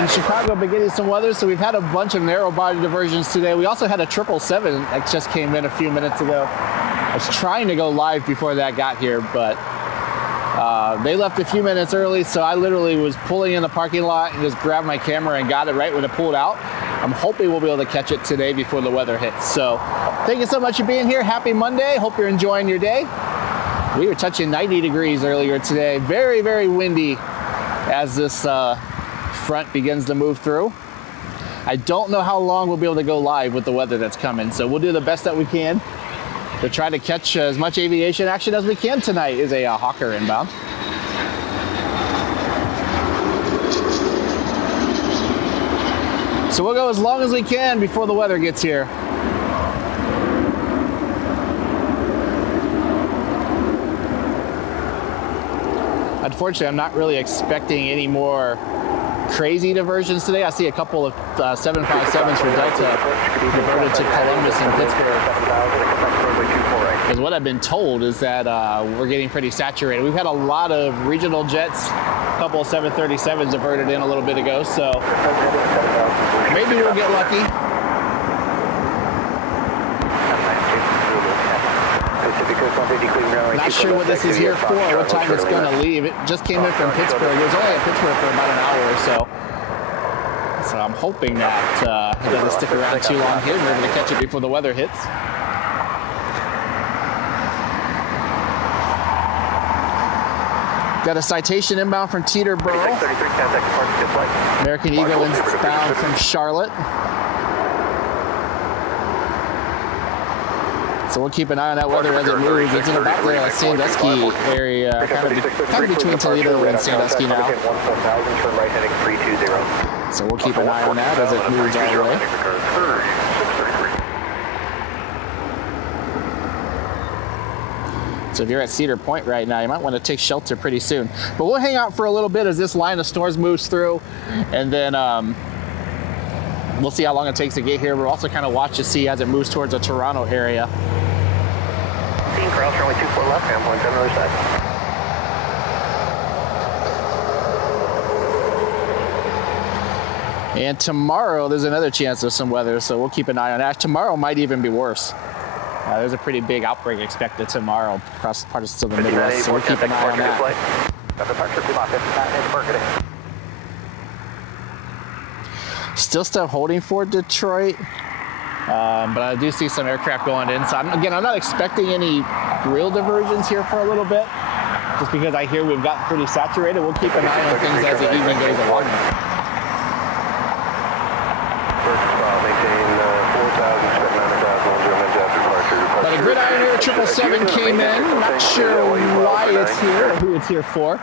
in Chicago been getting some weather, so we've had a bunch of narrow body diversions today. We also had a 777 that just came in a few minutes ago. I was trying to go live before that got here, but they left a few minutes early, so I literally was pulling in the parking lot and just grabbed my camera and got it right when it pulled out. I'm hoping we'll be able to catch it today before the weather hits. So thank you so much for being here. Happy Monday. Hope you're enjoying your day. We were touching 90 degrees earlier today. Very, very windy as this front begins to move through. I don't know how long we'll be able to go live with the weather that's coming, so we'll do the best that we can to try to catch as much aviation action as we can tonight. Is a Hawker inbound. So we'll go as long as we can before the weather gets here. Unfortunately, I'm not really expecting any more crazy diversions today. I see a couple of 757s for Delta diverted to Columbus and Pittsburgh. Because what I've been told is that we're getting pretty saturated. We've had a lot of regional jets, a couple of 737s diverted in a little bit ago, so maybe we'll get lucky. Not sure what this is here for, what time it's going to leave. It just came in from Pittsburgh. It was only at Pittsburgh for about an hour or so. So I'm hoping that it doesn't stick around too long here. We're going to catch it before the weather hits. Got a Citation inbound from Teterboro. American Eagle inbound from Charlotte. So we'll keep an eye on that weather as it moves. It's in about the Sandusky area, kind of between Toledo and Sandusky now. So we'll keep an eye on that as it moves our way. So if you're at Cedar Point right now, you might want to take shelter pretty soon. But we'll hang out for a little bit as this line of storms moves through, and then we'll see how long it takes to get here. We'll also kind of watch to see as it moves towards the Toronto area. Cross runway 24 left, and points on the other side. And tomorrow there's another chance of some weather, so we'll keep an eye on that. Tomorrow might even be worse. There's a pretty big outbreak expected tomorrow across parts of the Midwest, so we'll keep an eye on that. Still stuff holding for Detroit. But I do see some aircraft going in. So I'm not expecting any real diversions here for a little bit, just because I hear we've gotten pretty saturated. We'll keep an eye on things as the evening goes along. But a Gridiron Air 777 came in. Not sure why it's here or who it's here for.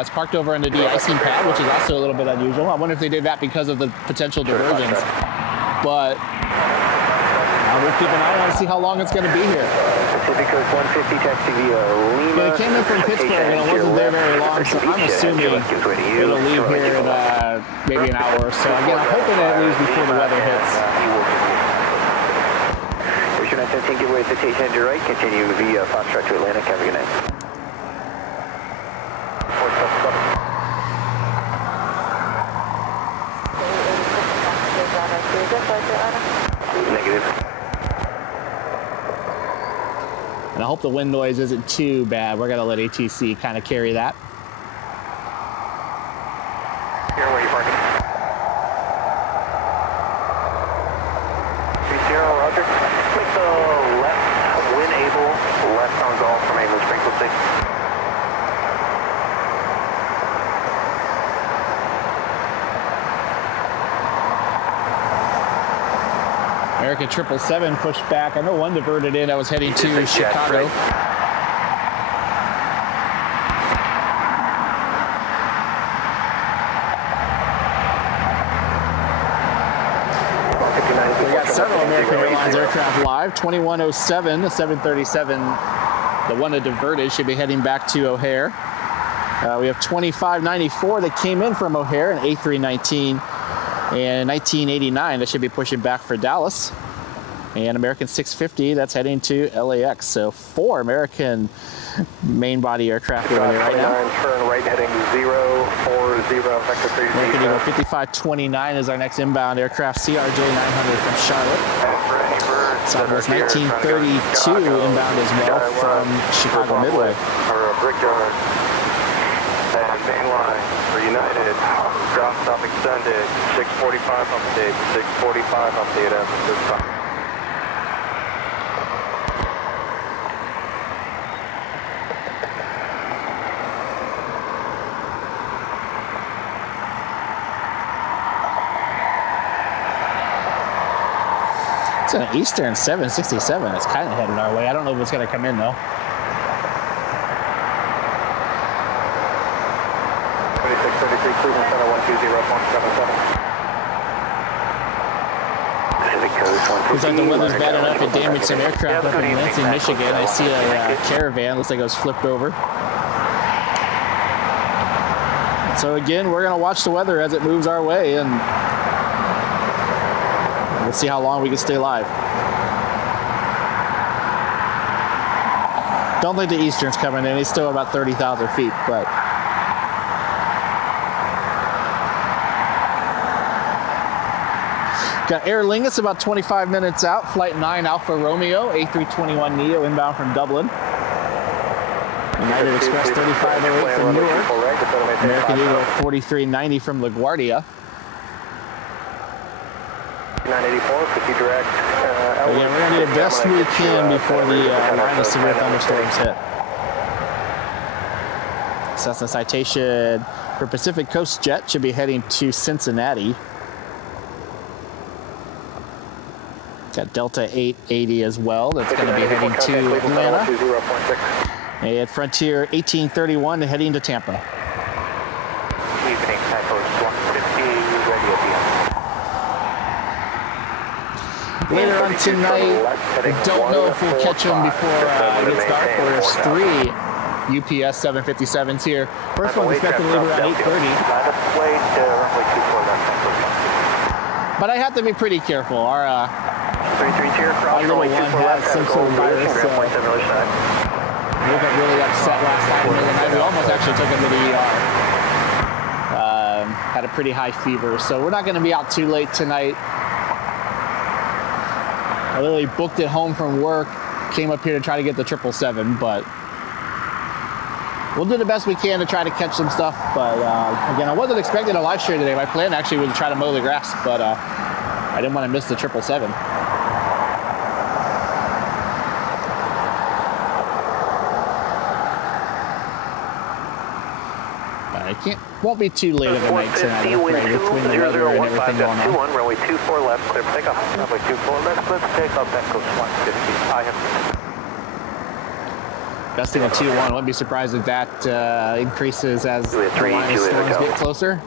It's parked over on the de-icing pad, which is also a little bit unusual. I wonder if they did that because of the potential diversions. But we'll keep an eye on to see how long it's going to be here. Pacific Coast 150 taxi via Lima. It came in from Pittsburgh and it wasn't there very long, so I'm assuming it'll leave here in maybe an hour or so. Again, I'm hoping that it leaves before the weather hits. Ocean 10, give way citation to right, continue via Foxtrot to Atlantic. Have a good night. Negative. And I hope the wind noise isn't too bad. We're going to let ATC kind of carry that. Here, where are you parking? 30, roger. Make the left, when able, left on golf from English frequency. American 777 pushed back. I know one diverted in. I was heading to Chicago. We got several American Airlines aircraft live. 2107, the 737, the one that diverted, should be heading back to O'Hare. We have 2594 that came in from O'Hare, an A319. And 1989, that should be pushing back for Dallas. And American 650, that's heading to LAX. So 4 American main body aircraft over there right now. Turn right heading 040, vector 3. American Eagle 5529 is our next inbound aircraft, CRJ 900 from Charlotte. Southwest 1932 inbound as well from Chicago Midway. Brickyard and main line for United. Drop stop extended. 645 update. 645 update as of this time. It's an Eastern 767. It's kind of headed our way. I don't know if it's going to come in though. 2633 Cleveland Center 120.77. Looks like the weather's bad enough it damaged some aircraft up in Lansing, Michigan. I see a caravan. Looks like it was flipped over. So again, we're going to watch the weather as it moves our way, and we'll see how long we can stay live. Don't think the Eastern's coming in. He's still about 30,000 feet, but got Aer Lingus about 25 minutes out. Flight 9 Alpha Romeo, A321neo inbound from Dublin. United Express 3508 from Newark. American Eagle 4390 from LaGuardia. 984, 50 direct. Yeah, we're going to do the best we can before the line of severe thunderstorms hit. Cessna Citation for Pacific Coast Jet should be heading to Cincinnati. Got Delta 880 as well. That's going to be heading to Atlanta. And Frontier 1831 heading to Tampa. Evening, Typos 150, ready at the end. Later on tonight, I don't know if we'll catch them before it gets dark. There's 3 UPS 757s here. First one's expected to leave around 8:30. But I have to be pretty careful. Our little one has some sort of virus. We got really upset last night. We almost actually took him to the ER. Had a pretty high fever, so we're not going to be out too late tonight. I literally booked it home from work, came up here to try to get the 777, but we'll do the best we can to try to catch some stuff. But again, I wasn't expecting a live stream today. My plan actually was to try to mow the grass, but I didn't want to miss the 777. Won't be too late of the night tonight, I'm afraid, between the weather and everything going on. Runway 24 left, clear for takeoff. Runway 24 left, let's take off, Echo 150. I have. Gusting a 2-1. Wouldn't be surprised if that increases as the line of storms get closer.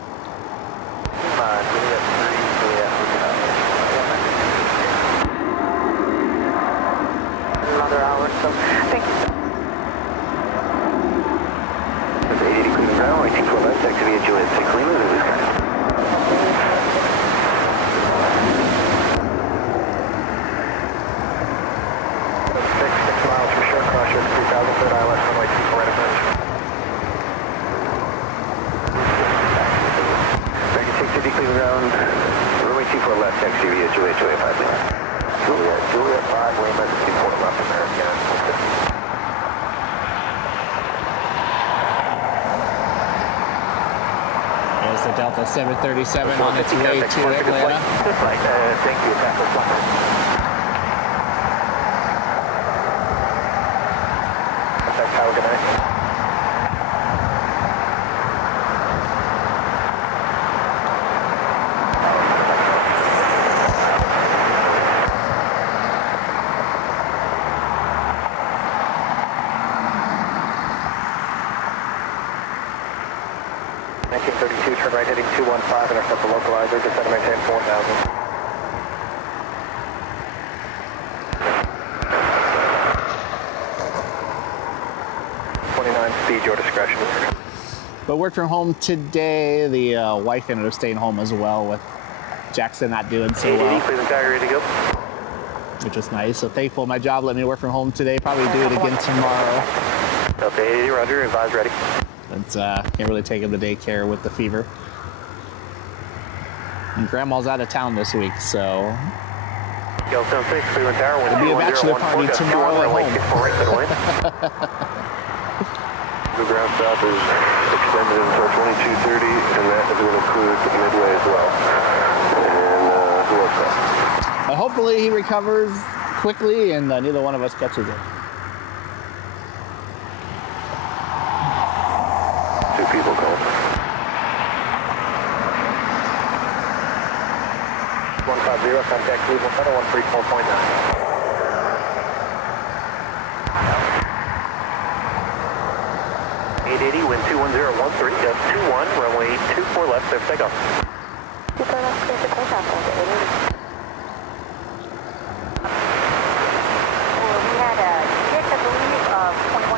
Another hour, so thank you. 80 Cleveland ground, runway 24 left, activate Juliet 6 Lima, Zulu Sky. 6 miles for sure, cross your 3,000 foot ILS, runway 24 right approach. American 650 Cleveland ground, runway 24 left, activate Juliet 5 Lima. Juliet 5 Lima, 24 left, American. There's the Delta 737 on its way to Atlanta. Thank you, Echo 1. How good night. 1932, turn right heading 215, intercept the localizer, descend to maintain 4,000. Speed, your discretion. But worked from home today. The wife ended up staying home as well with Jackson not doing so well. Cleveland Tiger, ready to go. which was nice. So thankful my job let me work from home today. Probably do it again tomorrow. Okay, Roger, advise ready. But can't really take him to daycare with the fever. And Grandma's out of town this week, so Go 76, Cleveland Tower, it'll be a bachelor party tomorrow at home. The ground stop is extended until 22:30, and that is going to include Midway as well. And who else left? Hopefully he recovers quickly and neither one of us catches it. Two people called. 150, contact Cleveland Center, 134.9. 880, wind 21013, gust 21, runway 24 left, clear for takeoff. 24 left, clear for takeoff, over 880. Well, we had a pitch, I believe, of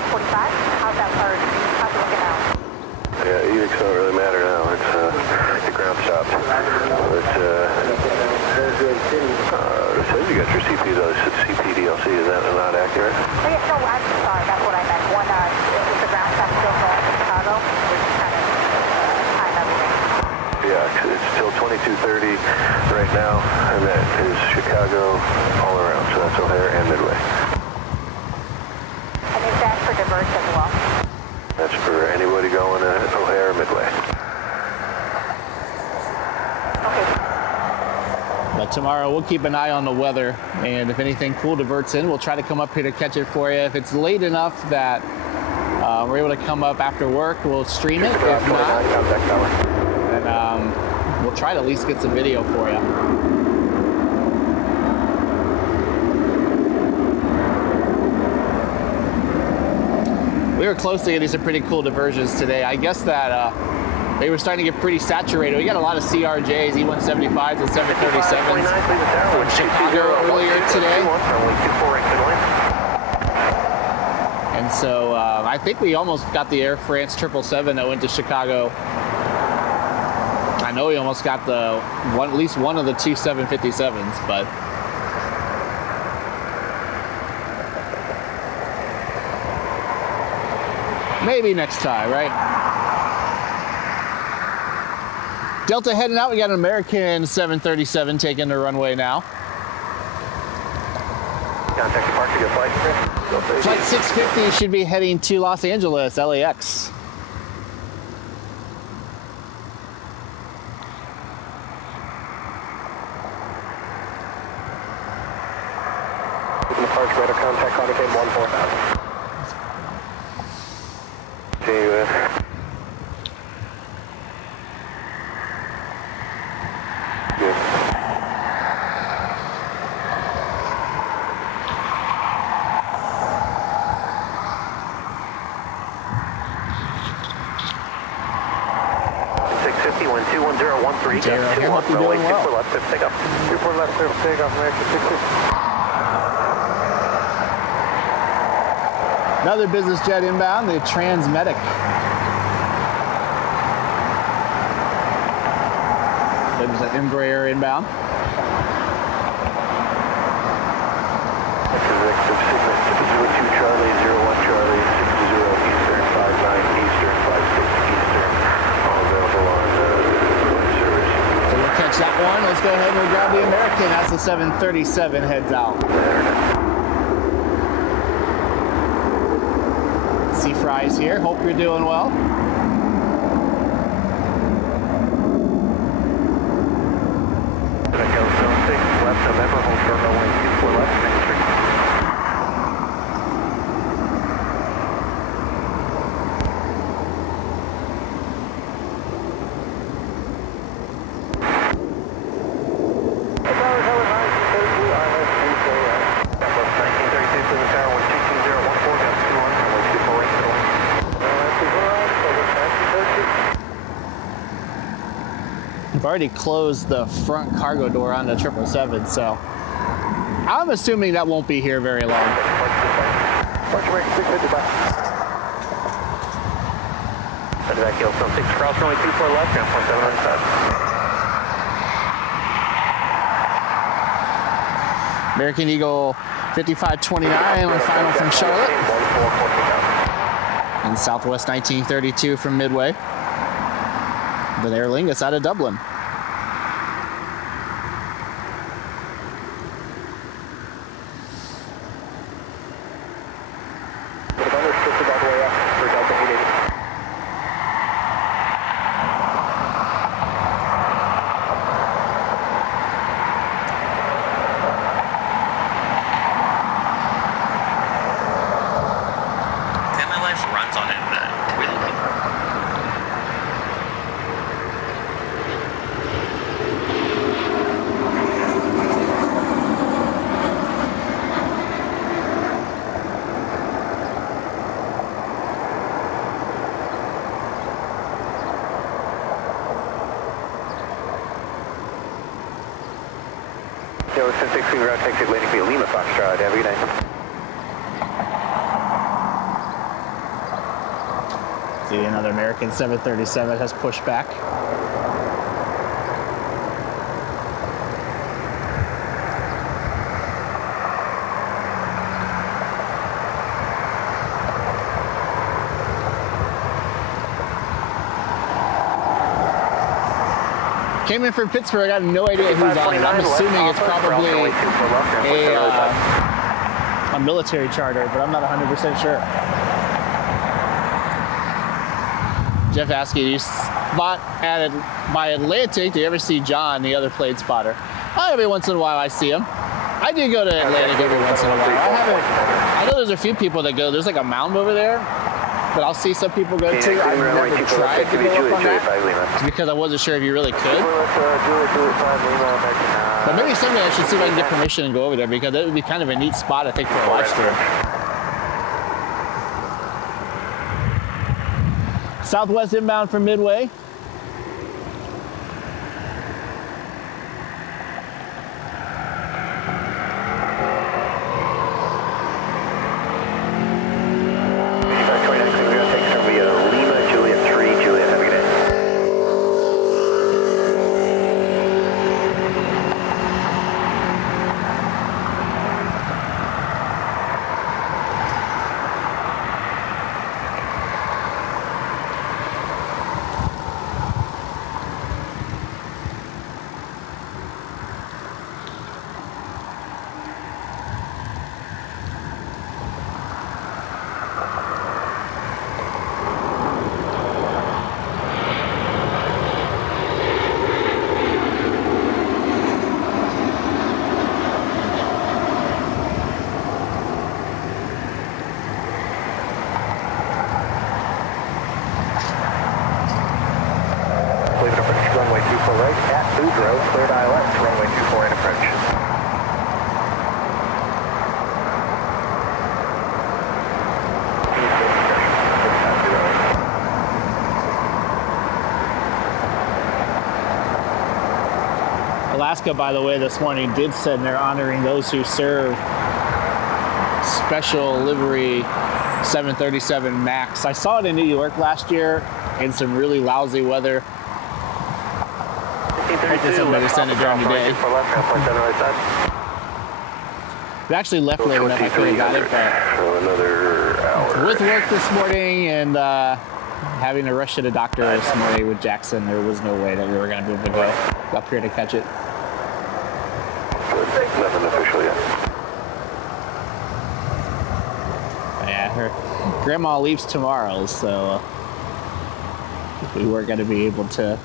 2145. How's that, or how's it looking now? Yeah, edicts don't really matter now. It's the ground stopped. It says you got your CP though. It said CPDLC. Is that not accurate? Oh, yeah, no, I'm sorry. That's what I meant. One, is the ground stop still going to Chicago? We're just kind of time everything. Yeah, it's till 22:30 right now, and that is Chicago all around. So that's O'Hare and Midway. And is that for diverse as well? That's for anybody going to O'Hare or Midway. Okay. But tomorrow we'll keep an eye on the weather, and if anything cool diverts in, we'll try to come up here to catch it for you. If it's late enough that we're able to come up after work, we'll stream it. If not, then we'll try to at least get some video for you. We were close to getting some pretty cool diversions today. I guess that they were starting to get pretty saturated. We got a lot of CRJs, E175s, and 737s from Chicago earlier today. And so I think we almost got the Air France 777 that went to Chicago. I know we almost got the at least one of the two 757s, but maybe next time, right? Delta heading out. We got an American 737 taking the runway now. Contact departure, good flight. Flight 650 should be heading to Los Angeles, LAX. Departure, radar contact, contact 14000. Continue in. Good. Wind 21013, Jay, gust 21, hope you're runway doing well. 24 left, clear for takeoff. 24 left, clear for takeoff, American 650. Another business jet inbound, the Transmedic. There's an Embraer inbound. This is active signal 02 Charlie, 01 Charlie, 60 Eastern, 59 Eastern, 56 Eastern. All available on service. So we'll catch that one. Let's go ahead and we'll grab the American as the 737 heads out. Sea Fries here. Hope you're doing well. Echo 06, left November, hold short runway 24 left, Main Street. I've already closed the front cargo door on the 777, so I'm assuming that won't be here very long. Kilo 6, cross runway 24 left, ground 4795. American Eagle 5529 on the final from Charlotte. And Southwest 1932 from Midway. Then Aer Lingus out of Dublin. Yo, 10-6, route exit, landing via Lima, Foxtrot. Have a good night. See, another American 737 has pushed back. Came in from Pittsburgh. I have no idea who's on it. I'm assuming it's probably a military charter, but I'm not 100% sure. Jeff asking, do you spot by Atlantic? Do you ever see John, the other plate spotter? Every once in a while I see him. I do go to Atlantic every once in a while. I know there's a few people that go. There's like a mound over there that I'll see some people go to. I've never tried to go up on that because I wasn't sure if you really could. But maybe someday I should see if I can get permission and go over there, because that would be kind of a neat spot, I think, for a live stream. Southwest inbound from Midway. Alaska, by the way, this morning did send they're honoring those who serve special livery 737 MAX. I saw it in New York last year in some really lousy weather. Hopefully somebody sent it during the day. It actually left late enough I could have got it, but with work this morning and having to rush to the doctor this morning with Jackson, there was no way that we were going to be able to go up here to catch it. Nothing official yet. Yeah, her grandma leaves tomorrow, so we weren't going to be able to.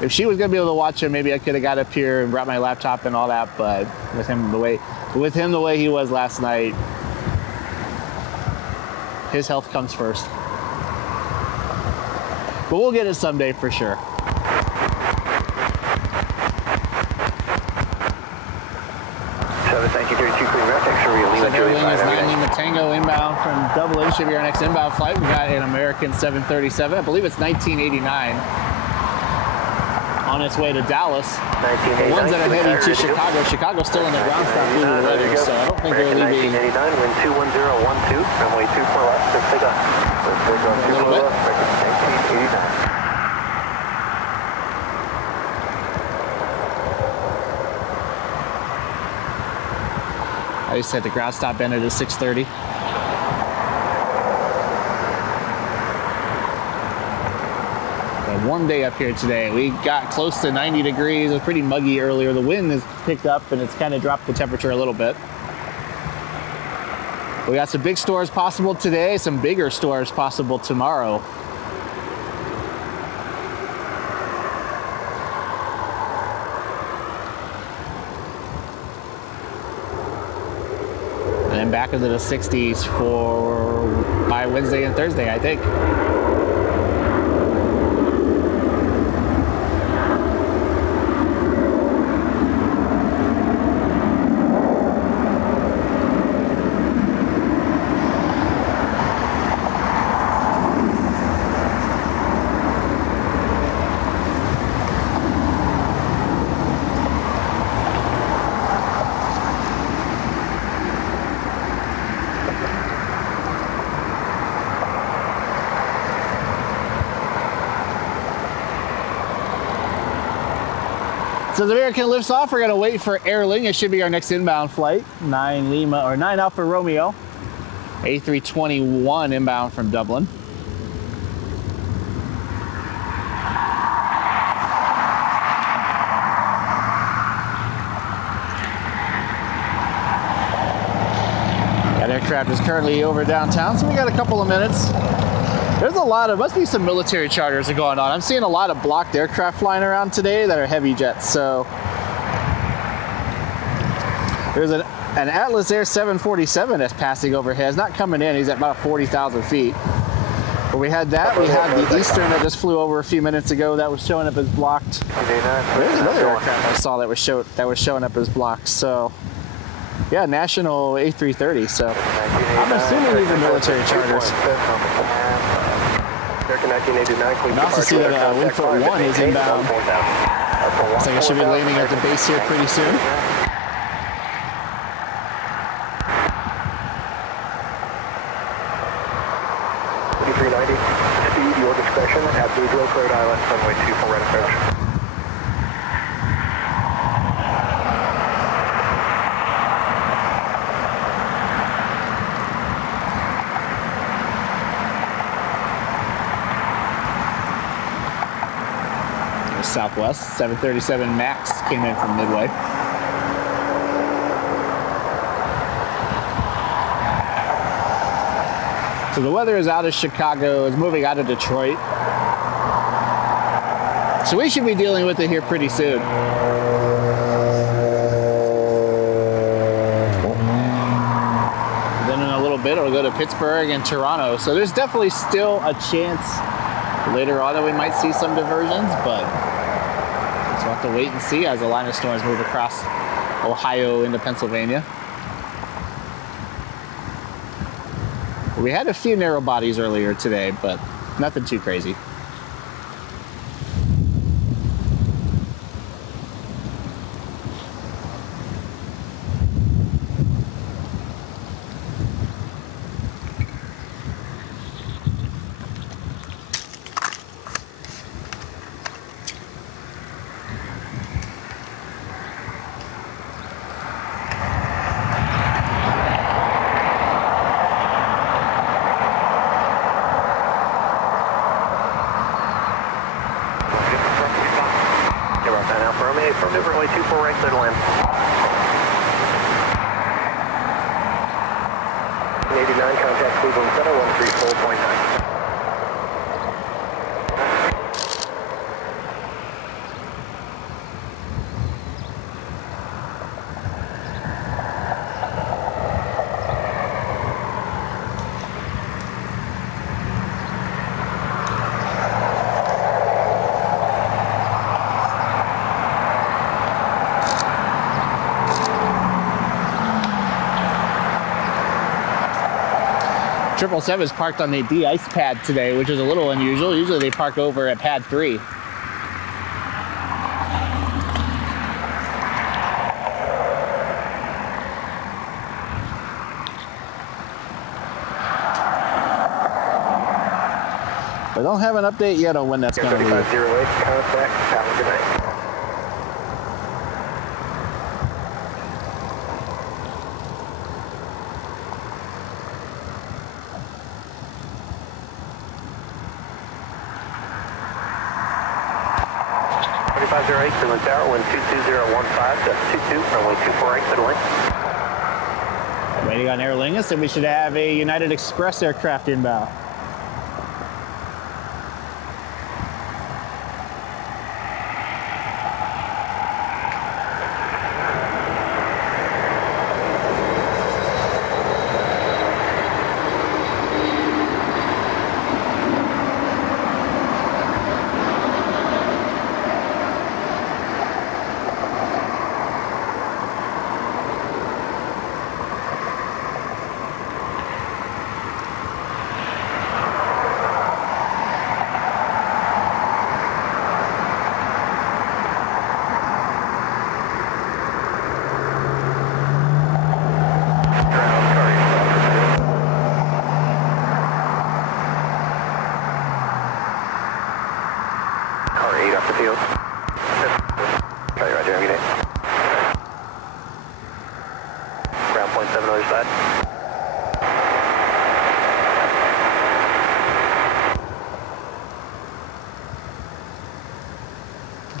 If she was going to be able to watch it, maybe I could have got up here and brought my laptop and all that. But with him the way he was last night, his health comes first. But we'll get it someday for sure. Thank you, 32 Queen Rep, X-ray Lima, Juliet 5. 9 Lima Tango inbound from Dublin. Should be our next inbound flight. We got an American 737. I believe it's 1989. On its way to Dallas. The ones that are heading to Chicago. Chicago's still in the ground stop due to the weather, so I don't think they're leaving. 1989, wind 21012, runway 24 left, let's take off. Let's take off 24 left, record 1989. I just had the ground stop ended at 6:30. A warm day up here today. We got close to 90 degrees. It was pretty muggy earlier. The wind has picked up and it's kind of dropped the temperature a little bit. We got some big stores possible today, some bigger stores possible tomorrow. And then back into the 60s by Wednesday and Thursday, I think. So the American lifts off. We're gonna wait for Airling. It should be our next inbound flight. 9 Alpha Romeo. A321 inbound from Dublin. That aircraft is currently over downtown, so we got a couple of minutes. There's a lot of, must be some military charters are going on. I'm seeing a lot of blocked aircraft flying around today that are heavy jets. So there's an Atlas Air 747 that's passing overhead. It's not coming in. He's at about 40,000 feet. But we had that. We had the Eastern that just flew over a few minutes ago that was showing up as blocked. There's another aircraft I saw that was showing up as blocked. So yeah, National A330. So I'm assuming these are military charters. And also see that Wingfoot 1 is inbound. Looks like it should be landing at the base here pretty soon. Speed, your discretion, at Boudreaux, Cleared Island, runway 24 right approach. Southwest 737 MAX came in from Midway. So the weather is out of Chicago, it's moving out of Detroit. So we should be dealing with it here pretty soon. Then in a little bit it'll go to Pittsburgh and Toronto. So there's definitely still a chance later on that we might see some diversions, but we'll have to wait and see as the line of storms move across Ohio into Pennsylvania. We had a few narrow bodies earlier today, but nothing too crazy. From runway 24 right, clear to land. 89, contact Cleveland Center, 134.9. Triple Seven is parked on the de-ice pad today, which is a little unusual. Usually they park over at pad 3. We don't have an update yet on when that's going to leave. 3508, contact, have a good night. 3508, Cleveland Tower, wind 22015, that's 22, runway 24 right, clear to land. Waiting on Aer Lingus, and we should have a United Express aircraft inbound.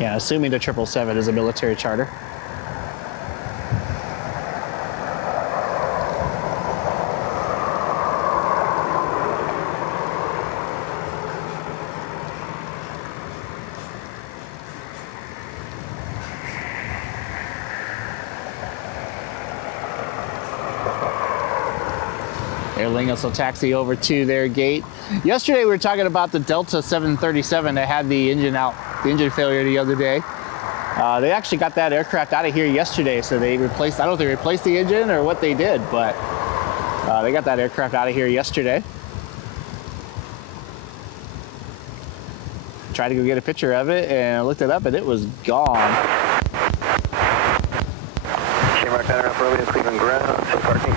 Yeah, assuming the 777 is a military charter. Aer Lingus will taxi over to their gate. Yesterday we were talking about the Delta 737 that had the engine out, the engine failure the other day. They actually got that aircraft out of here yesterday, so they replaced, I don't know if they replaced the engine or what they did, but they got that aircraft out of here yesterday. Tried to go get a picture of it and I looked it up and it was gone. Shamrock Gunner up Romeo, Cleveland ground, safe parking.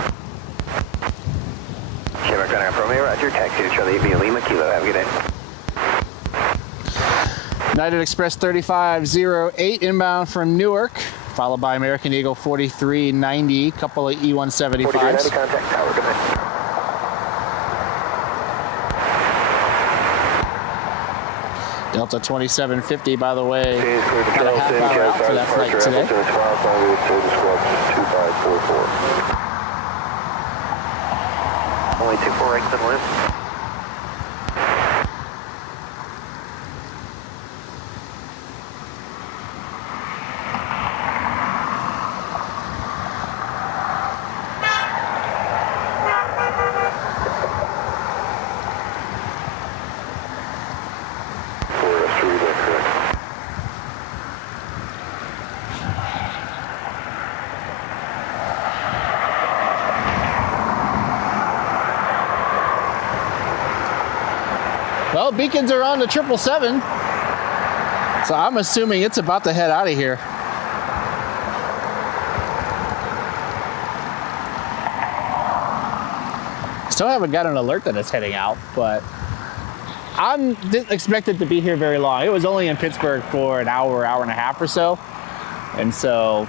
Shamrock Gunner up Romeo, roger, taxi to Charlie via Lima, Kilo, have a good day. United Express 3508 inbound from Newark, followed by American Eagle 4390, couple of E175s. 4390, contact tower, good night. Delta 2750, by the way, Okay, clear to got a half hour out for that flight today. Only 24 right, clear to land. Well, beacons are on the 777, so I'm assuming it's about to head out of here. Still haven't got an alert that it's heading out, but I didn't expect it to be here very long. It was only in Pittsburgh for an hour, hour and a half or so, and so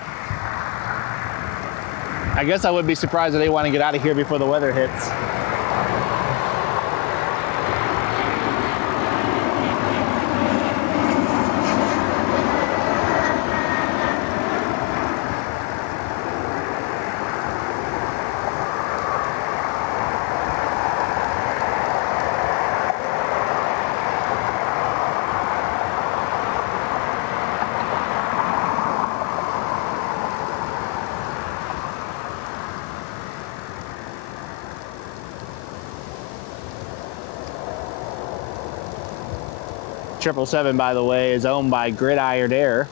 I guess I would be surprised if they want to get out of here before the weather hits. Triple seven, by the way, is owned by Gridiron Air,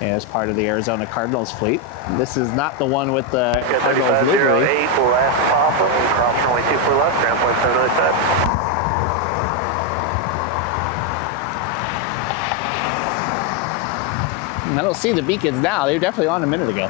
and is part of the Arizona Cardinals fleet. This is not the one with the Cardinals livery. 3508, last pop up, cross runway 24 left, ground point 797. I don't see the beacons now. They were definitely on a minute ago.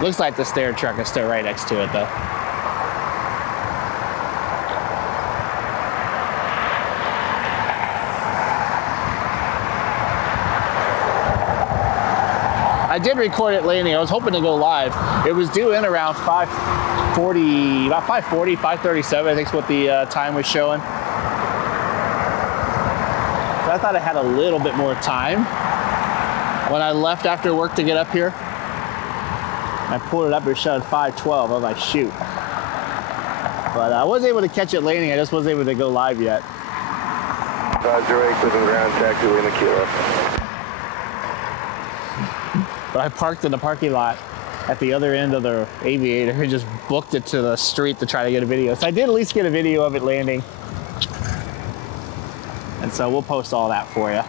Looks like the stair truck is still right next to it, though. I did record it landing. I was hoping to go live. It was due in around 5:40, about 5:40, 5:37, I think is what the time was showing. So I thought I had a little bit more time. When I left after work to get up here, I pulled it up, it showed 5:12. I was like, shoot. But I was able to catch it landing. I just wasn't able to go live yet. 508, clear ground, taxi, Lima Kilo. But I parked in the parking lot at the other end of the Aviator and just booked it to the street to try to get a video. So I did at least get a video of it landing. And so we'll post all that for you.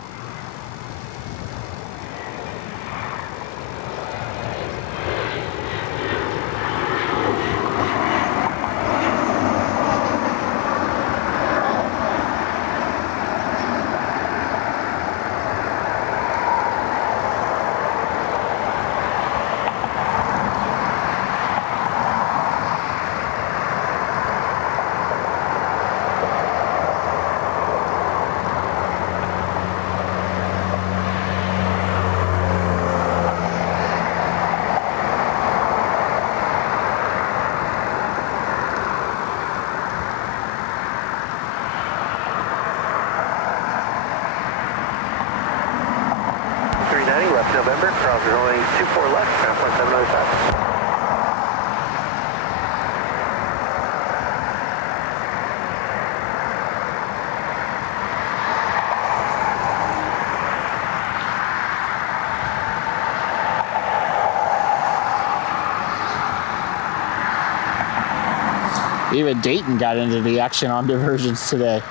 Left November, cross runway 24 left, ground 795. Even Dayton got into the action on diversions today.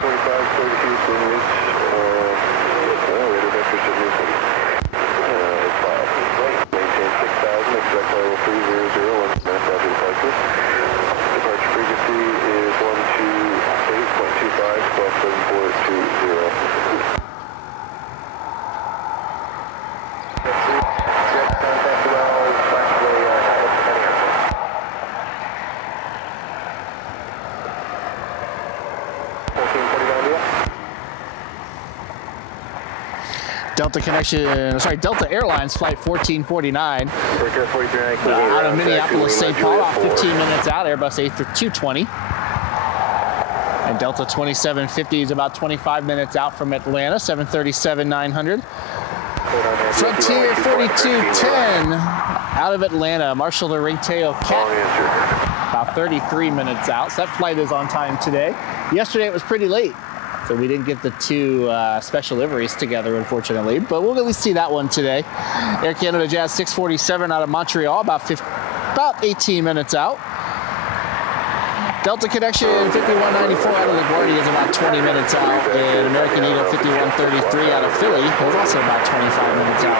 45, 32, 28, maintain 6,000, expect level 300, departure frequency is 128.25, 127420. Delta connection, sorry, Delta Airlines flight 1449 out of Minneapolis, St. Paul, about 15 minutes out, Airbus A220. And Delta 2750 is about 25 minutes out from Atlanta, 737-900. Frontier 4210 out of Atlanta, Marshall to Ringtail Cat, about 33 minutes out. So that flight is on time today. Yesterday it was pretty late, so we didn't get the two special liveries together, unfortunately, but we'll at least see that one today. Air Canada Jazz 647 out of Montreal, about 18 minutes out. Delta Connection 5194 out of LaGuardia is about 20 minutes out, and American Eagle 5133 out of Philly is also about 25 minutes out.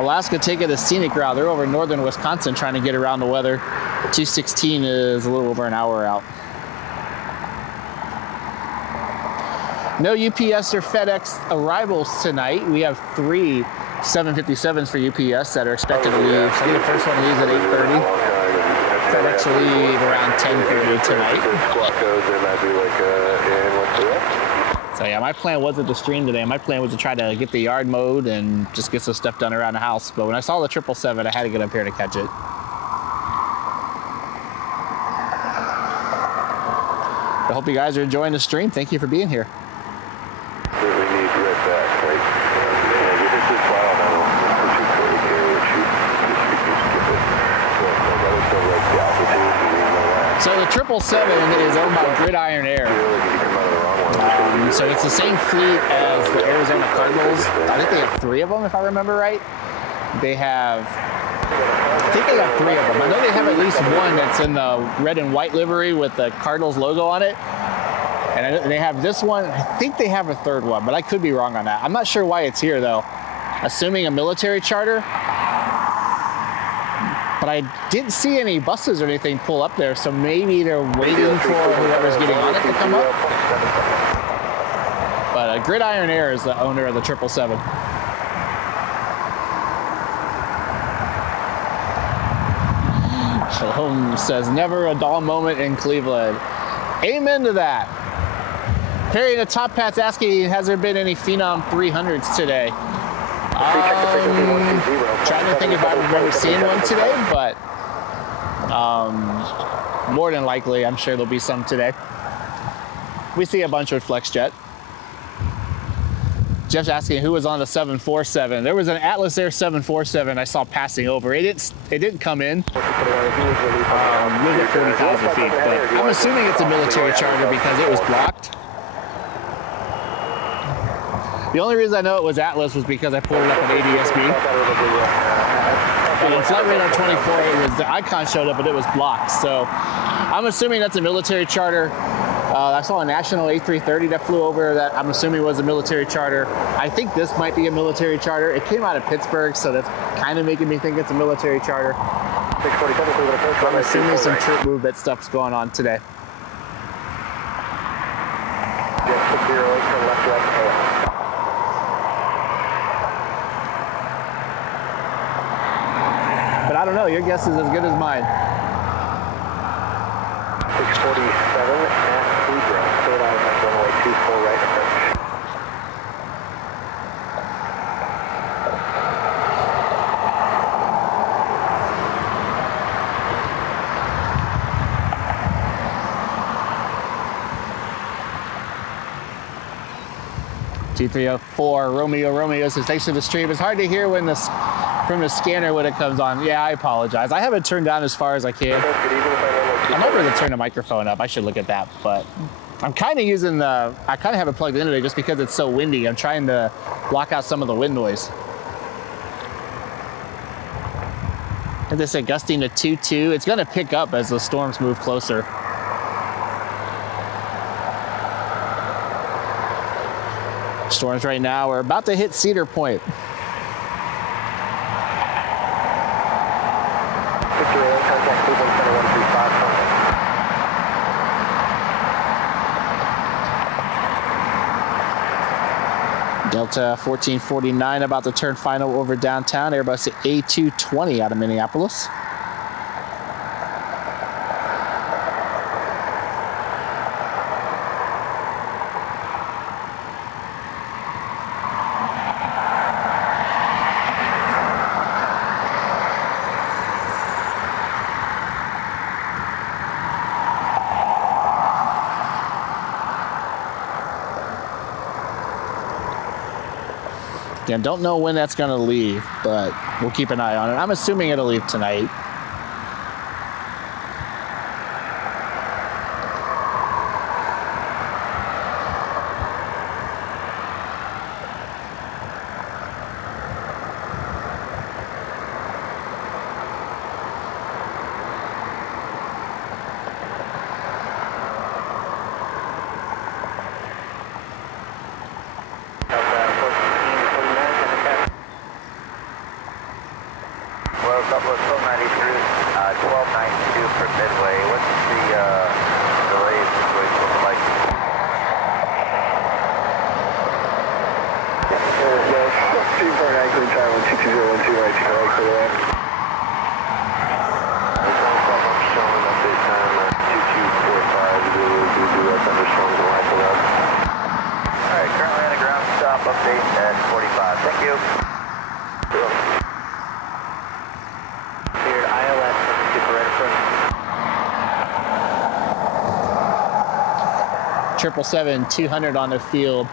Alaska taking the scenic route. They're over northern Wisconsin trying to get around the weather. 216 is a little over an hour out. No UPS or FedEx arrivals tonight. We have 3 757s for UPS that are expected to leave. I think the first one leaves at 8:30. FedEx will leave around 10:30 tonight. So yeah, my plan wasn't to stream today. My plan was to try to get the yard mowed and just get some stuff done around the house. But when I saw the 777, I had to get up here to catch it. I hope you guys are enjoying the stream. Thank you for being here. So the 777 is owned by Gridiron Air. So it's the same fleet as the Arizona Cardinals. I think they have 3 of them, if I remember right. I think they have 3 of them. I know they have at least one that's in the red and white livery with the Cardinals logo on it. And they have this one. I think they have a 3rd one, but I could be wrong on that. I'm not sure why it's here, though. Assuming a military charter. But I didn't see any buses or anything pull up there, so maybe they're waiting for whoever's getting on it to come up. But Gridiron Air is the owner of the 777. Shalom says, never a dull moment in Cleveland. Amen to that. Perry in the top pat's asking, has there been any Phenom 300s today? Trying to think if I remember seeing one today, but more than likely, I'm sure there'll be some today. We see a bunch with FlexJet. Jeff's asking who was on the 747. There was an Atlas Air 747 I saw passing over. It didn't come in. You'll get 40,000 feet, but I'm assuming it's a military charter because it was blocked. The only reason I know it was Atlas was because I pulled it up at ADSB. And on Flight Radar 24, the icon showed up, but it was blocked. So I'm assuming that's a military charter. I saw a national A330 that flew over that I'm assuming was a military charter. I think this might be a military charter. It came out of Pittsburgh, so that's kind of making me think it's a military charter. I'm assuming some troop movement stuff's going on today. But I don't know, your guess is as good as mine. 647 at Pedro, straight out of runway 24 right approach. T304 Romeo says thanks for the stream. It's hard to hear when from the scanner when it comes on. Yeah, I apologize. I have it turned down as far as I can. I might be able to turn the microphone up. I should look at that, but I'm kind of using I kind of have it plugged in today just because it's so windy. I'm trying to block out some of the wind noise. And they say gusting to 2.2. It's going to pick up as the storms move closer. Storms right now, we're about to hit Cedar Point. Delta 1449 about to turn final over downtown. Airbus A220 out of Minneapolis. Again, don't know when that's going to leave, but we'll keep an eye on it. I'm assuming it'll leave tonight. Triple 7-200 on the field,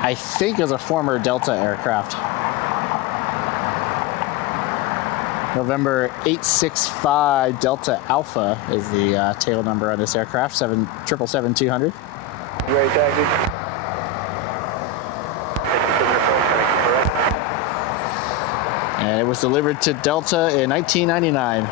I think is a former Delta aircraft. November 865 Delta Alpha is the tail number on this aircraft, 777-200. Ready, taxi. And it was delivered to Delta in 1999.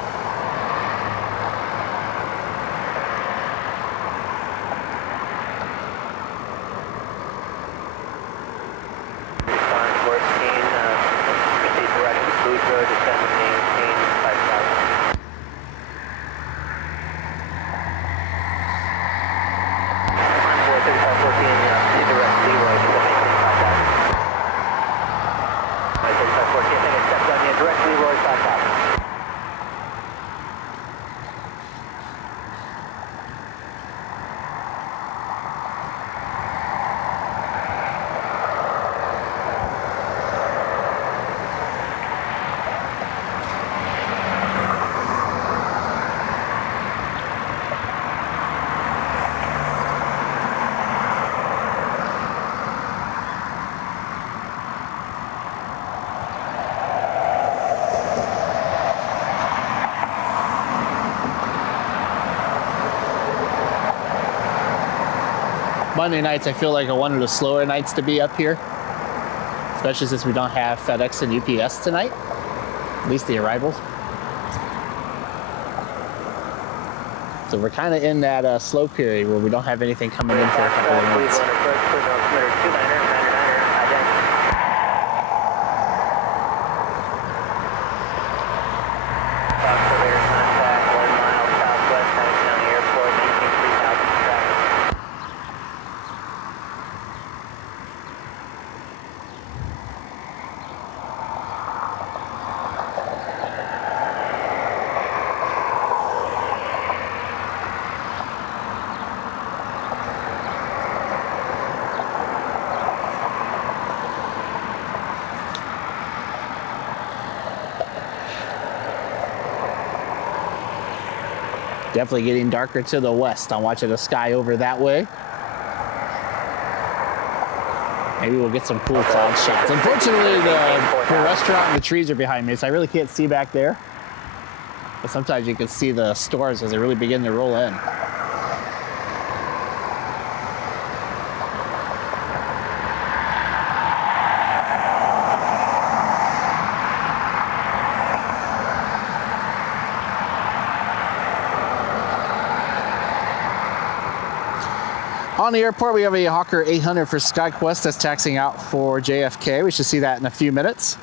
Monday nights, I feel like are one of the slower nights to be up here, especially since we don't have FedEx and UPS tonight, at least the arrivals. So we're kind of in that slow period where we don't have anything coming in for a couple of months. Definitely getting darker to the west. I'm watching the sky over that way. Maybe we'll get some cool cloud shots. Unfortunately, the restaurant and the trees are behind me, so I really can't see back there. But sometimes you can see the stores as they really begin to roll in. On the airport, we have a Hawker 800 for SkyQuest that's taxiing out for JFK. We should see that in a few minutes.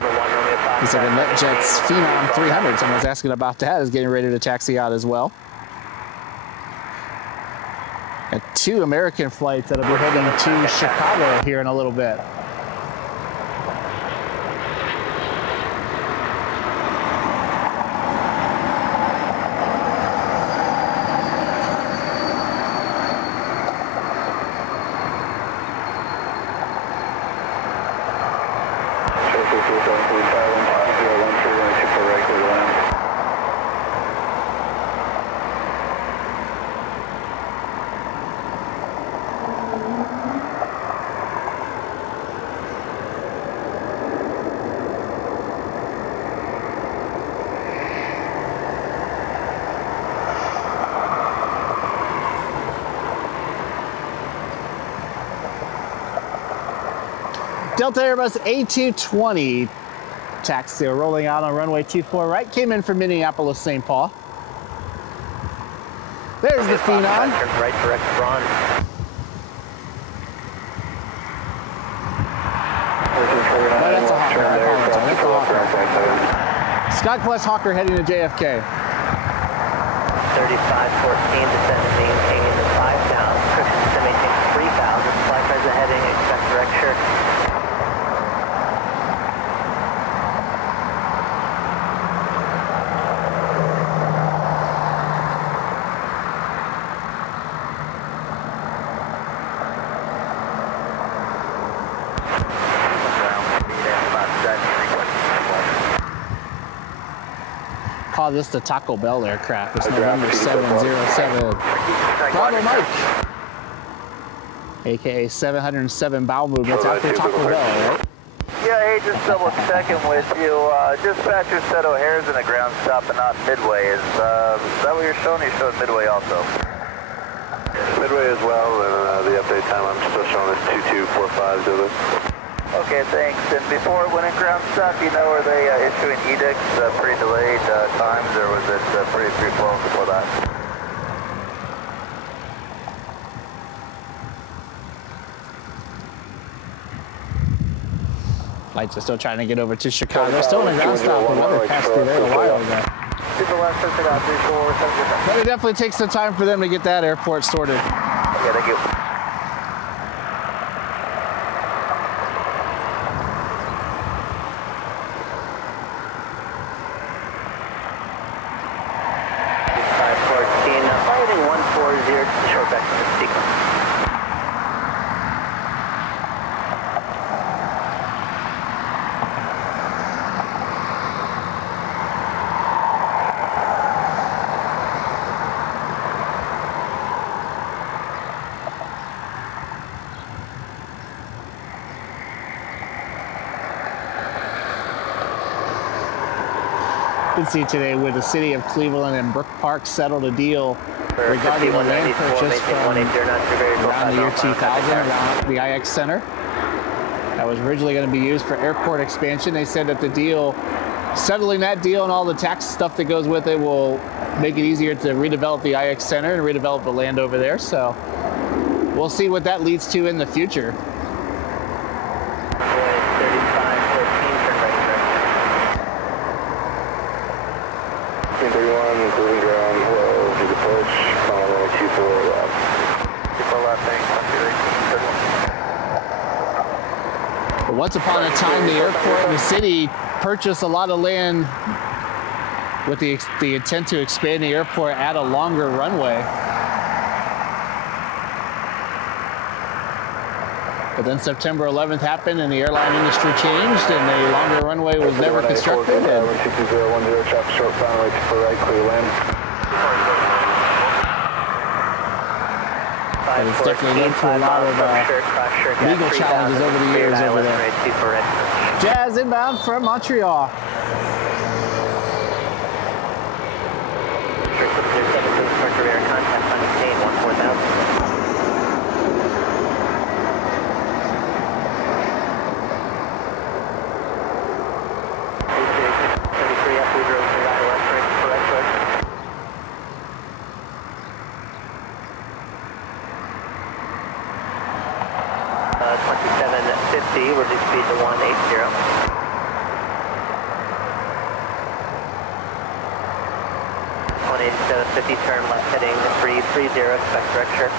Looks like a NetJets Phenom 300. Someone's asking about that. Is getting ready to taxi out as well. And 2 American flights that'll be heading to Chicago here in a little bit. Delta Airbus A220 taxi rolling out on runway 24 right. Came in from Minneapolis, St. Paul. There's the Phenom. Right, direct front. No, that's a Hawker. I apologize. That's a Hawker. SkyQuest Hawker heading to JFK. 3514, descend, maintaining the 5 down. Cruise system maintaining 3000. Flight res heading, expect direction. Call this the Taco Bell aircraft. It's November 707. Bravo Mike, aka 707 bowel movements after Taco Bell, right? Yeah, hey, just double checking with you. Dispatcher said O'Hare's in a ground stop and not Midway. Is that what you're showing? You showed Midway also. Midway as well, and the update time I'm still showing is 2245 to this. Okay, thanks. And before it went in ground stop, you know, were they issuing edicts, pretty delayed times, or was it pretty free-flowing before that? Flights are still trying to get over to Chicago. They're still in a ground stop. The weather passed through there a while ago. Super last person got 34. But it definitely takes some time for them to get that airport sorted. Okay, thank you. Short back to the sequence. occupancy today with the city of Cleveland and Brook Park settled a deal regarding the land purchase from around the year 2000 around the IX Center. That was originally going to be used for airport expansion. They said that the deal, settling that deal and all the tax stuff that goes with it, will make it easier to redevelop the IX Center and redevelop the land over there. So we'll see what that leads to in the future. But once upon a time, the airport and the city purchased a lot of land with the intent to expand the airport at a longer runway. But then September 11th happened and the airline industry changed and the longer runway was never constructed. And 12010, traffic short final right for right, clear land. And it's definitely led to a lot of legal challenges over the years over there. Jazz inbound from Montreal. We're just speed to 180. 18750, turn left heading 330, expect direct sure.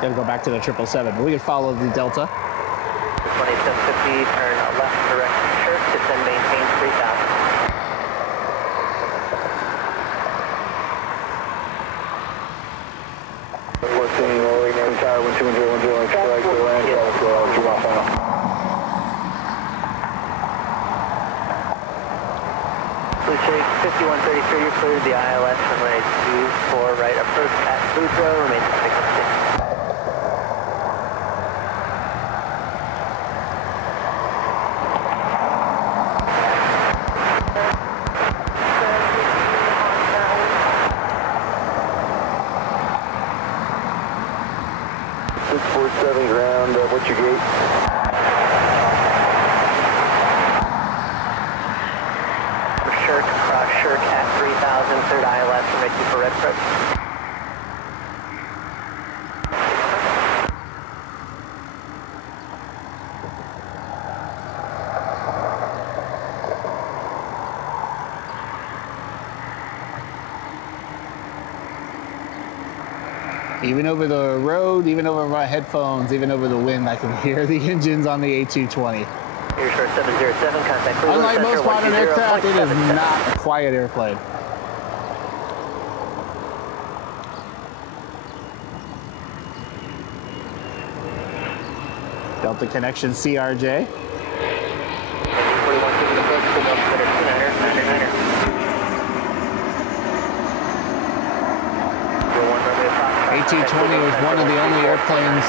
Gonna go back to the 777, but we can follow the Delta. 2750, turn left direct sure, descend maintain 3000. Blue Shake 5133, you're cleared the ILS runway 24 right approach at Boudreaux, remain to pick up 6. Ground, what's your gate? For Shirk, cross Shirk at 3000, third ILS, from right for red approach. Even over the road, even over my headphones, even over the wind, I can hear the engines on the A220. Air short 707, contact Cleveland Unlike Center, most modern aircraft, it is 120.77. not a quiet airplane. Delta Connection CRJ. 41 to the approach, Cleveland Center, 29er. 1820 was one of the only airplanes.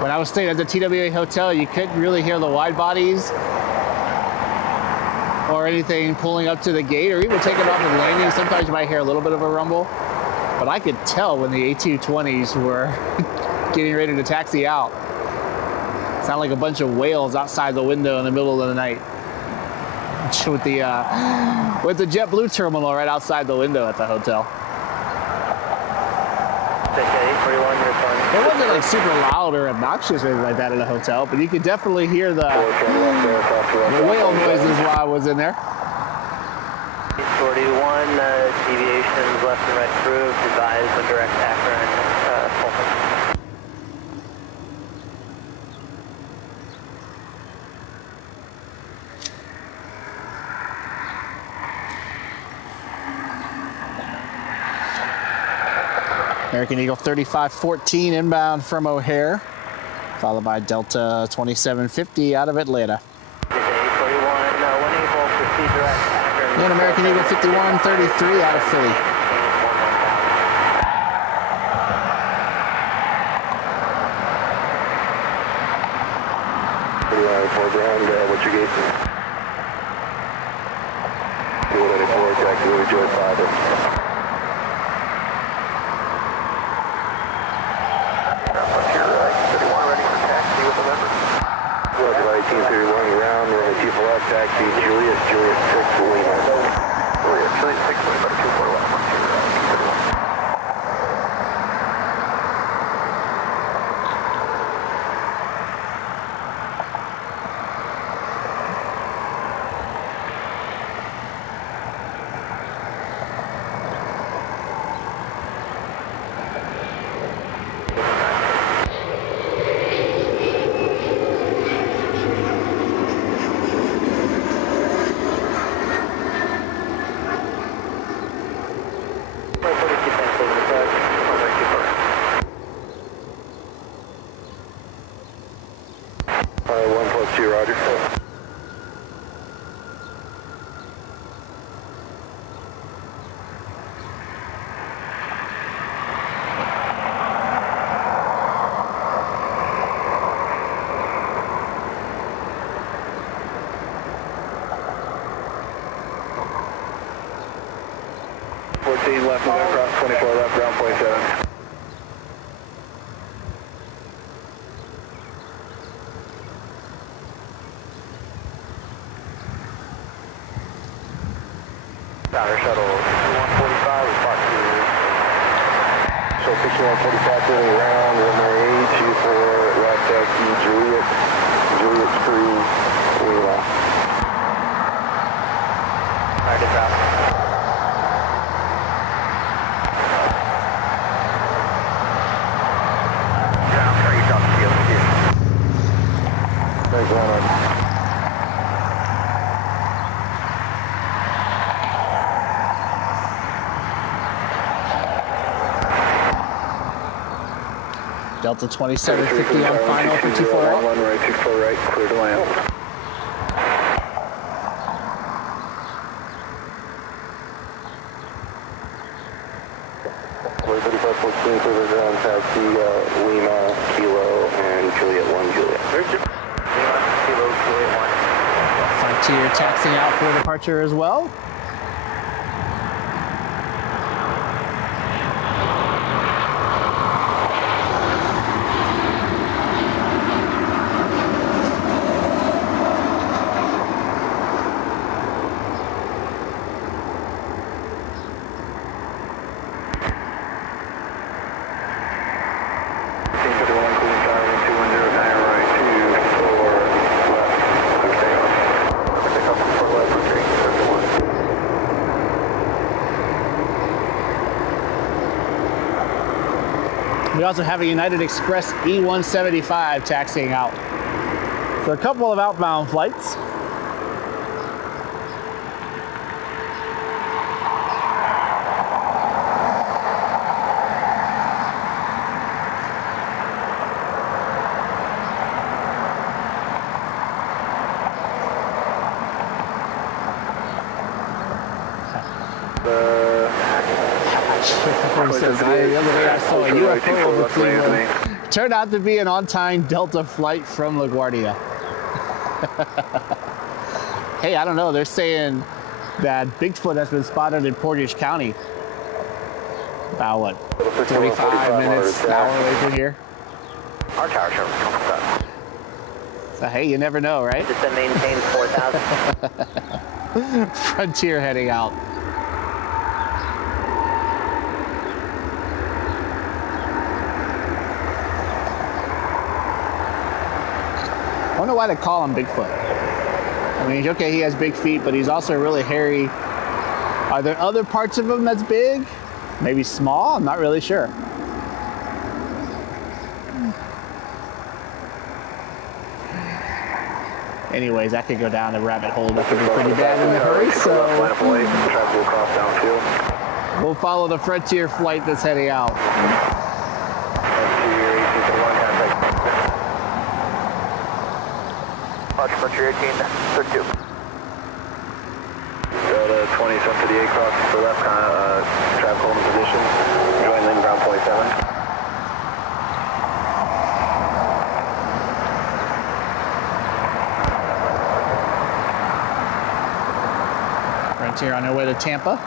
When I was staying at the TWA hotel, you couldn't really hear the wide bodies or anything pulling up to the gate or even taking off and landing. Sometimes you might hear a little bit of a rumble, but I could tell when the A220s were getting ready to taxi out. Sound like a bunch of whales outside the window in the middle of the night with the JetBlue terminal right outside the window at the hotel. It wasn't like super loud or obnoxious or anything like that in a hotel, but you could definitely hear the whale noises while I was in there. 41, deviations left and right approved, advise the direct Akron, Fulton. American Eagle 3514 inbound from O'Hare, followed by Delta 2750 out of Atlanta. Good day, 41, 1 Eagle, proceed direct, Akron, And American Eagle 5133 out of Philly. Foreground, what's your gate? 284, taxi over Joy 5. Right, 1831 ground, runway 2 for left, taxi Juliet 6, Lima. Juliet 6, Lima, 241, 12, 1831. Roger. Left November, cross 24 left, ground point 7. Outer shuttle 6145, report to. So 6145 turning around, runway 24 left taxi Juliet 3, Lima. Alright, get out. Thanks, Leonard. Delta 2750 on final for 24 right. One right, 24 right, clear to land. Flight 3514, clear ground, taxi Lima, Kilo, and Juliet 1, Juliet. Lima, Kilo, Juliet 1. Frontier taxiing out for departure as well. We also have a United Express E175 taxiing out. So a couple of outbound flights. Says, the other day I saw a UFO over Cleveland. Turned out to be an on-time Delta flight from LaGuardia. Hey, I don't know. They're saying that Bigfoot has been spotted in Portage County. About what, 45 minutes, an hour away from here? Our tower show is done. So hey, you never know, right? Just been maintained 4,000. Frontier heading out. I wonder why they call him Bigfoot. I mean, okay, he has big feet, but he's also really hairy. Are there other parts of him that's big? Maybe small? I'm not really sure. Anyways, that could go down a rabbit hole. That could be pretty bad in a hurry, so we'll follow the Frontier flight that's heading out. Frontier 18, 32. Delta 20 758 cross to the left, trap holding position. Join lane ground point 7. Frontier on their way to Tampa.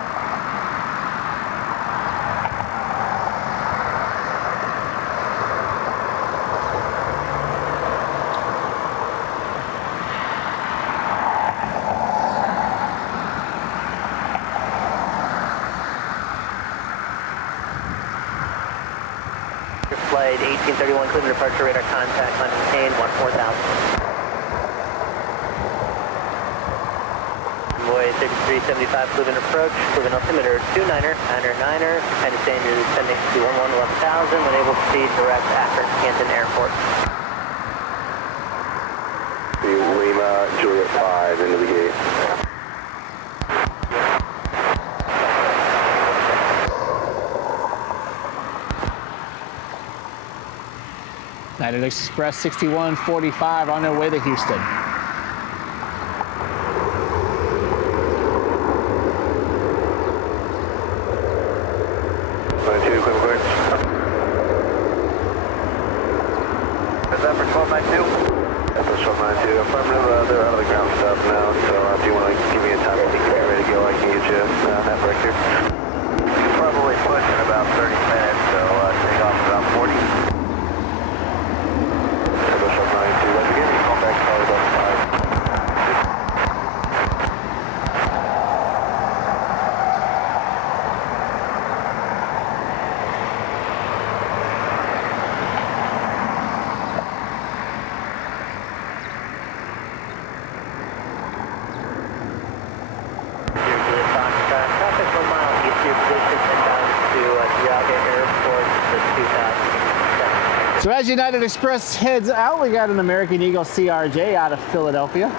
Flight 1831, Cleveland departure radar contact, climb maintained, 14,000. Convoy 3375, Cleveland approach, Cleveland altimeter 29er, 9er, kind of danger descending to 11,000, when able to proceed direct after Canton Airport. Lima, Juliet 5 into the gate. United Express 6145 on their way to Houston. Is that for 1292? That's for 1292. Affirmative, they're out of the ground stop now, so if you want to give me a time to get ready to go, I can get you that record. You can probably push in about 30 minutes, so take off about 40. So as United Express heads out, we got an American Eagle CRJ out of Philadelphia.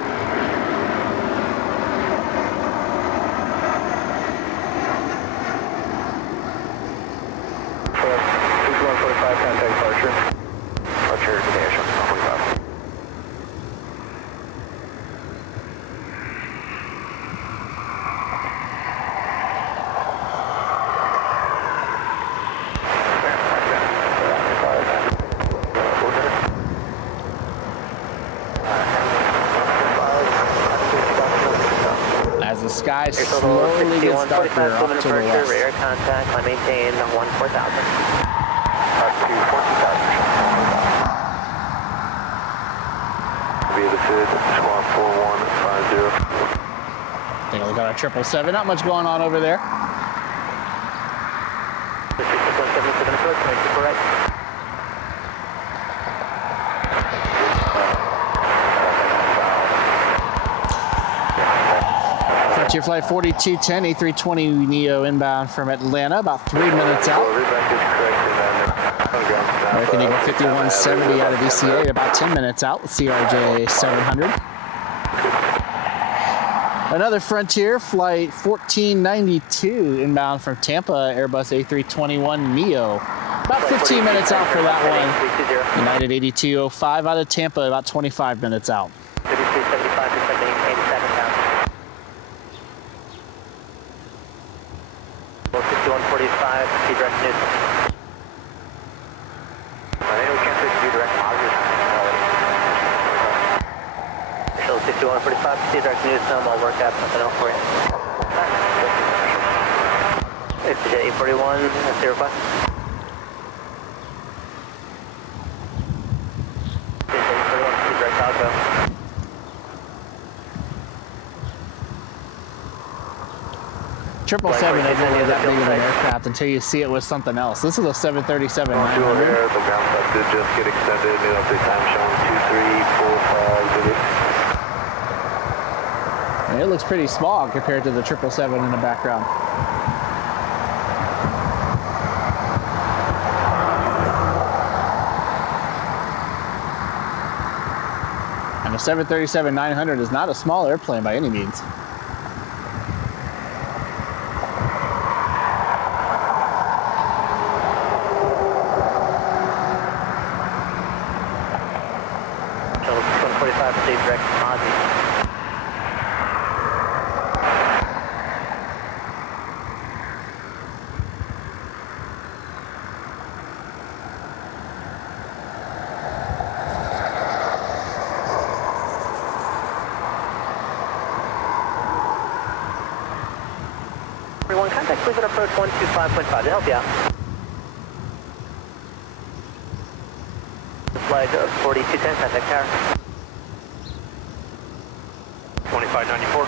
As the sky slowly gets darker off to the west. Radar contact, I maintain 14,000. Up to 14,000. Via the FID, squawk 4150. Take a look at our 777. Not much going on over there. 617 approach, make it correct. Frontier Flight 4210, A320neo inbound from Atlanta, about 3 minutes out. American Eagle 5170 out of ECA, about 10 minutes out with CRJ 700. Another Frontier Flight 1492 inbound from Tampa, Airbus A321neo. About 15 minutes out for that one. United 8205 out of Tampa, about 25 minutes out. 3275 to 7,000. 5145, see direct news. I think we can't take you direct positive. 5145, see direct news, I'll work out something else for you. It's the 841, that's your request. It's 841, see direct outgo. Triple seven isn't really that big of an aircraft until you see it with something else. This is a 737 900. The ground stop did just get extended. New update time showing 2345 digits. And it looks pretty small compared to the 777 in the background. And the 737 900 is not a small airplane by any means. Everyone, contact Cleveland approach 125.5 to help you out. Flight 4210, contact tower. 2594.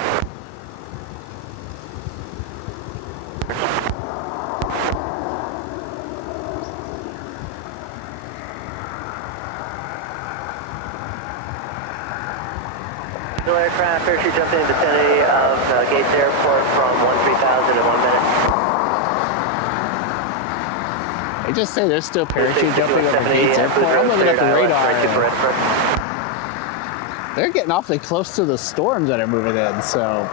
Aircraft parachute jumping in the vicinity of Gates Airport from 13,000 in 1 minute. They just say there's still parachute jumping over Gates Airport. I'm looking at the radar. They're getting awfully close to the storms that are moving in, so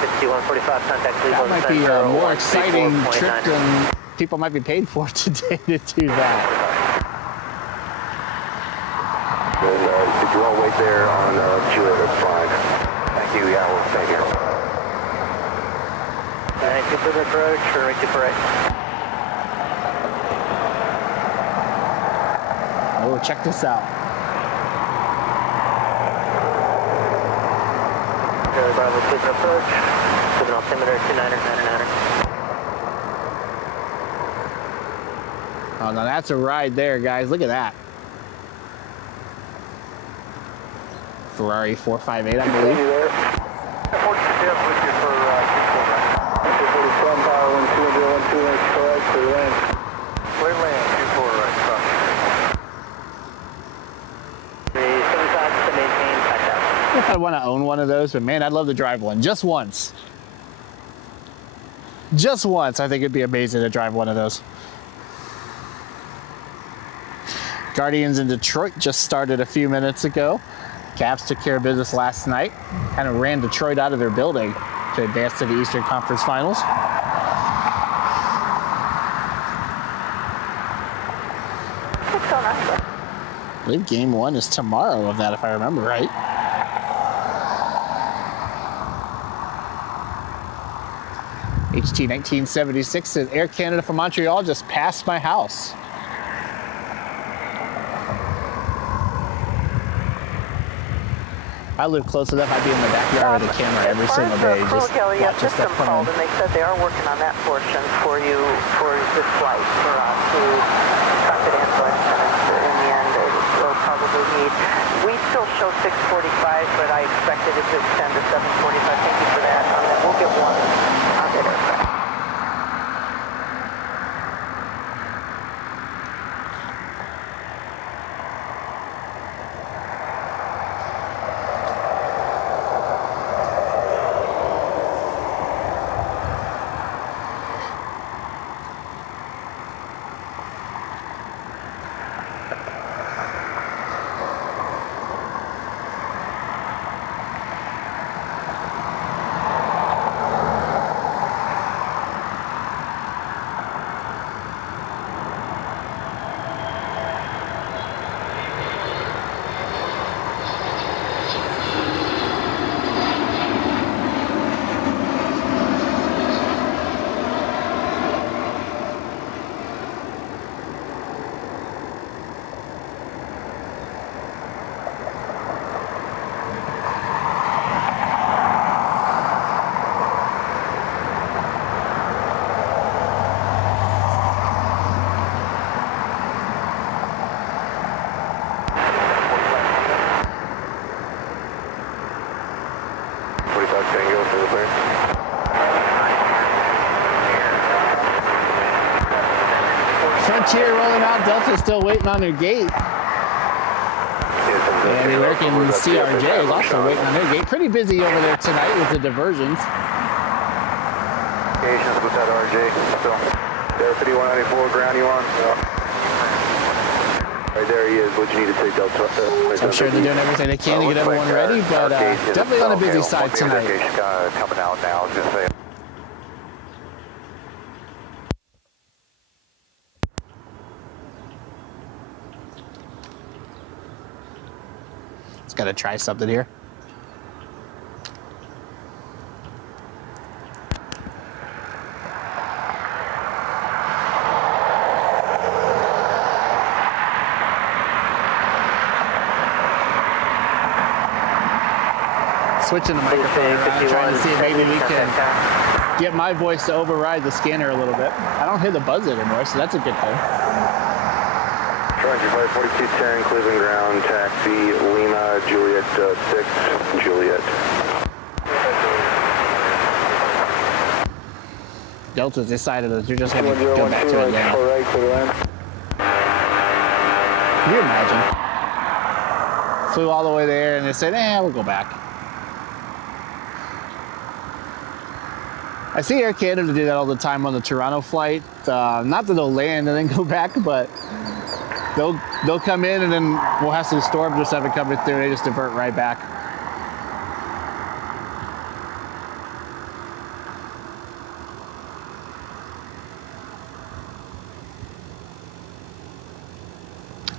6145, contact that Cleveland might be a Center, more exciting 134.9. trip than people might be paid for today to do that. If you want to wait there on Julia, that's fine. Thank you, yeah, well, thank you. 92 Cleveland approach, runway 248. Oh, check this out. Charlie Bravo, Cleveland approach, Cleveland altimeter 29er, 99er. Oh, now that's a ride there, guys. Look at that. Ferrari 458, I believe. You there? 42 with you for 247 power, 120, 128, correct, clear land. clear land, 24 right, cross. 375 to maintain 5,000. If I want to own one of those, but man, I'd love to drive one just once. Just once, I think it'd be amazing to drive one of those. Guardians in Detroit just started a few minutes ago. Cavs took care of business last night, kind of ran Detroit out of their building to advance to the Eastern Conference Finals. I believe game 1 is tomorrow of that, if I remember right. HT 1976 says Air Canada from Montreal just passed my house. I live close enough, I'd be in the backyard with a camera every single day, just watching stuff come called, in. and they said they are working on that portion for you for this flight for us to confidential instruments. In the end, we'll probably need. We still show 6:45, but I expected it to extend to 7:45. Thank you for that. We'll get one on that aircraft. Frontier rolling out, Delta's still waiting on their gate. And the American CRJ is also waiting on their gate. Pretty busy over there tonight with the diversions. Communications with that RJ, still. There, 5194, ground you on? Yeah. Right there he is, what you need to take Delta. I'm sure they're doing everything they can to get everyone ready, but definitely on the busy side tonight. Coming out now, just saying. Just gotta try something here. Switching the microphone around, trying to see if maybe we can get my voice to override the scanner a little bit. I don't hear the buzz anymore, so that's a good thing. Roger, 54210, Cleveland ground, taxi, Lima, Juliet 6, Juliet. Delta's decided that you're just going to go back to Atlanta. Right, clear land. Can you imagine? Flew all the way there and they said, we'll go back. I see Air Canada do that all the time on the Toronto flight. Not that they'll land and then go back, but they'll come in and then we'll have some storms or something coming through and they just divert right back.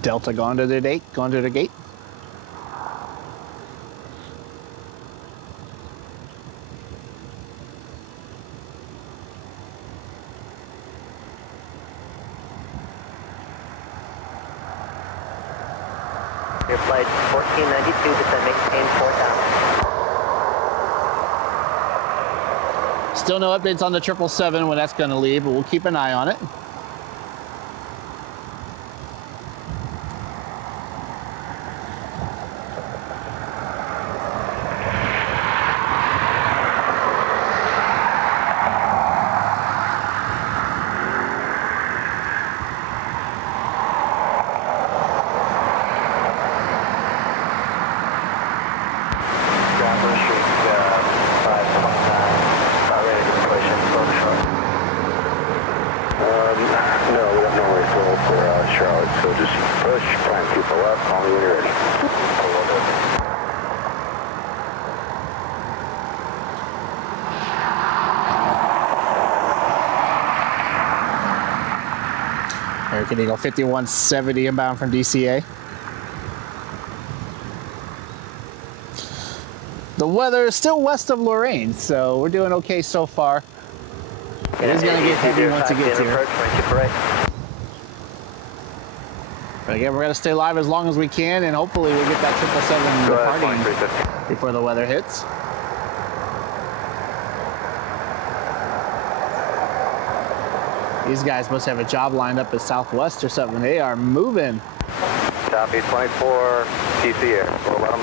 Delta going to their gate. Your flight 1492, descend maintain 4000. Still no updates on the 777 when that's going to leave, but we'll keep an eye on it. American Eagle 5170 inbound from DCA. The weather is still west of Lorraine, so we're doing okay so far. It is going to get heavy once it gets here. But again, we're going to stay live as long as we can, and hopefully we'll get that 777 departing before the weather hits. These guys must have a job lined up at Southwest or something. They are moving. Copy 24, TC Air. We'll let them.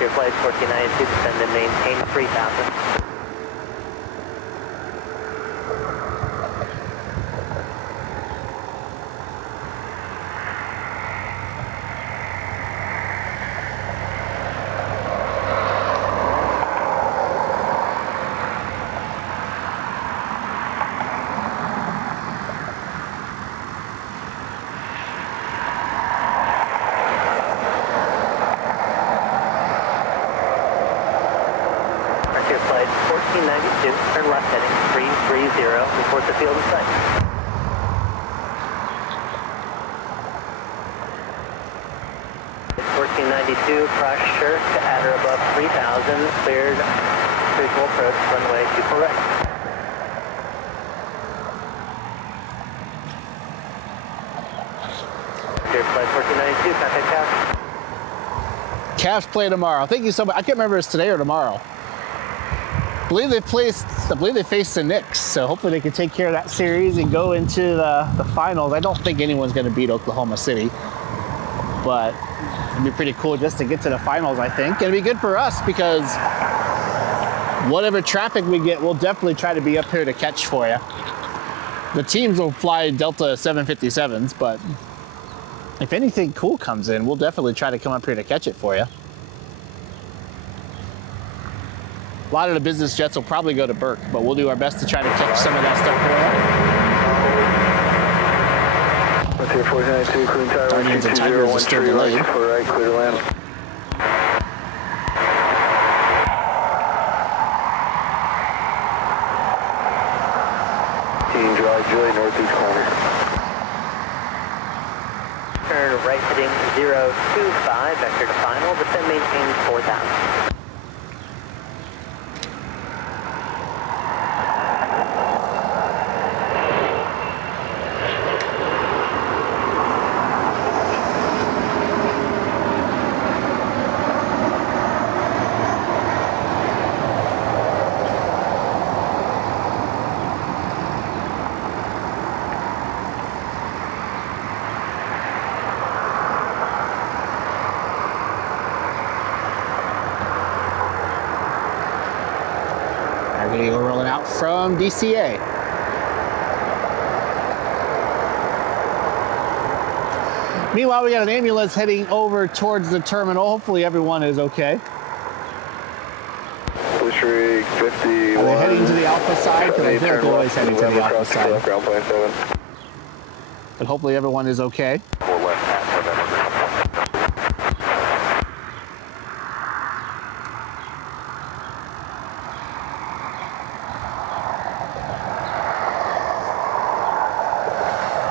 Your flight 1492, descend and maintain 3000. Flight 1492, turn left heading 330, report the field in sight. It's 1492, pressure to at or above 3000, cleared visual approach, runway 24 right. Cleared flight 1492, contact CAF. Cavs play tomorrow. Thank you so much. I can't remember if it's today or tomorrow. I believe they faced the Knicks, so hopefully they can take care of that series and go into the finals. I don't think anyone's going to beat Oklahoma City, but it'd be pretty cool just to get to the finals, I think. It'd be good for us because whatever traffic we get, we'll definitely try to be up here to catch for you. The teams will fly Delta 757s, but if anything cool comes in, we'll definitely try to come up here to catch it for you. A lot of the business jets will probably go to Burke, but we'll do our best to try to catch some of that stuff for you. Let's hear 492, clean tower, Guardians and Tigers are still delayed. Right, clear to land. Team drive, Julie, northeast corner. Turn right heading 025, vector to final, descend maintain 4000. American Eagle rolling out from DCA. Meanwhile, we got an ambulance heading over towards the terminal. Hopefully everyone is okay. Streak 51. Are they heading to the Alpha side? Because I feel like they're always heading to the Alpha side. Ground point 7. But hopefully everyone is okay.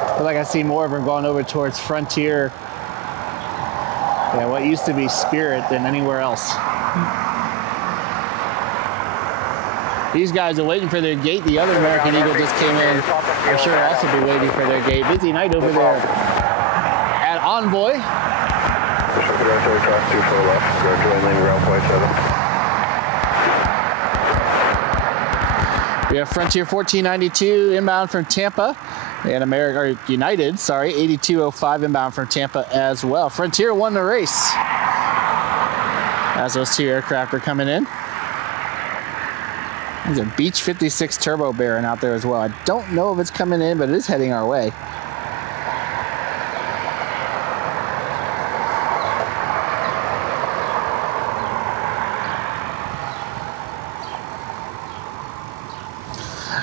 I feel like I see more of them going over towards Frontier. Yeah, what used to be Spirit than anywhere else. These guys are waiting for their gate. The other American Eagle just came in. I'm sure will also be waiting for their gate. Busy night over there at Envoy. We have Frontier 1492 inbound from Tampa, and United, 8205 inbound from Tampa as well. Frontier won the race as those two aircraft are coming in. There's a Beech 56 Turbo Baron out there as well. I don't know if it's coming in, but it is heading our way.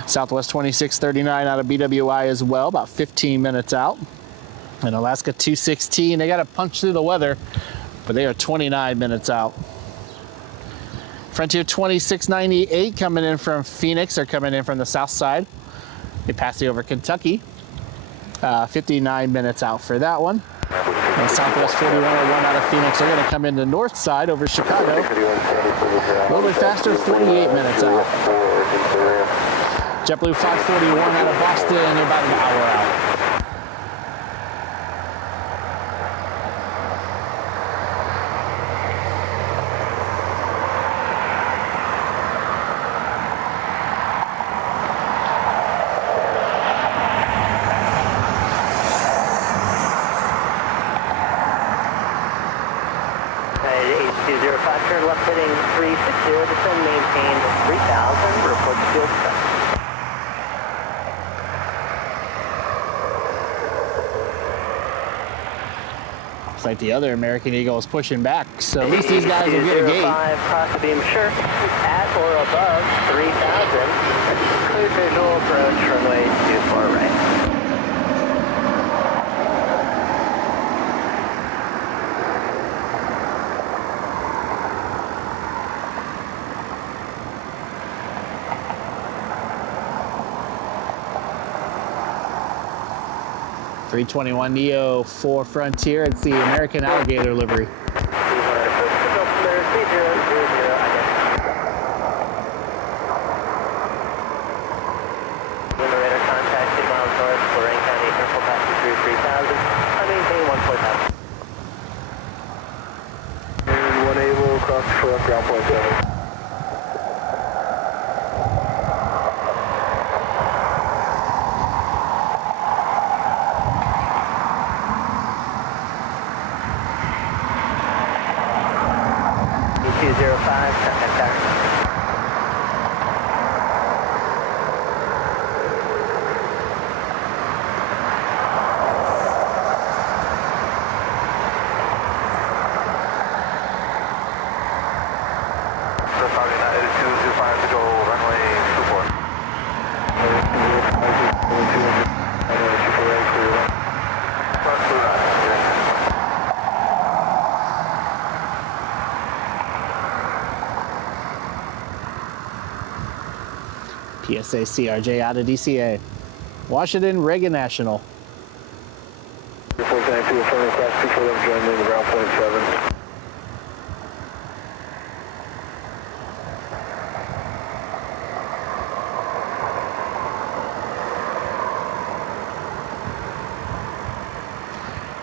Southwest 2639 out of BWI as well, about 15 minutes out. And Alaska 216, they got to punch through the weather, but they are 29 minutes out. Frontier 2698 coming in from Phoenix. They're coming in from the south side. They passed over Kentucky. 59 minutes out for that one. And Southwest 4101 out of Phoenix. They're going to come in the north side over Chicago. A little bit faster, 48 minutes out. JetBlue 541 out of Boston. They're about an hour out. Turn left heading 360, descend maintain 3000, report to field stop. Looks like the other American Eagle is pushing back, so at least these guys will get a gate. 5 cross the beam, sure, at or above 3000, clear visual approach, runway 24 right. .321neo for Frontier. It's the American Alligator livery. Radar contact 2 miles north, Lorraine County, Central passing through 3000. I maintain 1.5. And 1 able across the front, ground point 7. PSA CRJ out of DCA. Washington Reagan National. 492 affirmative class 2 for them, join me in the ground point 7.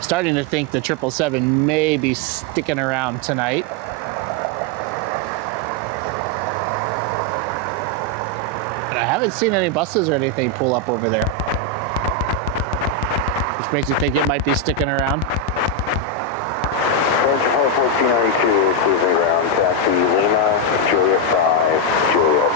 Starting to think the 777 may be sticking around tonight. But I haven't seen any buses or anything pull up over there, which makes you think it might be sticking around. Frontier 1492 cruising around, taxi Lima, Juliet 5, Juliet.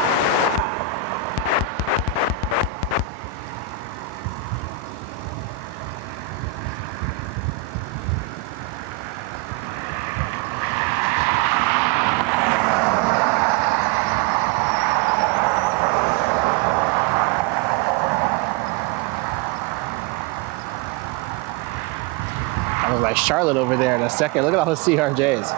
by Charlotte over there in a second. Look at all the CRJs.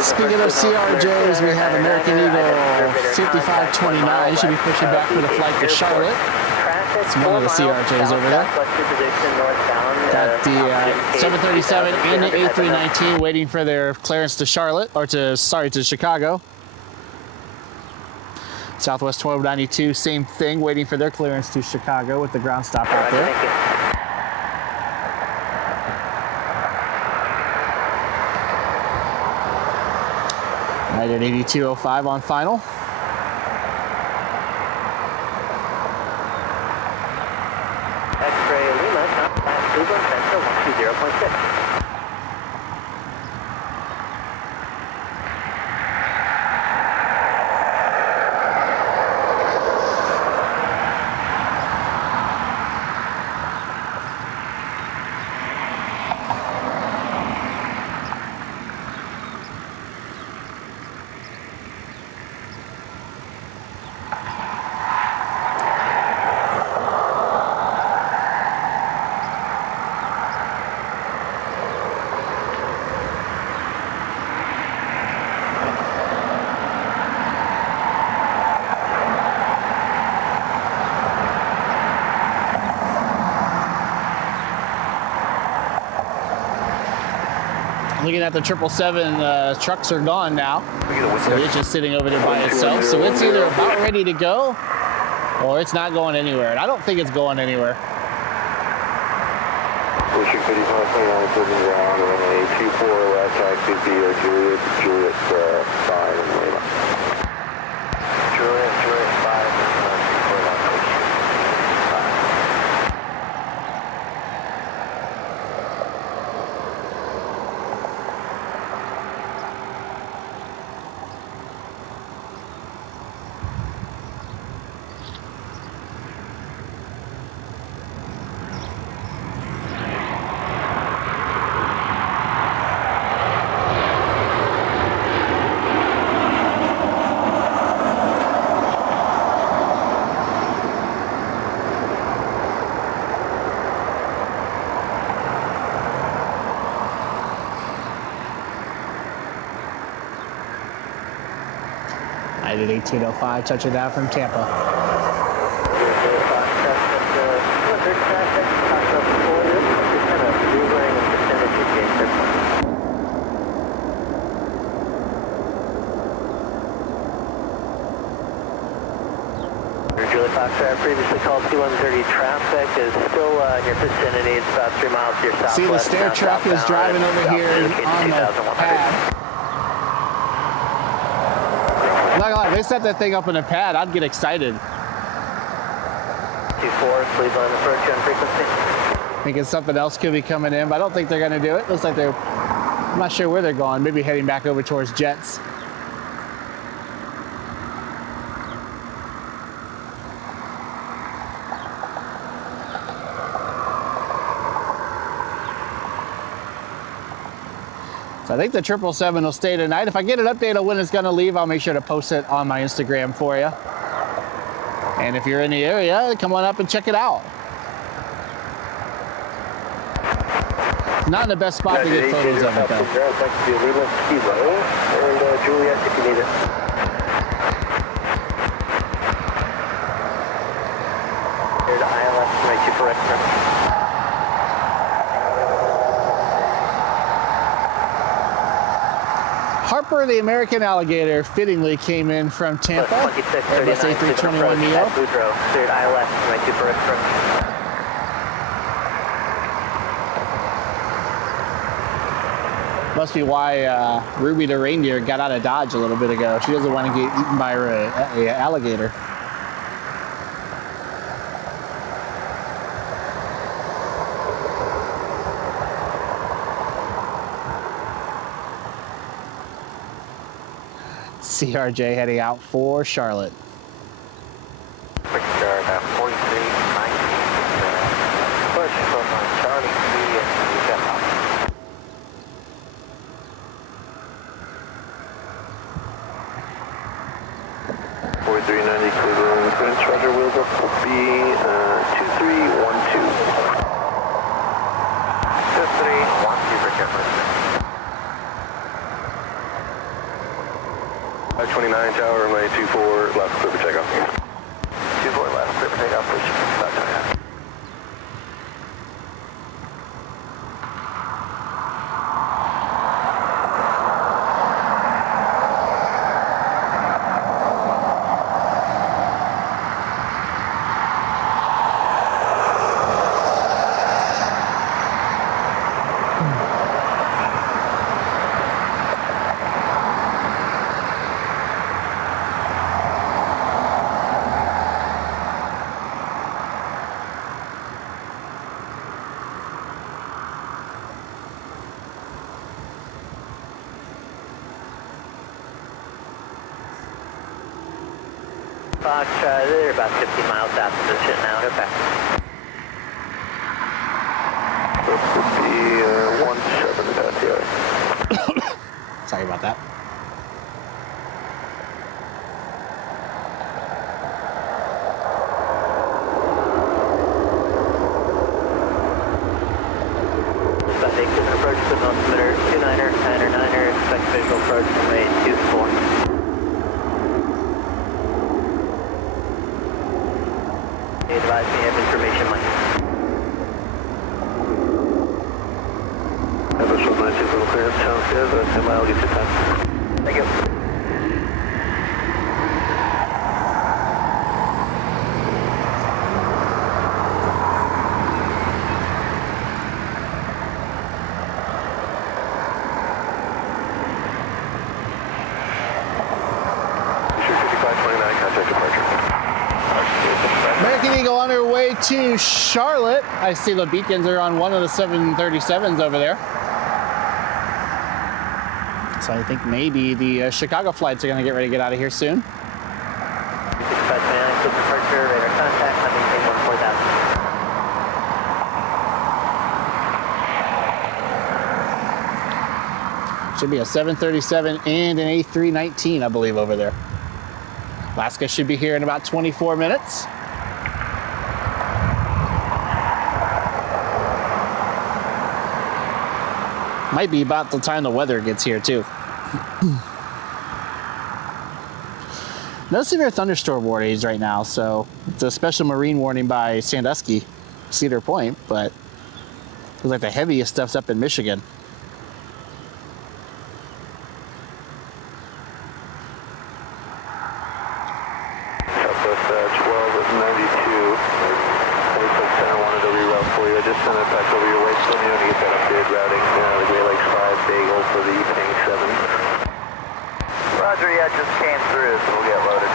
Speaking of CRJs, we have American Eagle 5529. Should be pushing back for the flight to Charlotte. It's one of the CRJs over there. Got the 737 and the A319 waiting for their clearance to Charlotte, or to Chicago. Southwest 1292, same thing, waiting for their clearance to Chicago with the ground stop out there. Right at 8205 on final. X-ray Lima, contact Cleveland Center 120.6. Looking at the 777, trucks are gone now. So it's just sitting over there by itself. So it's either about ready to go or it's not going anywhere. And I don't think it's going anywhere. Pushing 5529, closing ground, runway 24, last taxi via Juliet 5 and Lima. Juliet 5. I did 1805, touching down from Tampa. Julie Foxtrot, previously called C-130 traffic is still in your vicinity. It's about 3 miles to your southwest. See, the stair truck is driving over here on the pad. Not gonna lie, if they set that thing up in a pad, I'd get excited. 24, Cleveland, approach on frequency. Thinking something else could be coming in, but I don't think they're gonna do it. Looks like they're, I'm not sure where they're going. Maybe heading back over towards Jets. So I think the 777 will stay tonight. If I get an update on when it's gonna leave, I'll make sure to post it on my Instagram for you. And if you're in the area, come on up and check it out. Not in the best spot to get photos of it though. Thanks to Lima, Kilo, and Juliet if you need it. Here to ILS to make you correct. Harper, the American Alligator, fittingly came in from Tampa. Airbus A321neo. Boudreaux, cleared ILS to make you correct. Must be why Ruby the reindeer got out of Dodge a little bit ago. She doesn't want to get eaten by an alligator. CRJ heading out for Charlotte. Picture that 4319. Push from Charlie 3 and you got up. 4390 Cleveland, Prince Roger, wheels up will be 2312. 2312 for Jefferson. 529 tower, runway 24, left clear for takeoff. 24 left, clear for takeoff, push. Start down here. Fox, they're about 50 miles out of position now. Okay. That would be 17 PTI. Sorry about that. About 8 clear approach to the altimeter 29er, 9er, expect visual approach runway 24. Advise me of information, Mike. Have a short 90 little clearance, sounds good. 10 mile, get to 10. Thank you. Sure 5529, contact departure. American Eagle on her way to Charlotte. I see the beacons are on one of the 737s over there. So I think maybe the Chicago flights are going to get ready to get out of here soon. 6529, clear departure, radar contact, maintain 14,000. Should be a 737 and an A319, I believe, over there. Alaska should be here in about 24 minutes. Might be about the time the weather gets here, too. No severe thunderstorm warnings right now, so it's a special marine warning by Sandusky, Cedar Point, but looks like the heaviest stuff's up in Michigan. Southwest 1292. Waypoint Center wanted to reroute for you. I just sent it back over your way, so you know to get that updated routing. The Great Lakes 5 bagel for the Ping 7. Roger, yeah, just came through, so we'll get loaded.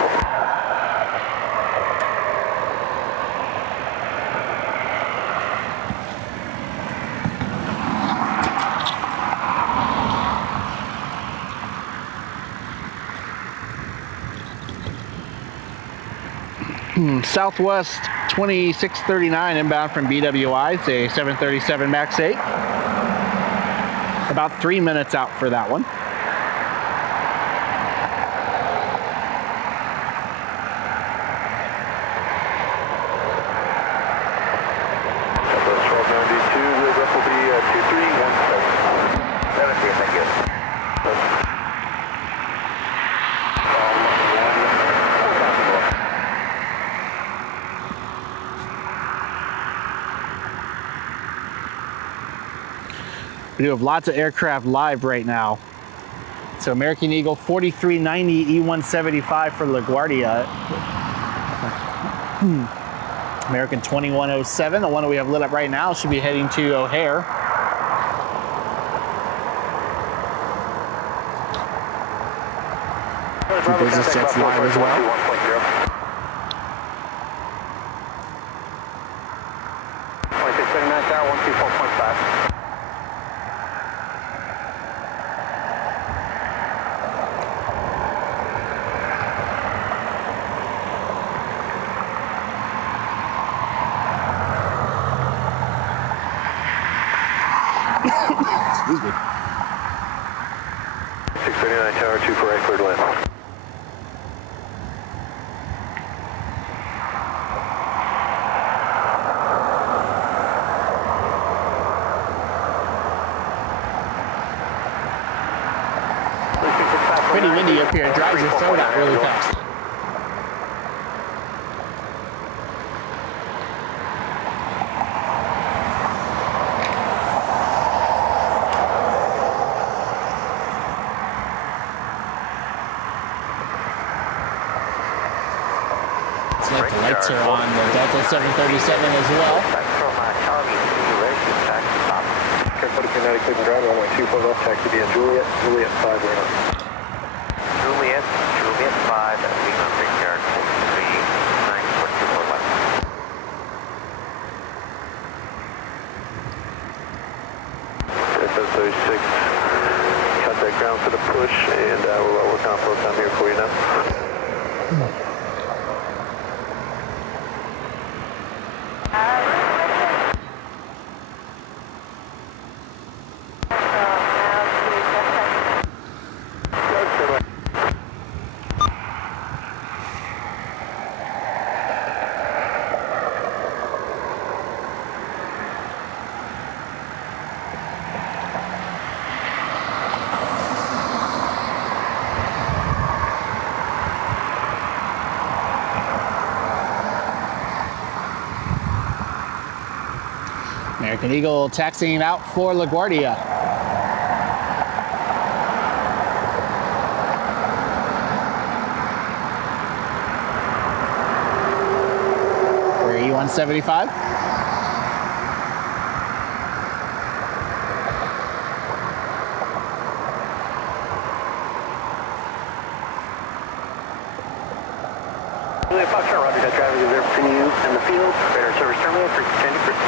Southwest 2639 inbound from BWI. It's a 737 MAX 8. About 3 minutes out for that one. Southwest 1292, wheels up will be 2317. 17, thank you. We do have lots of aircraft live right now. So American Eagle 4390 E175 for LaGuardia. American 2107, the one that we have lit up right now, should be heading to O'Hare. Business jets live as well. 2639 tower, 124.5. Excuse me. 639 Tower 2 for right, clear to land. Pretty windy up here. It drives your throat out really fast. Looks like the lights are on the Delta 737 as well. From Charlie 3, ready to taxi stop. Airport Kinetic, clear and ground, runway 24 left, taxi via Juliet, Juliet 5, we're on. Juliet 5, and we going to take care of 639.24 left. SF 36, contact ground for the push, and we'll work on flow time here for you now. American Eagle taxiing out for LaGuardia. We're E175. Juliet Foxtrot, Roger, got traffic observed between you and the field. Radar service terminal, frequency change approved.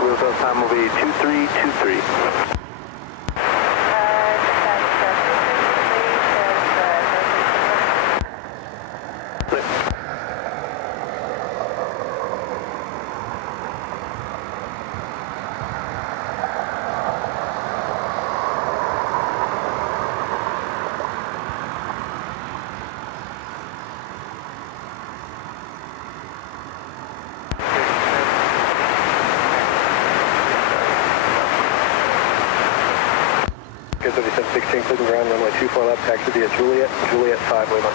Wheels up time will be 2323. Good 3716, clear ground, runway 24 left, taxi via Juliet, Juliet 5, wave on.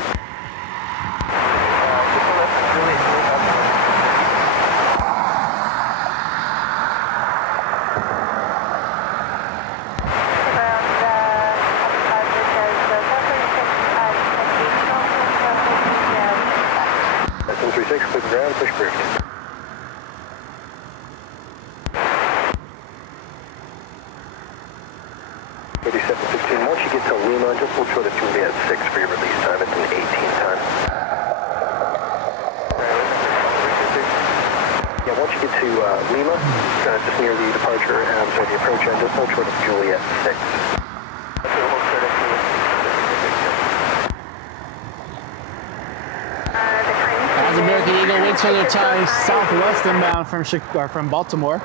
That's 136, clear ground, push approved. Once you get to Lima, just hold short of Juliet 6 for your release time. It's an 18 time. Yeah, once you get to Lima, just near the departure, sorry, the approach end, just hold short of Juliet 6. As American Eagle waits for their time southwest inbound from Baltimore.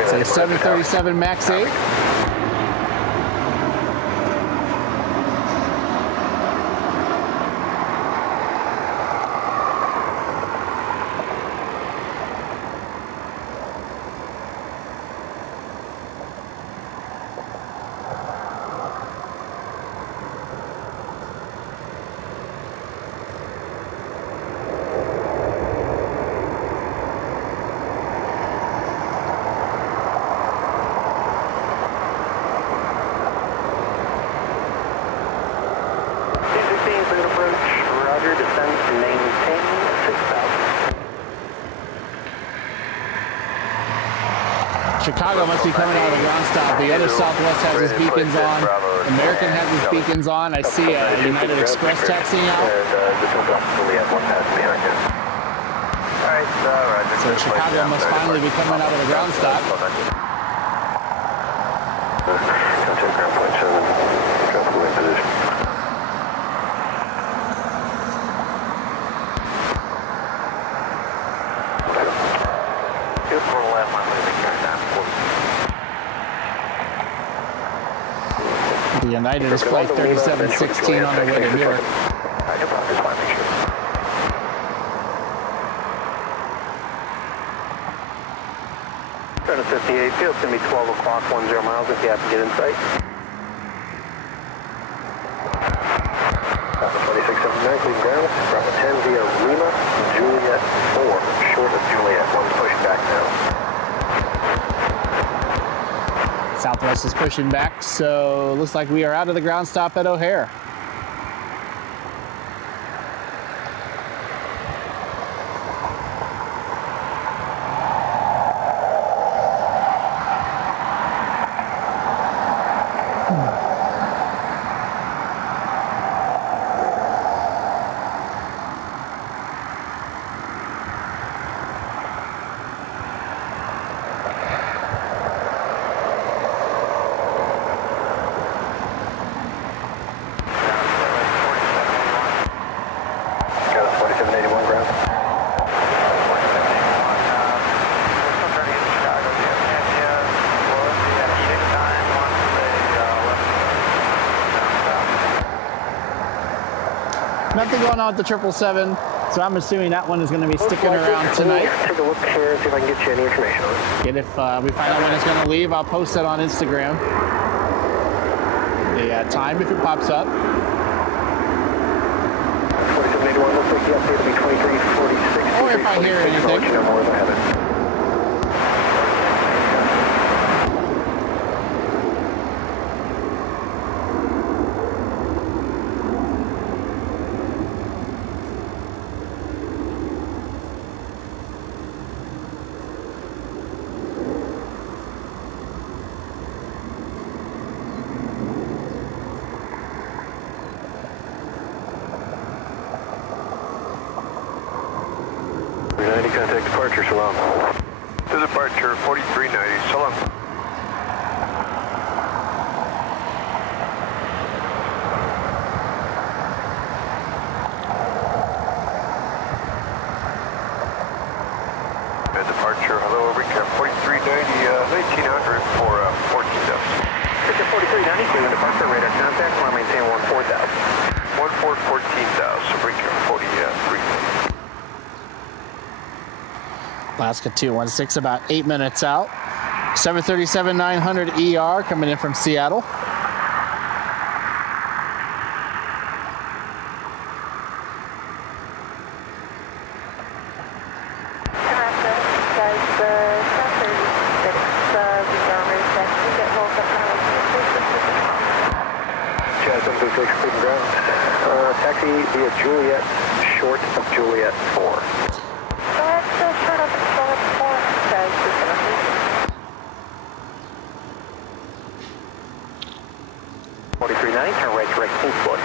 It's a 737 MAX 8. Roger, descend to maintain 6,000. Chicago must be coming out of the ground stop. The other Southwest has his beacons on. American has his beacons on. I see a United Express taxiing out. So Chicago must finally be coming out of the ground stop. check ground point 7, traffic away position. Two for left, I'm moving here down. The United is flight 3716 on their way to Newark. No problem, just fine, make sure. Turn to 58, field's going to be 12 o'clock, 10 miles if you have to get in sight. 2679, clean ground. Bravo 10 via Lima, Juliet 4, short of Juliet. One's pushing back now. Southwest is pushing back, so looks like we are out of the ground stop at O'Hare. Nothing going on with the 777, so I'm assuming that one is going to be sticking around tonight. Take a look here and see if I can get you any information on it. And if we find out when it's going to leave, I'll post it on Instagram. The time if it pops up. 2781, looks like the update will be 2346. Or if I hear anything. I'll let you know more if I have it. Contact departure, Shalom. To departure, 4390, Shalom. At departure, hello, recap 4390, 1900 for 14,000. Picture 4390, clear departure, radar contact, want to maintain 14,000. 14,000, recap 4390. Alaska 216, about 8 minutes out. 737-900 ER coming in from Seattle. Taxi via Juliet, short of Juliet 4. 4390, turn right correct, full floor.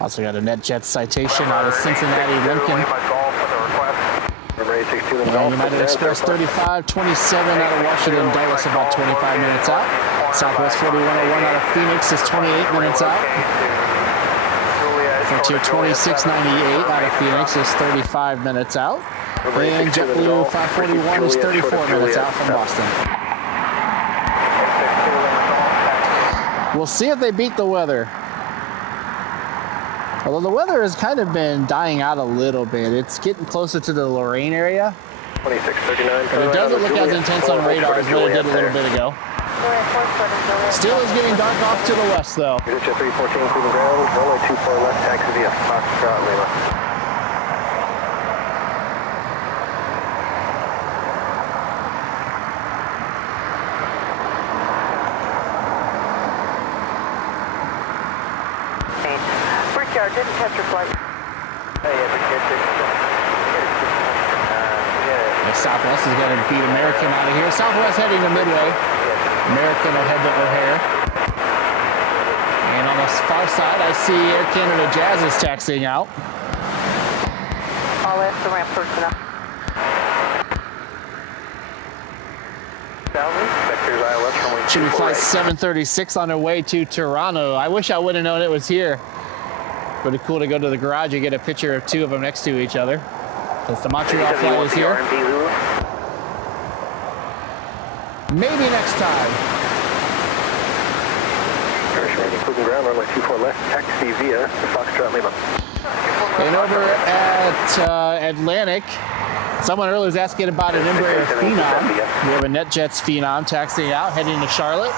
Also got a NetJet citation out of Cincinnati, Lincoln. And United Express 3527 out of Washington Dulles, about 25 minutes out. Southwest 4101 out of Phoenix is 28 minutes out. Frontier 2698 out of Phoenix is 35 minutes out. And JetBlue 541 is 34 minutes out from Boston. We'll see if they beat the weather. Although the weather has kind of been dying out a little bit. It's getting closer to the Lorraine area. 2639. But it doesn't look as intense on radar as what it did a little bit ago. Still is getting dark off to the west, though. Jet 314, clearing ground, runway 24 left, taxi via Foxtrot, Lima. Brickyard, didn't catch your flight. Southwest is going to beat American out of here. Southwest heading to Midway. American will head to O'Hare. And on the far side, I see Air Canada Jazz is taxiing out. I'll ask the ramp personnel. Vectors ILS runway Should be 24 flight right. 736 on their way to Toronto. I wish I would have known it was here. Pretty cool to go to the garage and get a picture of two of them next to each other. Because the Montreal flight is here. RMB Lulu. Maybe next time. Cruising ground, runway 24 left, taxi via Foxtrot Lima. And over at Atlantic, someone earlier was asking about an Embraer Phenom. We have a NetJets Phenom taxiing out, heading to Charlotte.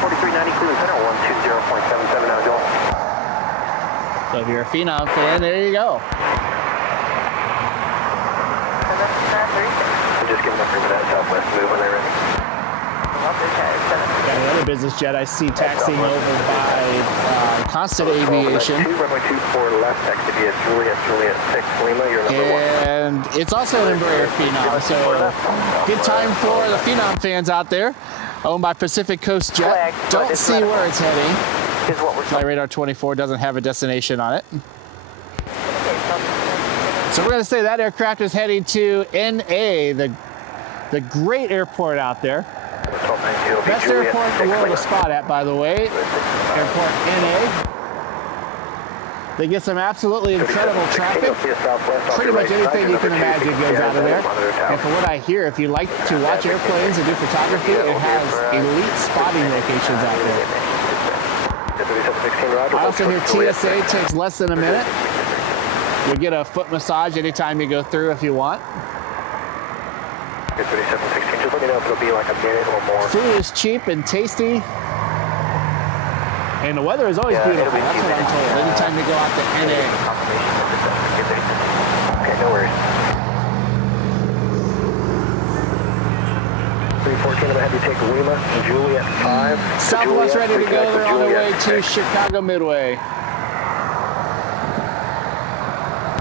4390 cruising center, 120.77 now going. So if you're a Phenom fan, there you go. I'm just giving up for that Southwest move when they're ready. Got another business jet I see taxiing over by Constant Aviation. Runway 24 left, taxi via Juliet 6 Lima, you're number one. And it's also an Embraer Phenom, so good time for the Phenom fans out there. Owned by Pacific Coast Jet. Don't see where it's heading. Flight Radar 24 doesn't have a destination on it. So we're going to say that aircraft is heading to NA, the great airport out there. Best airport in the world to spot at, by the way. Airport NA. They get some absolutely incredible traffic. Pretty much anything you can imagine goes out of there. And from what I hear, if you like to watch airplanes and do photography, it has elite spotting locations out there. I also hear TSA takes less than a minute. You'll get a foot massage anytime you go through if you want. 3716, just let me know if it'll be like a minute or more. Food is cheap and tasty. And the weather is always beautiful. That's what I'm told. Anytime you go out to NA. Okay, no worries. 314, I'm going to have you take Lima, Juliet 5. Southwest ready to go. They're on their way to Chicago Midway.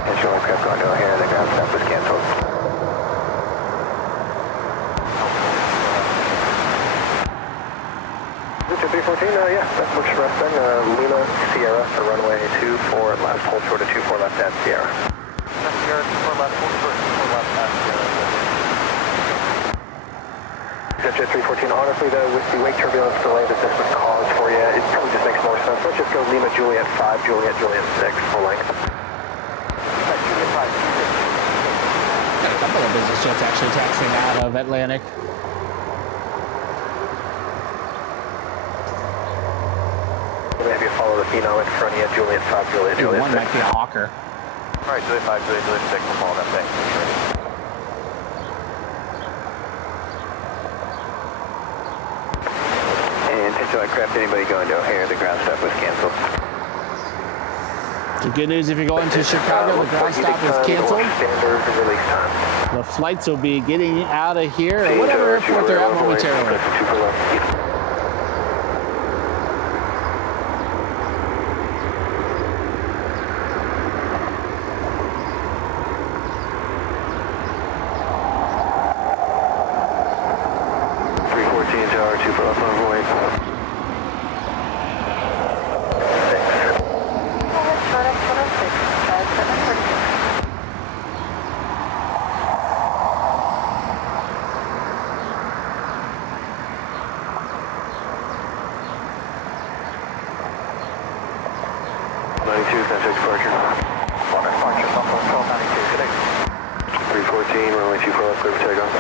Control aircraft going to O'Hare, the ground stop was canceled. Richard 314, yeah, that looks rough then. Lima, Sierra, for runway 24 left, hold short of 24 left at Sierra. Sierra, 24 left, hold short, 24 left at Sierra. Jet 314, honestly though, with the wake turbulence delay that this would cause for you, it probably just makes more sense. Let's just go Lima, Juliet 5, Juliet 6, full length. Got a couple of business jets actually taxiing out of Atlantic. Maybe follow the Phenom in front of you, Juliet 5, Juliet 6. One might be a Hawker. All right, Juliet 5, Juliet 6, we'll follow that thing. And attention aircraft, anybody going to O'Hare, the ground stop was canceled. The good news, if you're going to Chicago, the ground stop is canceled. Standard release time. The flights will be getting out of here, or whatever airport they're at momentarily. Tower 2 for Alpha Runway 92, contact departure. Water departure, Buffalo 1292, good day. 314, runway 24 left, clear for takeoff.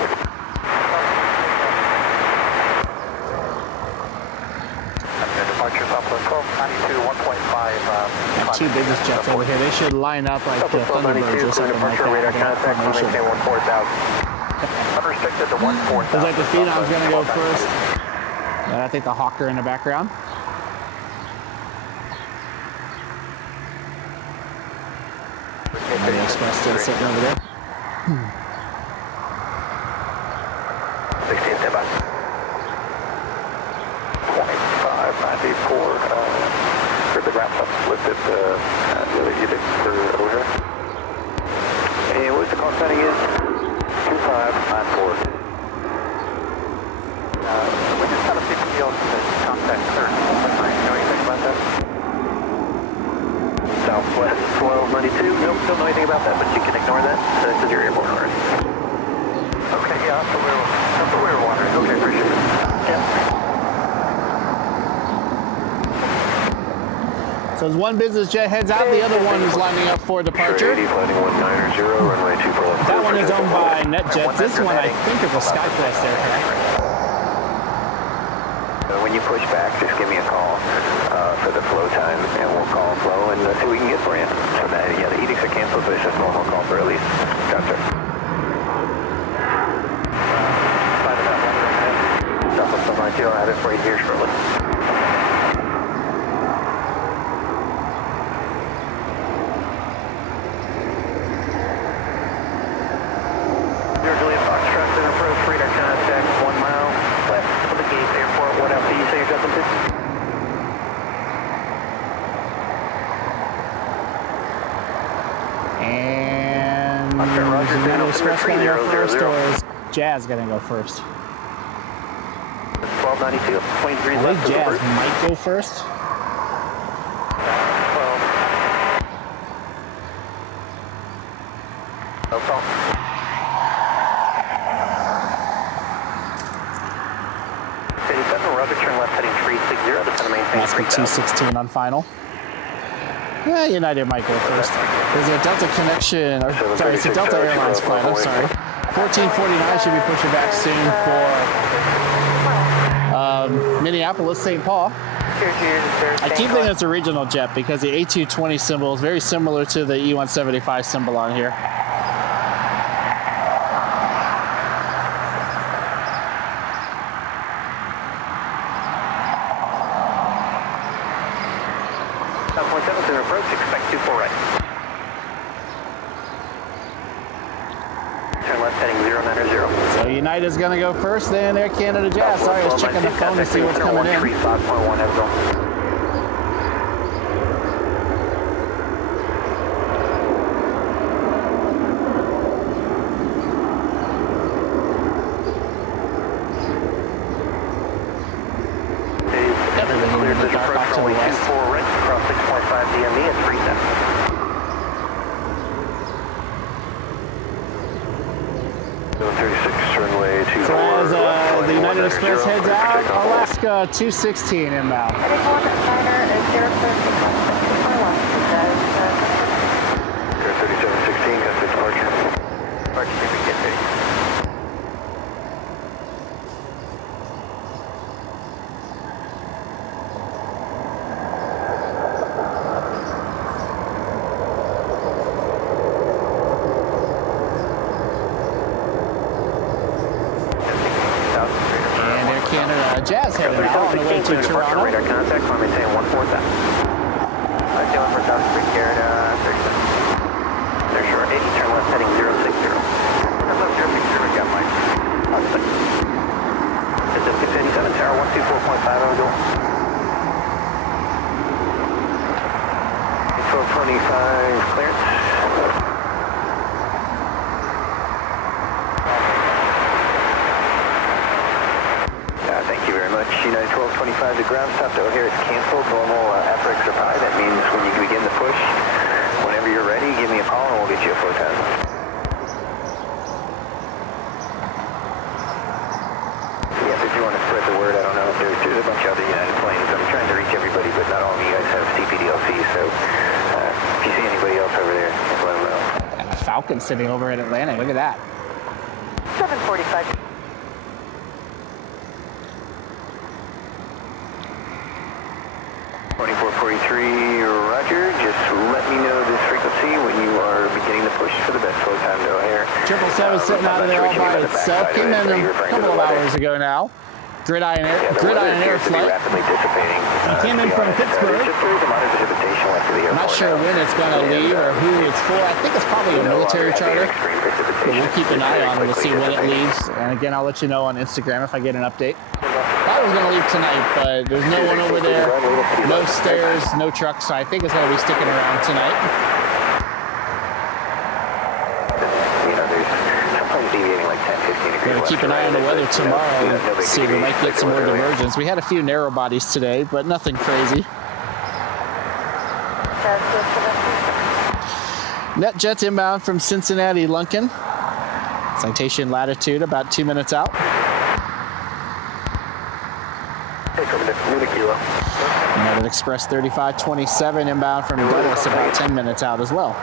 Departure Buffalo 1292, 1.5. Two business jets over here. They should line up like the Thunderbirds or something like that. Radar Like that contact, formation. maintain 14,000. Unrestricted to 14000. Looks like the Phenom's going to go first. And I think the Hawker in the background. And the Express still sitting over there. 16, stand by. 25, 94. For the ground stop lifted, really you think for O'Hare. And what's the call sign again? 2594. We just had a big deal to contact clear. You know anything about that? Southwest 1292. Nope, don't know anything about that, but you can ignore that. This is your airport. So as one business jet heads out, the other one is lining up for departure. Landing 190, runway 24 left. That one is owned by NetJets. This one, I think, is a SkyQuest aircraft. When you push back, just give me a call for the flow time, and we'll call flow and see what we can get for you. So that, yeah, the edicts are canceled, but it's just normal call for release. Gotcha. Southwest 192, I'll have it for you here shortly. Juliet Foxtrot, center approach, radar contact, 1 mile west of the gate airport. What else do you say you're jumping to? And is United Express going to go first, or is Jazz going to go first? 1292, 23 I left. think Jazz might go first. 12. No call. City 7, roger, turn left heading 360, descend to maintain Alaska 3000. 216 on final. Yeah, United might go first. There's a Delta connection, or sorry, it's a Delta Airlines flight, I'm sorry. 1449 should be pushing back soon for Minneapolis, St. Paul. I keep thinking it's a regional jet because the A220 symbol is very similar to the E175 symbol on here. Southwest 7 approach, expect 24 right. Turn left heading 090. So United's going to go first, then Air Canada Jazz. Sorry, I was checking the phone to see what's coming in. 5.1 heads on. Everything in the dark off to the west. 24 right, cross 6.5 DME at 37. So as the United Express heads out, Alaska 216 inbound. Heading 19er is 3716, got this departure. Departure, if we get ready. And Air Canada Jazz heading out on the way to Toronto. Radar contact, climb maintain 147. I'm doing for South Street, Canada, 37. They're short 80, turn left heading 060. That's up 060, got mine. That's 6. This is 687, tower 124.5, over door. 1225 clearance. Thank you very much. United 1225, the ground stop to O'Hare is canceled. Normal FRX are high. That means when you begin the push, whenever you're ready, give me a call and we'll get you a flow time. Yeah, if you want to spread the word, I don't know. There's a bunch of other United planes. I'm trying to reach everybody, but not all of you guys have CPDLC, so if you see anybody else over there, just let them know. And a Falcon sitting over at Atlanta. Look at that. 745. 2443, roger. Just let me know this frequency when you are beginning to push for the best flow time to O'Hare. 777 sitting out of there all by itself. Came in a couple of hours ago now. Gridiron Air flight. He came in from Pittsburgh. I'm not sure when it's going to leave or who it's for. I think it's probably a military charter. But we'll keep an eye on it to see when it leaves. And again, I'll let you know on Instagram if I get an update. Thought it was going to leave tonight, but there's no one over there. No stairs, no trucks. So I think it's going to be sticking around tonight. We're going to keep an eye on the weather tomorrow and see if we might get some more diversions. We had a few narrow bodies today, but nothing crazy. NetJets inbound from Cincinnati Lunken. Citation latitude about 2 minutes out. United Express 3527 inbound from Dulles, about 10 minutes out as well.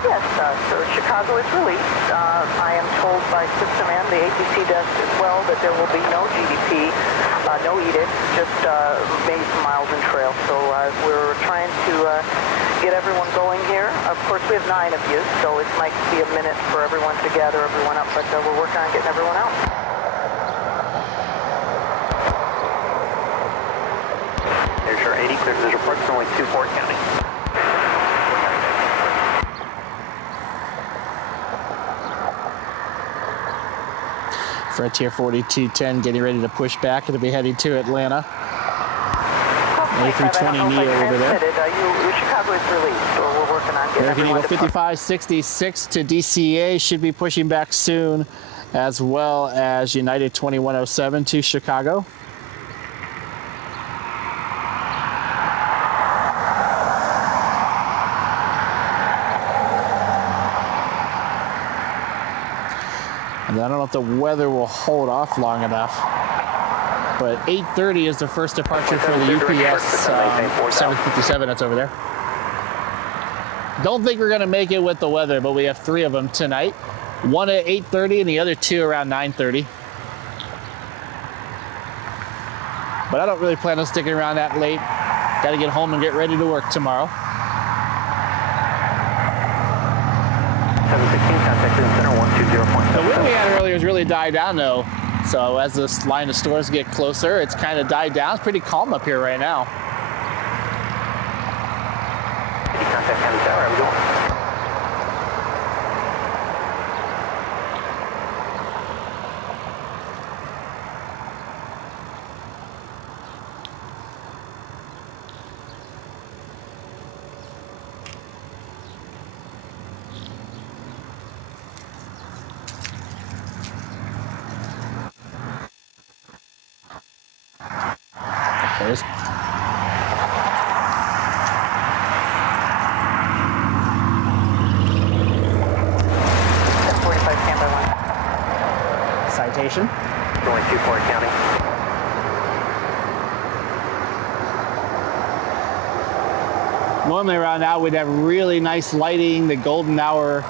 Yes, so Chicago is released. I am told by System and the ATC desk as well that there will be no GDP, no edict, just maybe some miles and trails. So we're trying to get everyone going here. Of course, we have 9 of you, so it might be a minute for everyone to gather everyone up, but we're working on getting everyone out. Air Shore 80, clear visual reports from only 2 Fort County. Frontier 4210 getting ready to push back. It'll be heading to Atlanta. A320 Neo over there. Chicago is released, so we're working on getting everyone to 5566 to DCA should be pushing back soon, as well as United 2107 to Chicago. And I don't know if the weather will hold off long enough, but 8:30 is the first departure for the UPS 757 that's over there. Don't think we're going to make it with the weather, but we have 3 of them tonight. One at 8:30 and the other 2 around 9:30. But I don't really plan on sticking around that late. Got to get home and get ready to work tomorrow. 716, contact in center 120.7. The wind we had earlier has really died down though. So as this line of stores get closer, it's kind of died down. It's pretty calm up here right now. Contact County Tower, how we going? There it is. Citation. Going 2 Fort County. Normally around now we'd have really nice lighting, the golden hour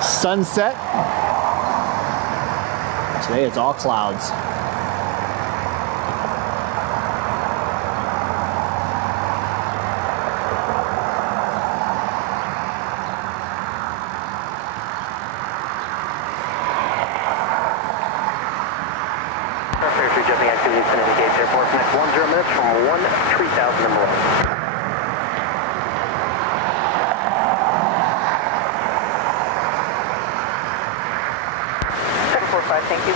sunset. Today it's all clouds. Jumping activities to indicate airport for next 10 minutes from 1-3000 and below. Thank you.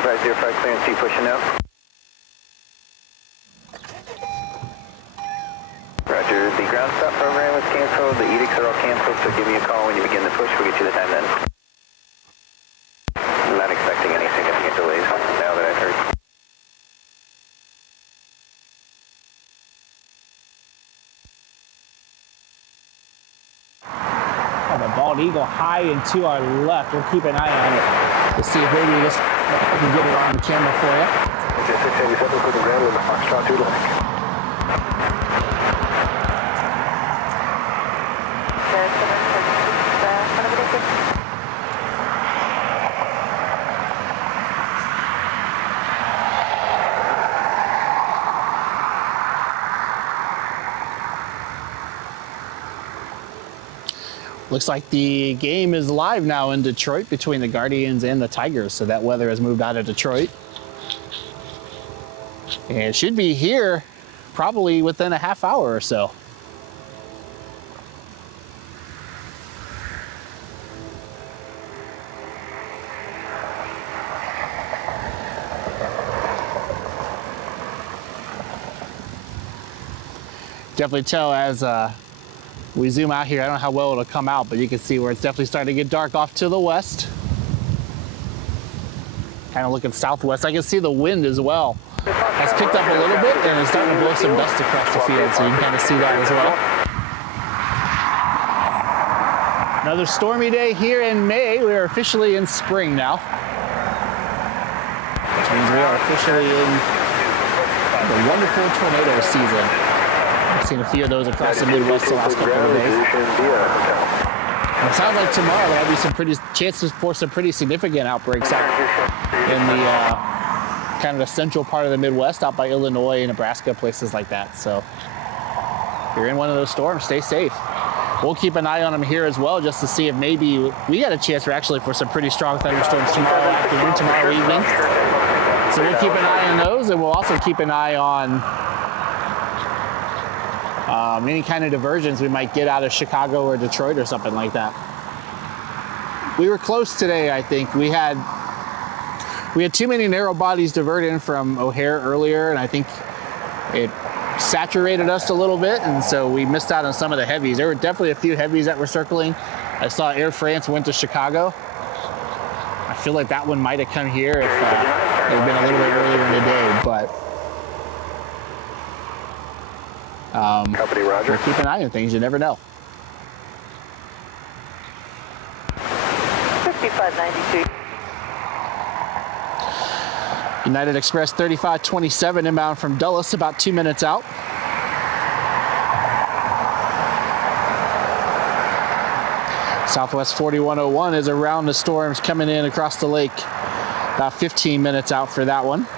5505 clearance, T pushing out. Roger, the ground stop program is canceled, the edicts are all canceled, so give me a call when you begin the push, we'll get you the time then. I'm not expecting any significant delays now that I've heard. The Bald Eagle high and to our left. We'll keep an eye on it to see if maybe this I can get it on the camera for you. Okay, 687 put the ground in the Foxtrot 2 line. Looks like the game is live now in Detroit between the Guardians and the Tigers, so that weather has moved out of Detroit. And it should be here probably within a half hour or so. Definitely tell as we zoom out here, I don't know how well it'll come out, but you can see where it's definitely starting to get dark off to the west. Kind of looking southwest. I can see the wind as well. It's picked up a little bit and it's starting to blow some dust across the field, so you can kind of see that as well. Another stormy day here in May. We are officially in spring now, which means we are officially in the wonderful tornado season. I've seen a few of those across the Midwest the last couple of days. And it sounds like tomorrow there might be some chances for some pretty significant outbreaks out in the kind of the central part of the Midwest, out by Illinois, Nebraska, places like that. So if you're in one of those storms, stay safe. We'll keep an eye on them here as well, just to see if maybe we got a chance for some pretty strong thunderstorms tomorrow afternoon, tomorrow evening. So we'll keep an eye on those, and we'll also keep an eye on any kind of diversions we might get out of Chicago or Detroit or something like that. We were close today, I think. We had too many narrow bodies divert in from O'Hare earlier, and I think it saturated us a little bit, and so we missed out on some of the heavies. There were definitely a few heavies that were circling. I saw Air France went to Chicago. I feel like that one might have come here if it had been a little bit earlier in the day, but Company, roger. we'll keep an eye on things. You never know. 5592. United Express 3527 inbound from Dulles, about 2 minutes out. Southwest 4101 is around the storms coming in across the lake. About 15 minutes out for that one.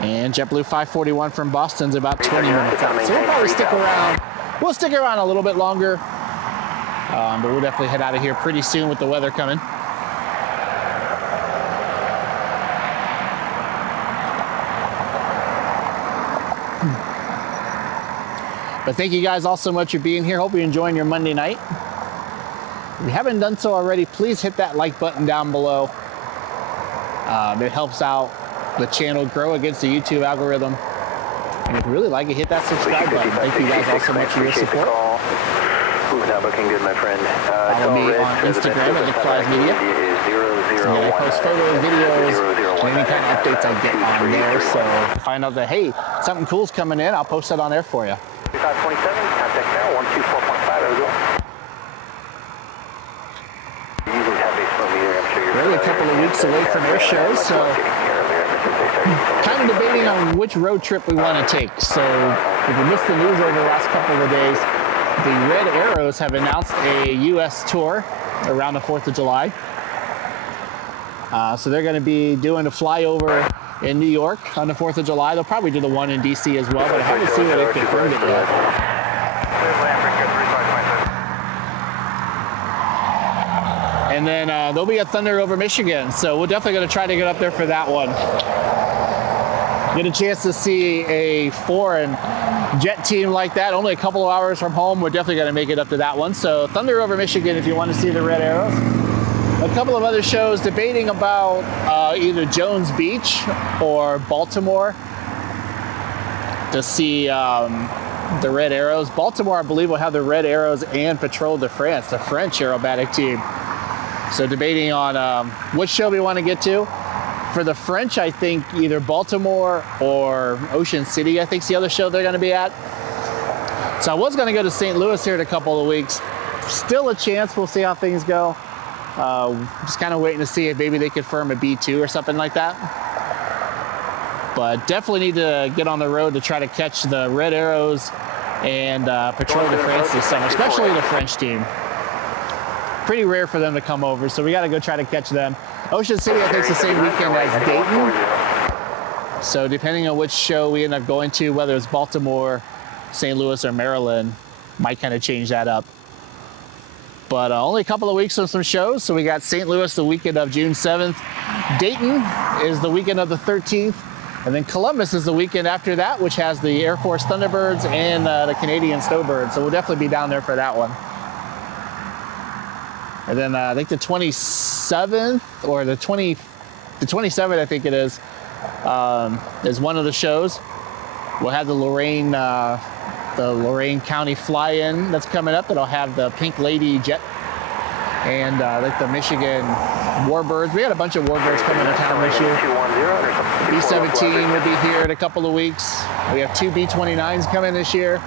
And JetBlue 541 from Boston's about 20 minutes out. So we'll probably stick around. We'll stick around a little bit longer. But we'll definitely head out of here pretty soon with the weather coming. But thank you guys all so much for being here. Hope you're enjoying your Monday night. If you haven't done so already, please hit that like button down below. It helps out the channel grow against the YouTube algorithm. And if you really like it, hit that subscribe button. Thank you guys all so much for your support. Not looking good, my friend. Follow me on Instagram at Nick Media. I post photos, videos, and any kind of updates I get on there. So if I find out that, hey, something cool's coming in, I'll post that on there for you. 527, contact now, 124.5, over. We're only a couple of weeks away from air shows, so kind of debating on which road trip we want to take. So if you missed the news over the last couple of days, the Red Arrows have announced a U.S. tour around the 4th of July. So they're going to be doing a flyover in New York on the 4th of July. They'll probably do the one in D.C. as well, but I haven't seen where they confirmed it yet. And then there'll be a Thunder over Michigan, so we're definitely going to try to get up there for that one. Get a chance to see a foreign jet team like that, only a couple of hours from home. We're definitely going to make it up to that one. So Thunder over Michigan if you want to see the Red Arrows. A couple of other shows debating about either Jones Beach or Baltimore to see the Red Arrows. Baltimore, I believe, will have the Red Arrows and Patrol de France, the French aerobatic team. So debating on which show we want to get to. For the French, I think either Baltimore or Ocean City, I think is the other show they're going to be at. So I was going to go to St. Louis here in a couple of weeks. Still a chance. We'll see how things go. Just kind of waiting to see if maybe they could firm a B2 or something like that. But definitely need to get on the road to try to catch the Red Arrows and Patrol de France this summer, especially the French team. Pretty rare for them to come over, so we got to go try to catch them. Ocean City, I think, is the same weekend as Dayton. So depending on which show we end up going to, whether it's Baltimore, St. Louis, or Maryland, might kind of change that up. But only a couple of weeks of some shows. So we got St. Louis the weekend of June 7th. Dayton is the weekend of the 13th. And then Columbus is the weekend after that, which has the Air Force Thunderbirds and the Canadian Snowbirds. So we'll definitely be down there for that one. And then I think the 27th or the 27th, I think it is, is one of the shows. We'll have the Lorain County fly-in that's coming up. It'll have the Pink Lady jet and like the Michigan Warbirds. We had a bunch of Warbirds coming to town this year. B-17 will be here in a couple of weeks. We have 2 B-29s coming this year.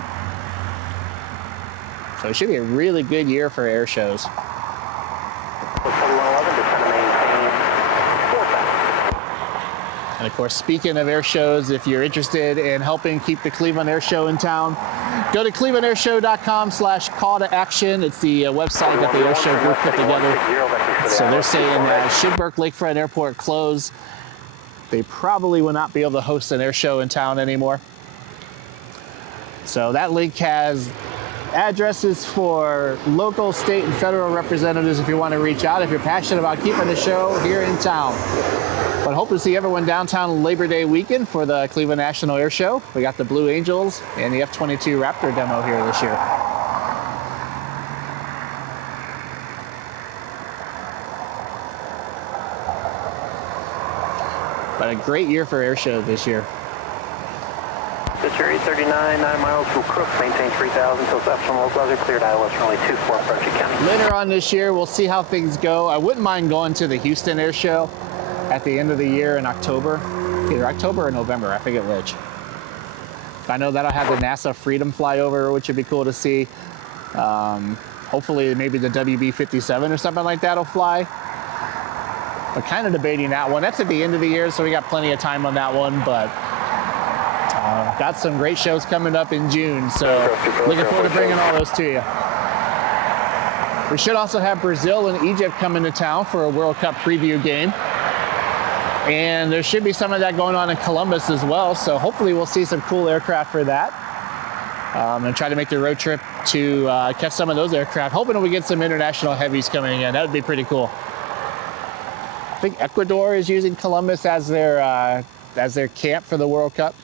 So it should be a really good year for air shows. And of course, speaking of air shows, if you're interested in helping keep the Cleveland Air Show in town, go to clevelandairshow.com/call to action. It's the website that the air show group put together. So they're saying should Burke Lakefront Airport close, they probably will not be able to host an air show in town anymore. So that link has addresses for local, state, and federal representatives if you want to reach out, if you're passionate about keeping the show here in town. But hope to see everyone downtown Labor Day weekend for the Cleveland National Air Show. We got the Blue Angels and the F-22 Raptor demo here this year. But a great year for air shows this year. Fisher 839, 9 miles from Crook, maintain 3,000 till exceptional low weather, cleared Iowa, runway 24 approach County. Later on this year, we'll see how things go. I wouldn't mind going to the Houston Air Show at the end of the year in October, either October or November, I forget which. I know that'll have the NASA Freedom flyover, which would be cool to see. Hopefully maybe the WB-57 or something like that will fly. But kind of debating that one. That's at the end of the year, so we got plenty of time on that one, but got some great shows coming up in June, so looking forward to bringing all those to you. We should also have Brazil and Egypt coming to town for a World Cup preview game. And there should be some of that going on in Columbus as well, so hopefully we'll see some cool aircraft for that. And try to make the road trip to catch some of those aircraft. Hoping we get some international heavies coming in. That would be pretty cool. I think Ecuador is using Columbus as their camp for the World Cup.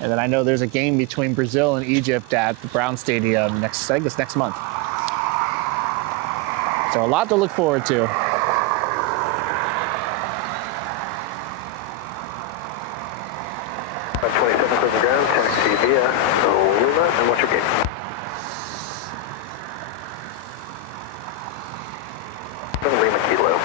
And then I know there's a game between Brazil and Egypt at the Brown Stadium I think it's next month. So a lot to look forward to. About 27 closing ground, taxi via Lima, and what's your gate? Lima Kilo.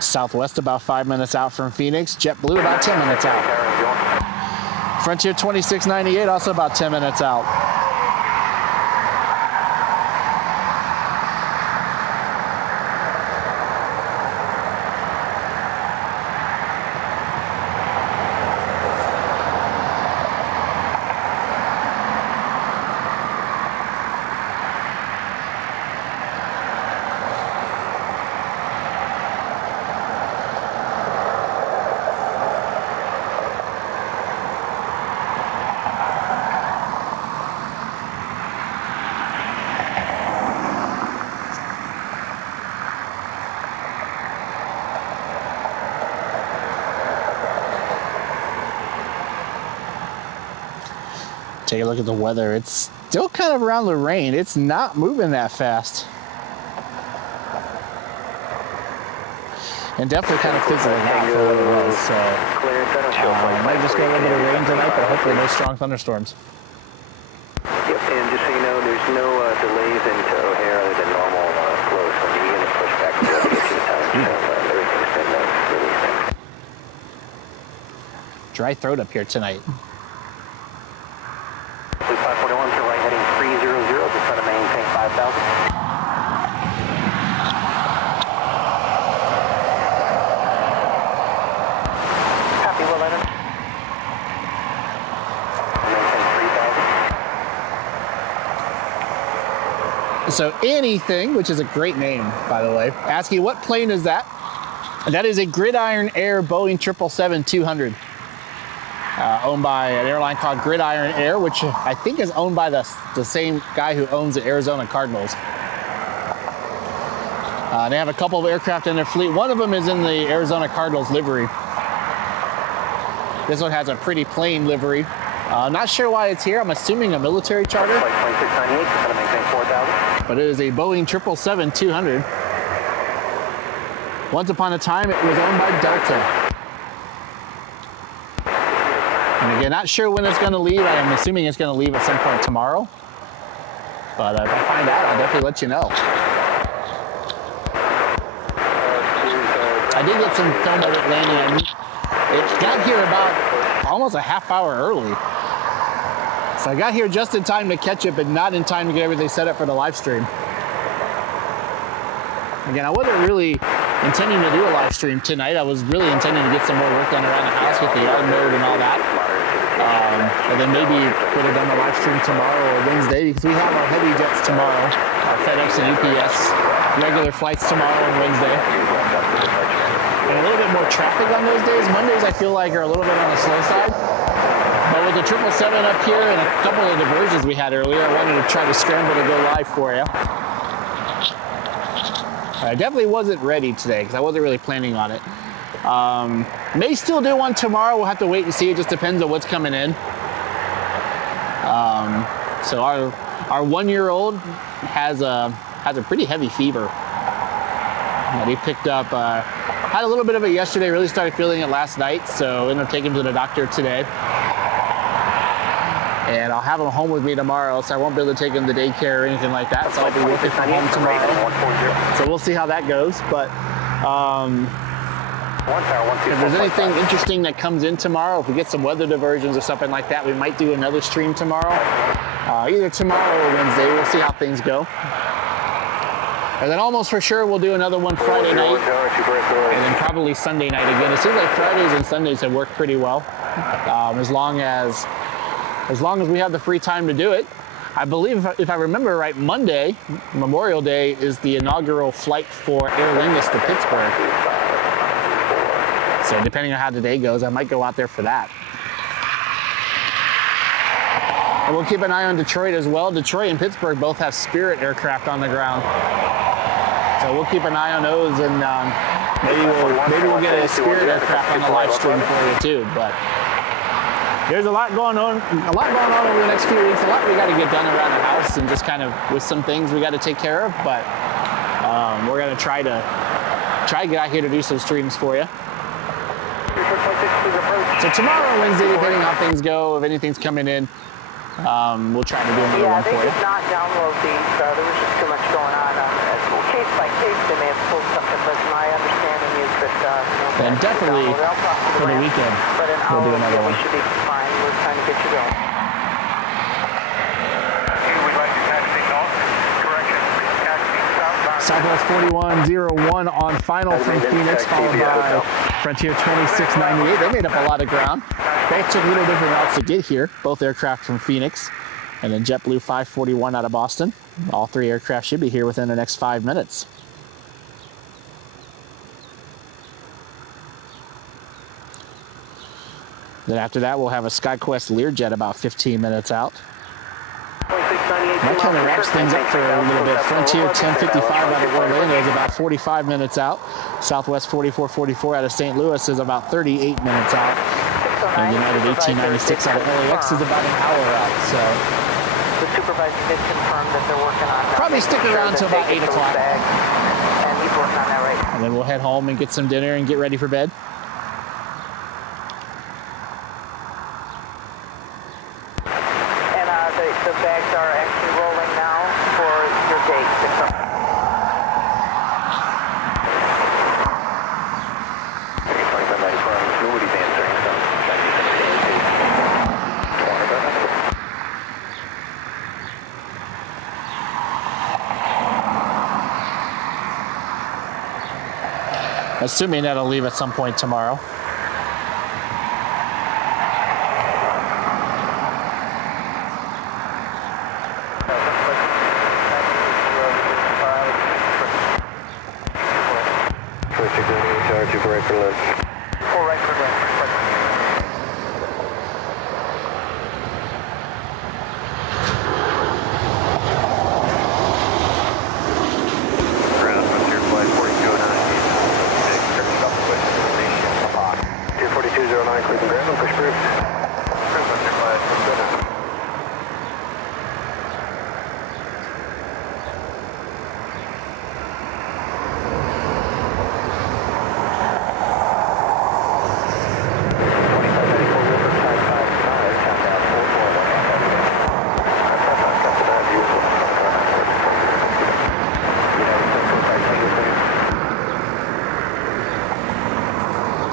Southwest about 5 minutes out from Phoenix. JetBlue about 10 minutes out. Frontier 2698 also about 10 minutes out. Take a look at the weather. It's still kind of around Lorain. It's not moving that fast. And definitely kind of fizzling out for what it was. So might just go a little bit of rain tonight, but hopefully no strong thunderstorms. Yep, and just so you know, there's no delays into O'Hare other than normal flow. So when you begin to push back to 15 times, everything's been released. Dry throat up here tonight. 541 to right heading 300, just trying to maintain 5,000. Copy, will let him. Maintain 3,000. So Anything, which is a great name, by the way, asking what plane is that? That is a Gridiron Air Boeing 777-200. Owned by an airline called Gridiron Air, which I think is owned by the same guy who owns the Arizona Cardinals. They have a couple of aircraft in their fleet. One of them is in the Arizona Cardinals livery. This one has a pretty plain livery. Not sure why it's here. I'm assuming a military charter. Flight 2698, just gonna maintain 4,000. But it is a Boeing 777-200. Once upon a time, it was owned by Delta. And again, not sure when it's going to leave. I am assuming it's going to leave at some point tomorrow. But if I find out, I'll definitely let you know. I did get some film of it landing. It got here about almost a half hour early. So I got here just in time to catch it, but not in time to get everything set up for the live stream. Again, I wasn't really intending to do a live stream tonight. I was really intending to get some more work done around the house with the yard mode and all that. And then maybe would have done a live stream tomorrow or Wednesday, because we have our heavy jets tomorrow, our FedEx and UPS regular flights tomorrow and Wednesday. And a little bit more traffic on those days. Mondays I feel like are a little bit on the slow side. But with the 777 up here and a couple of diversions we had earlier, I wanted to try to scramble to go live for you. I definitely wasn't ready today because I wasn't really planning on it. May still do one tomorrow. We'll have to wait and see. It just depends on what's coming in. So our 1-year-old has a pretty heavy fever that he picked up. Had a little bit of it yesterday. Really started feeling it last night. So ended up taking him to the doctor today. And I'll have him home with me tomorrow, so I won't be able to take him to daycare or anything like that. So I'll be working from home tomorrow. So we'll see how that goes. But if there's anything interesting that comes in tomorrow, if we get some weather diversions or something like that, we might do another stream tomorrow. Either tomorrow or Wednesday. We'll see how things go. And then almost for sure we'll do another one Friday night. And then probably Sunday night again. It seems like Fridays and Sundays have worked pretty well. As long as we have the free time to do it. I believe, if I remember right, Monday, Memorial Day, is the inaugural flight for Aer Lingus to Pittsburgh. So depending on how the day goes, I might go out there for that. And we'll keep an eye on Detroit as well. Detroit and Pittsburgh both have Spirit aircraft on the ground. So we'll keep an eye on those, and maybe we'll get a Spirit aircraft on the live stream for you too. But there's a lot going on over the next few weeks. A lot we got to get done around the house, and just kind of with some things we got to take care of. But we're gonna try to get out here to do some streams for you. So tomorrow, Wednesday, depending on how things go, if anything's coming in, we'll try to do another one for you. Yeah, they did not download these. There was just too much going on. Case by case, they may have pulled something, but my understanding is that then definitely for the weekend, but an we'll do another one. We should be fine. We're trying to get you going. We'd like to taxi north. Correction, taxi southbound. Southwest 4101 on final from Phoenix, followed by Frontier 2698. They made up a lot of ground. Both took little different routes to get here. Both aircraft from Phoenix. And then JetBlue 541 out of Boston. All three aircraft should be here within the next 5 minutes. Then after that, we'll have a SkyQuest Learjet about 15 minutes out. That kind of wraps things up for a little bit. Frontier 1055 out of Orlando is about 45 minutes out. Southwest 4444 out of St. Louis is about 38 minutes out. And United 1896 out of LAX is about an hour out. So the supervisor did confirm that they're working on that. Probably stick around until about 8 o'clock. And he's working on that right now. And then we'll head home and get some dinner and get ready for bed. And the bags are actually rolling now for your date. Assuming that'll leave at some point tomorrow. 1, Cleveland ground, push brakes.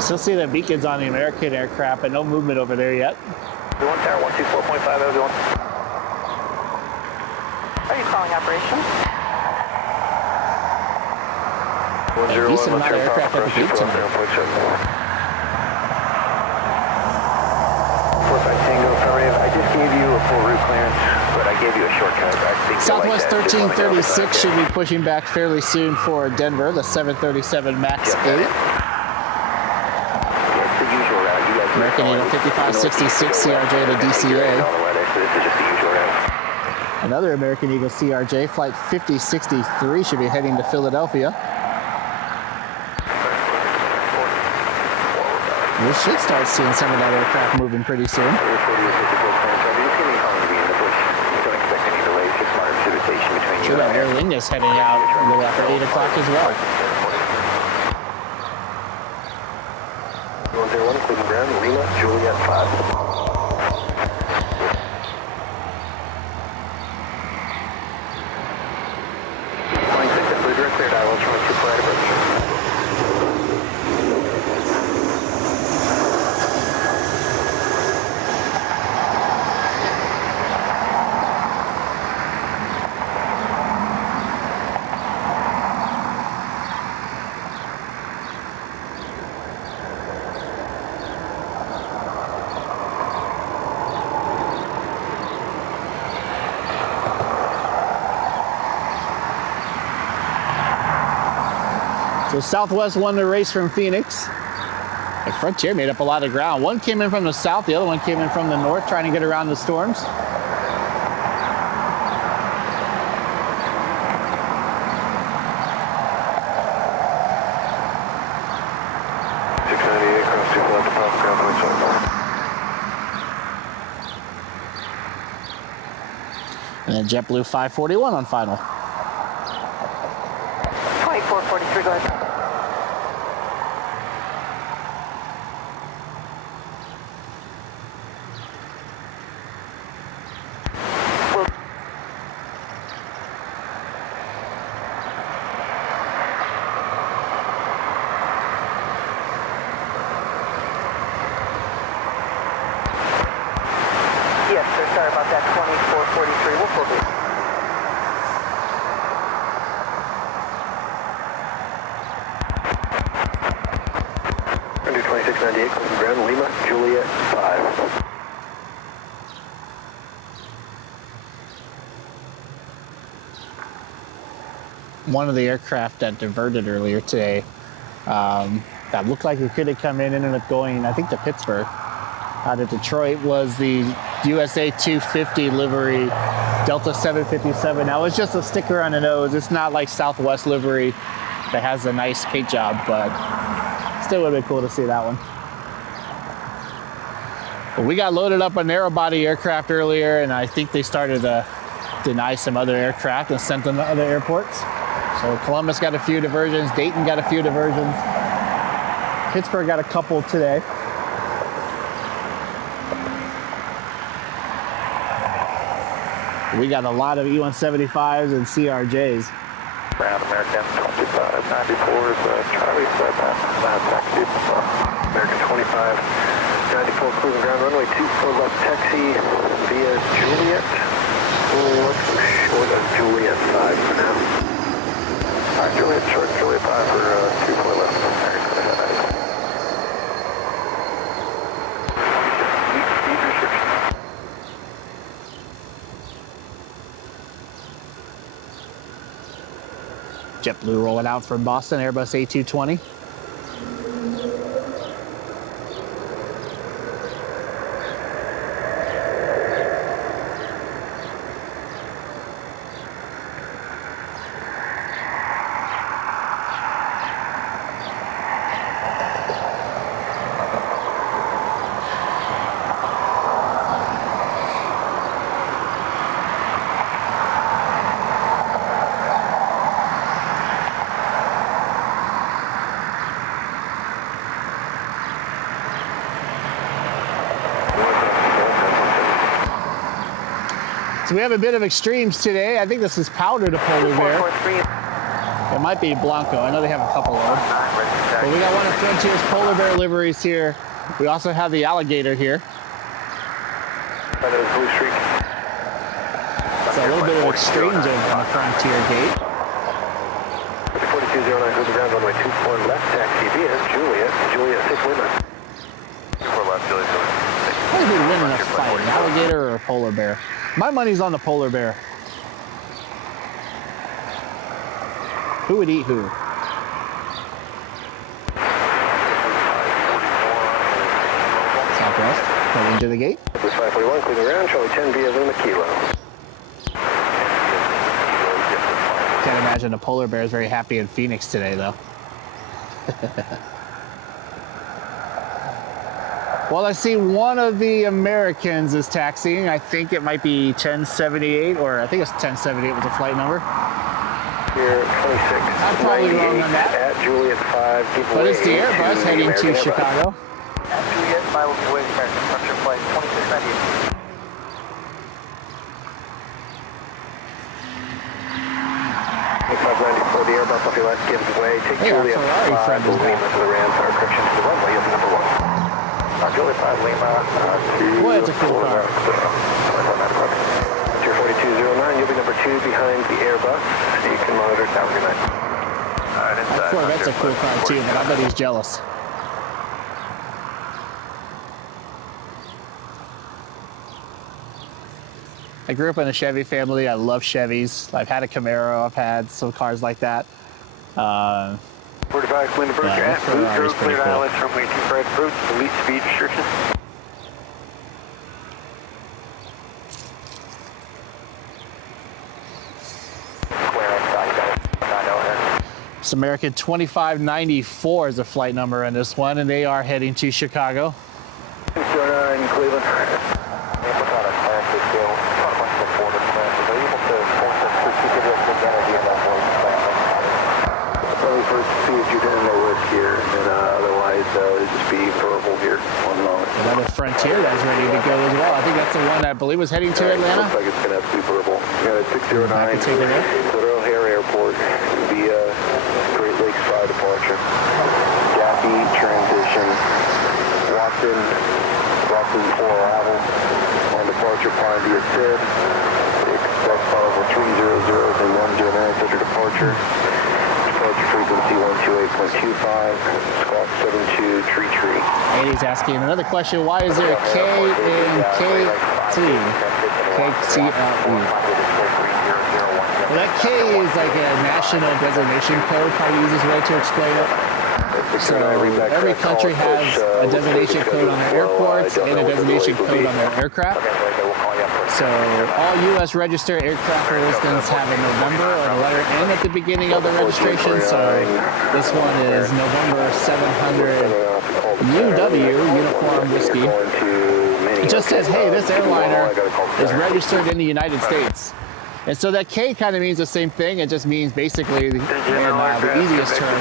Still see the beacons on the American aircraft, but no movement over there yet. Everyone tower 124.5, everyone. Are you calling operations? 101, Decent amount of aircraft at the gate tonight. 45 Tango, affirmative. I just gave you a full route clearance, but I gave you a shortcut. I think Southwest 1336 should be pushing back fairly soon for Denver, the 737 MAX 8. American Eagle 5566 CRJ to DCA. Another American Eagle CRJ, flight 5063, should be heading to Philadelphia. We should start seeing some of that aircraft moving pretty soon. Sure, that Aer Lingus heading out a little after 8 o'clock as well. 101, Cleveland ground, Lima, Juliet 5. 26 at Blue Direct, cleared ILS from 2 flight approach. So Southwest won the race from Phoenix. The Frontier made up a lot of ground. One came in from the south, the other one came in from the north, trying to get around the storms. 698, cross 2 left, approach ground point 7. And then JetBlue 541 on final. 2443, go ahead. Yes, sir. Sorry about that. 2443. We'll pull through. Under 2698, Cleveland ground, Lima, Juliet 5. One of the aircraft that diverted earlier today, that looked like it could have come in, ended up going, I think, to Pittsburgh. Out of Detroit was the USA 250 livery Delta 757. Now it's just a sticker on the nose. It's not like Southwest livery that has a nice paint job, but still would have been cool to see that one. But we got loaded up on narrow body aircraft earlier, and I think they started to deny some other aircraft and sent them to other airports. So Columbus got a few diversions, Dayton got a few diversions, Pittsburgh got a couple today. We got a lot of E175s and CRJs. Ground American 2594 is Charlie 7. American 2594 Cleveland ground runway 24 left taxi via Juliet. Let's go short of Juliet 5 for now. Alright, Juliet short, Juliet 5 for 24 left. JetBlue rolling out from Boston, Airbus A220. So we have a bit of extremes today. I think this is powder to polar bear. 443. It might be Blanco. I know they have a couple of them. But we got one of Frontier's polar bear liveries here. We also have the alligator here. Blue Streak. So a little bit of extremes over on the Frontier gate. 4209, goes around runway 24 left, taxi via Juliet 6 Lima. 4 left, Juliet 6. Who would win in a fight, an alligator or a polar bear? My money's on the polar bear. Who would eat who? Southwest, coming into the gate. 541, clear around, Charlie 10 via Lima Kilo. Can't imagine a polar bear is very happy in Phoenix today, though. Well, I see one of the Americans is taxiing. I think it might be 1078, or I think it's 1078 was a flight number. Here, 26. I'm probably wrong on that. At Juliet 5, giveaway. But it's the Airbus heading to Chicago. At Juliet 5 will be waiting here. Departure flight 2698. For the Airbus off your left gives way. Take Hey, our Juliet Ferrari 5 friend is Lima back. to the ramp. Our correction to the runway. You'll be number 1. Juliet 5 Lima to... Boy, it's a cool car. Tier 4209, you'll be number 2 behind the Airbus. So you can monitor down your night. Alright, inside. Sure, that's a cool car too, but I bet he's jealous. I grew up in a Chevy family. I love Chevys. I've had a Camaro. I've had some cars like that. 45 clean approach Yeah, at Blue Ferrari's Grove, pretty cleared cool. islands from 18 Fred approach, delete speed restrictions. It's American 2594 is a flight number in this one, and they are heading to Chicago. 609 Cleveland. First see if you're doing no risk here, and otherwise just be verbal here. 1 moment. Another Frontier that's ready to go as well. I think that's the one that I believe was heading to Atlanta. Looks like it's going to have to be verbal. We got a 609 I can take it in. Little O'Hare Airport via Great Lakes 5 departure. Gappy transition. Watson 4 arrival. On departure, climb via SID. Expect over 300 and 1 German center departure. Departure frequency 128.25. Squawk 72 tree. And he's asking another question, why is there a K in KT? KTLE. Well, that K is like a national designation code, probably the easiest way to explain it. So every country has a designation code on their airports and a designation code on their aircraft. So all U.S. registered aircraft, for instance, have a November or a letter N at the beginning of the registration. So this one is November 700 UW, Uniform Whiskey. It just says, hey, this airliner is registered in the United States. And so that K kind of means the same thing. It just means basically, the easiest term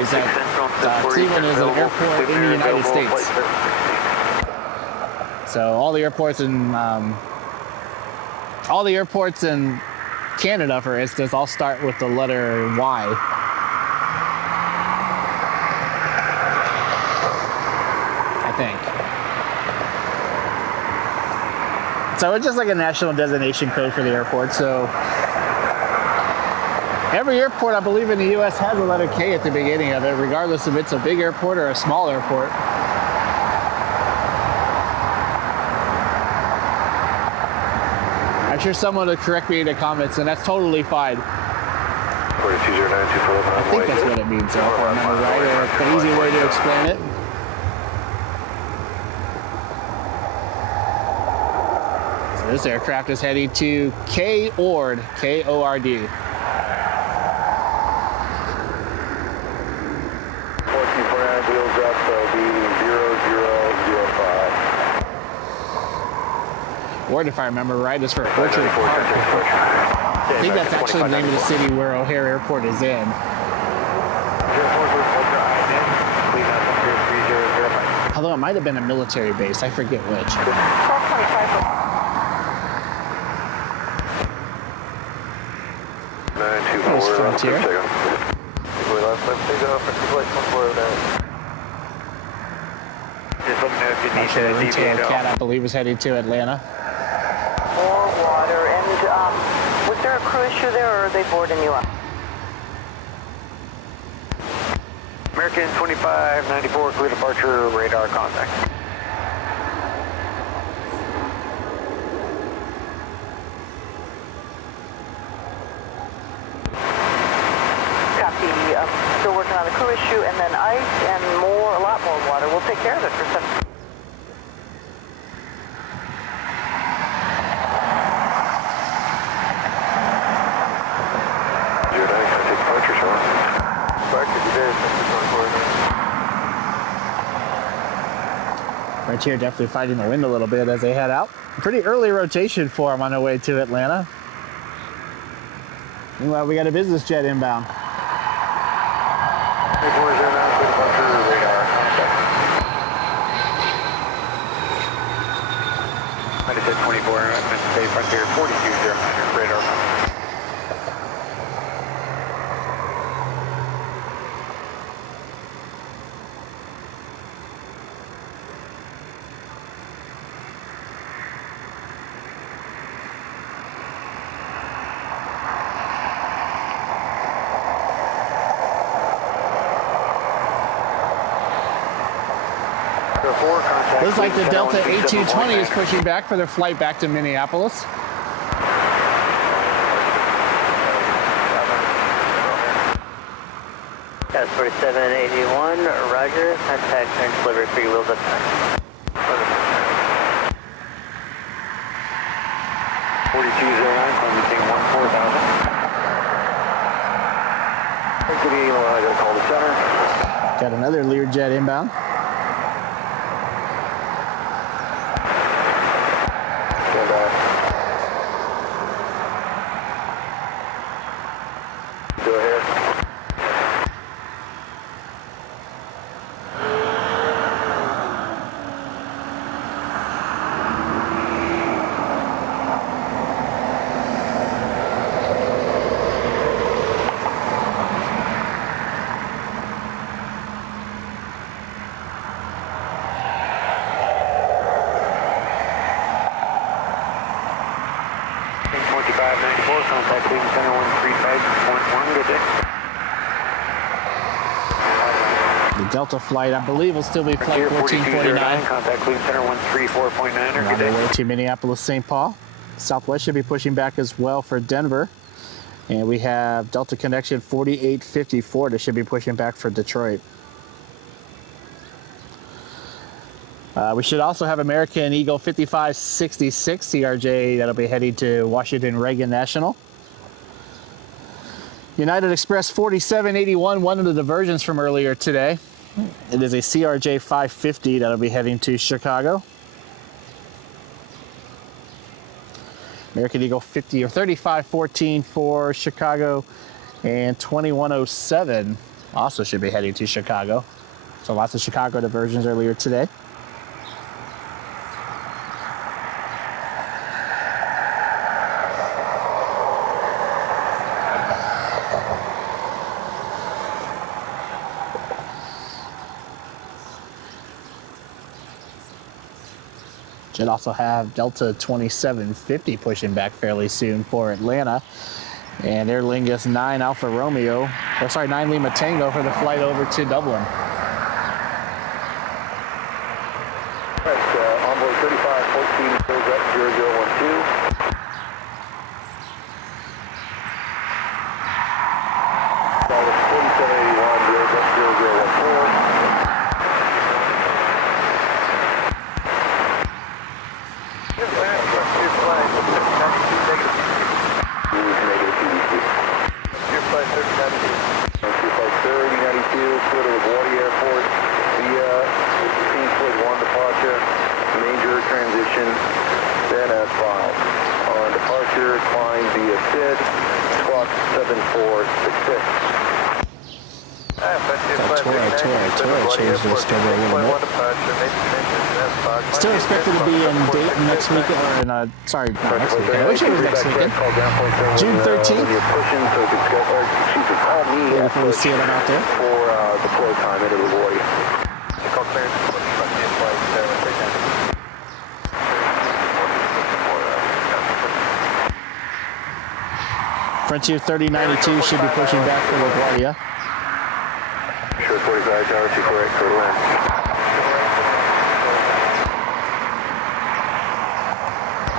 is that Cleveland is an airport in the United States. So all the airports in Canada, for instance, all start with the letter Y. I think. So it's just like a national designation code for the airport. So every airport, I believe, in the U.S. has a letter K at the beginning of it, regardless if it's a big airport or a small airport. I'm sure someone will correct me in the comments, and that's totally fine. 420924 I think that's what it means, so if I remember right, or an easy way to explain it. So this aircraft is heading to K-Ord, K-O-R-D. 4249 wheels up, they'll be 0005. Ord, if I remember right, is for Orchard Park. I think that's actually the name of the city where O'Hare Airport is in. Although it might have been a military base, I forget which. 1225. Frontier. Just let me know if you need Actually, to the deviate retail at all. cat, I believe, is heading to Atlanta. More water. And was there a crew issue there, or are they boarding you up? American 2594, clear departure, radar contact. Copy. Still working on the crew issue, and then ice and a lot more water. We'll take care of it for some. Frontier definitely fighting the wind a little bit as they head out. Pretty early rotation for them on their way to Atlanta. Meanwhile, we got a business jet inbound. I just said 24, I meant to say Frontier 4209, radar contact. Looks like the Delta 8220 is pushing back for their flight back to Minneapolis. That's 4781, roger. Contact and delivery for your wheels up time. 4209, Columbia 14000. Good evening, I call the center. Got another Learjet inbound. Stand by. Go ahead. Contact Cleveland Center 135.1. Good day. The Delta flight, I believe, will still be flight 1449. Contact Cleveland Center 134.9. On their way to Minneapolis, St. Paul. Southwest should be pushing back as well for Denver. And we have Delta Connection 4854 that should be pushing back for Detroit. We should also have American Eagle 5566 CRJ that'll be heading to Washington Reagan National. United Express 4781, one of the diversions from earlier today. It is a CRJ 550 that'll be heading to Chicago. American Eagle 3514 for Chicago, and 2107 also should be heading to Chicago. So lots of Chicago diversions earlier today. Should also have Delta 2750 pushing back fairly soon for Atlanta. And Aer Lingus 9 Alpha Romeo, 9 Lima Tango for the flight over to Dublin. That's Envoy 3514, goes up 0012. Dallas 4781, goes up 0014. Then as filed. On departure, climb via SID, squawk 7466. Toro changed their schedule a little bit. Still expected to be in Dayton next weekend, or in sorry, not next weekend. I wish it was next weekend. June 13th. Yeah, before we see them out there. For the flow time into the void. Frontier 3092 should be pushing back for LaGuardia. Sure, 45 Tower 248, clear to land.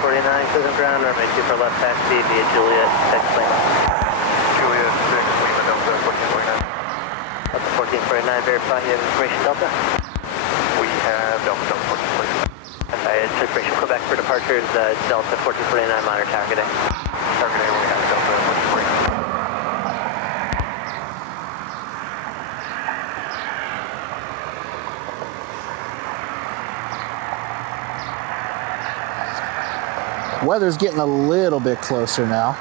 49, cruising ground, runway 2 for left taxi via Juliet, text lane. Juliet 6, Lima Delta, 1449. Delta 1449, verify you have information Delta. We have Delta 1449. Anticipation Quebec for departures, Delta 1449, monitor target A. Target A, we have Delta 1449. Weather's getting a little bit closer now.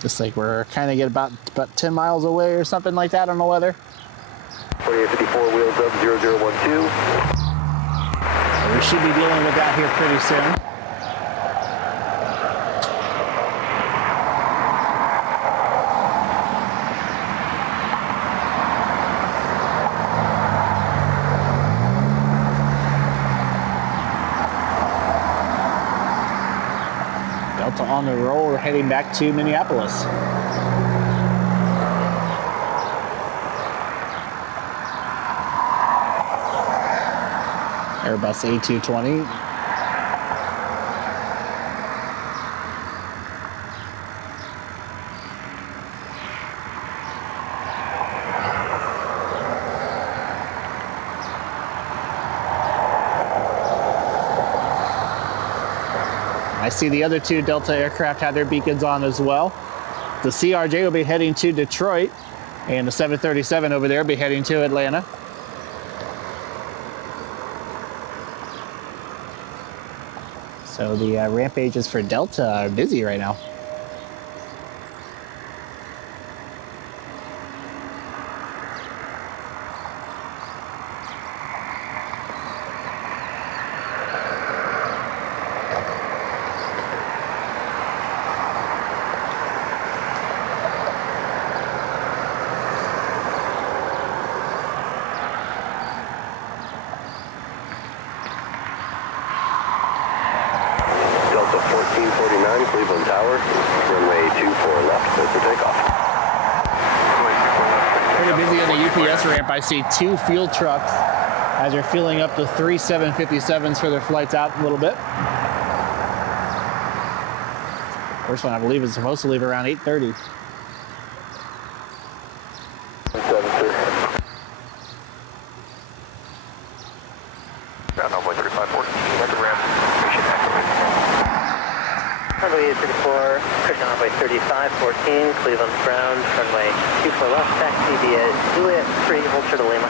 Just like we're kind of get about 10 miles away or something like that on the weather. 4854 wheels up 0012. We should be dealing with that here pretty soon. Delta on the roll, we're heading back to Minneapolis. Airbus A220. I see the other two Delta aircraft have their beacons on as well. The CRJ will be heading to Detroit, and the 737 over there will be heading to Atlanta. So the ramp pages for Delta are busy right now. Delta 1449, Cleveland Tower, runway 24 left, clear for takeoff. Pretty busy on the UPS ramp. I see two fuel trucks as they're filling up the 3 757s for their flights out a little bit. First one, I believe, is supposed to leave around 8:30. 7, sir. Ground runway 3514, record ramp, station activate. Runway 34, Christian runway 3514, Cleveland ground, runway 24 left, taxi via Juliet 3, hold short of Lima.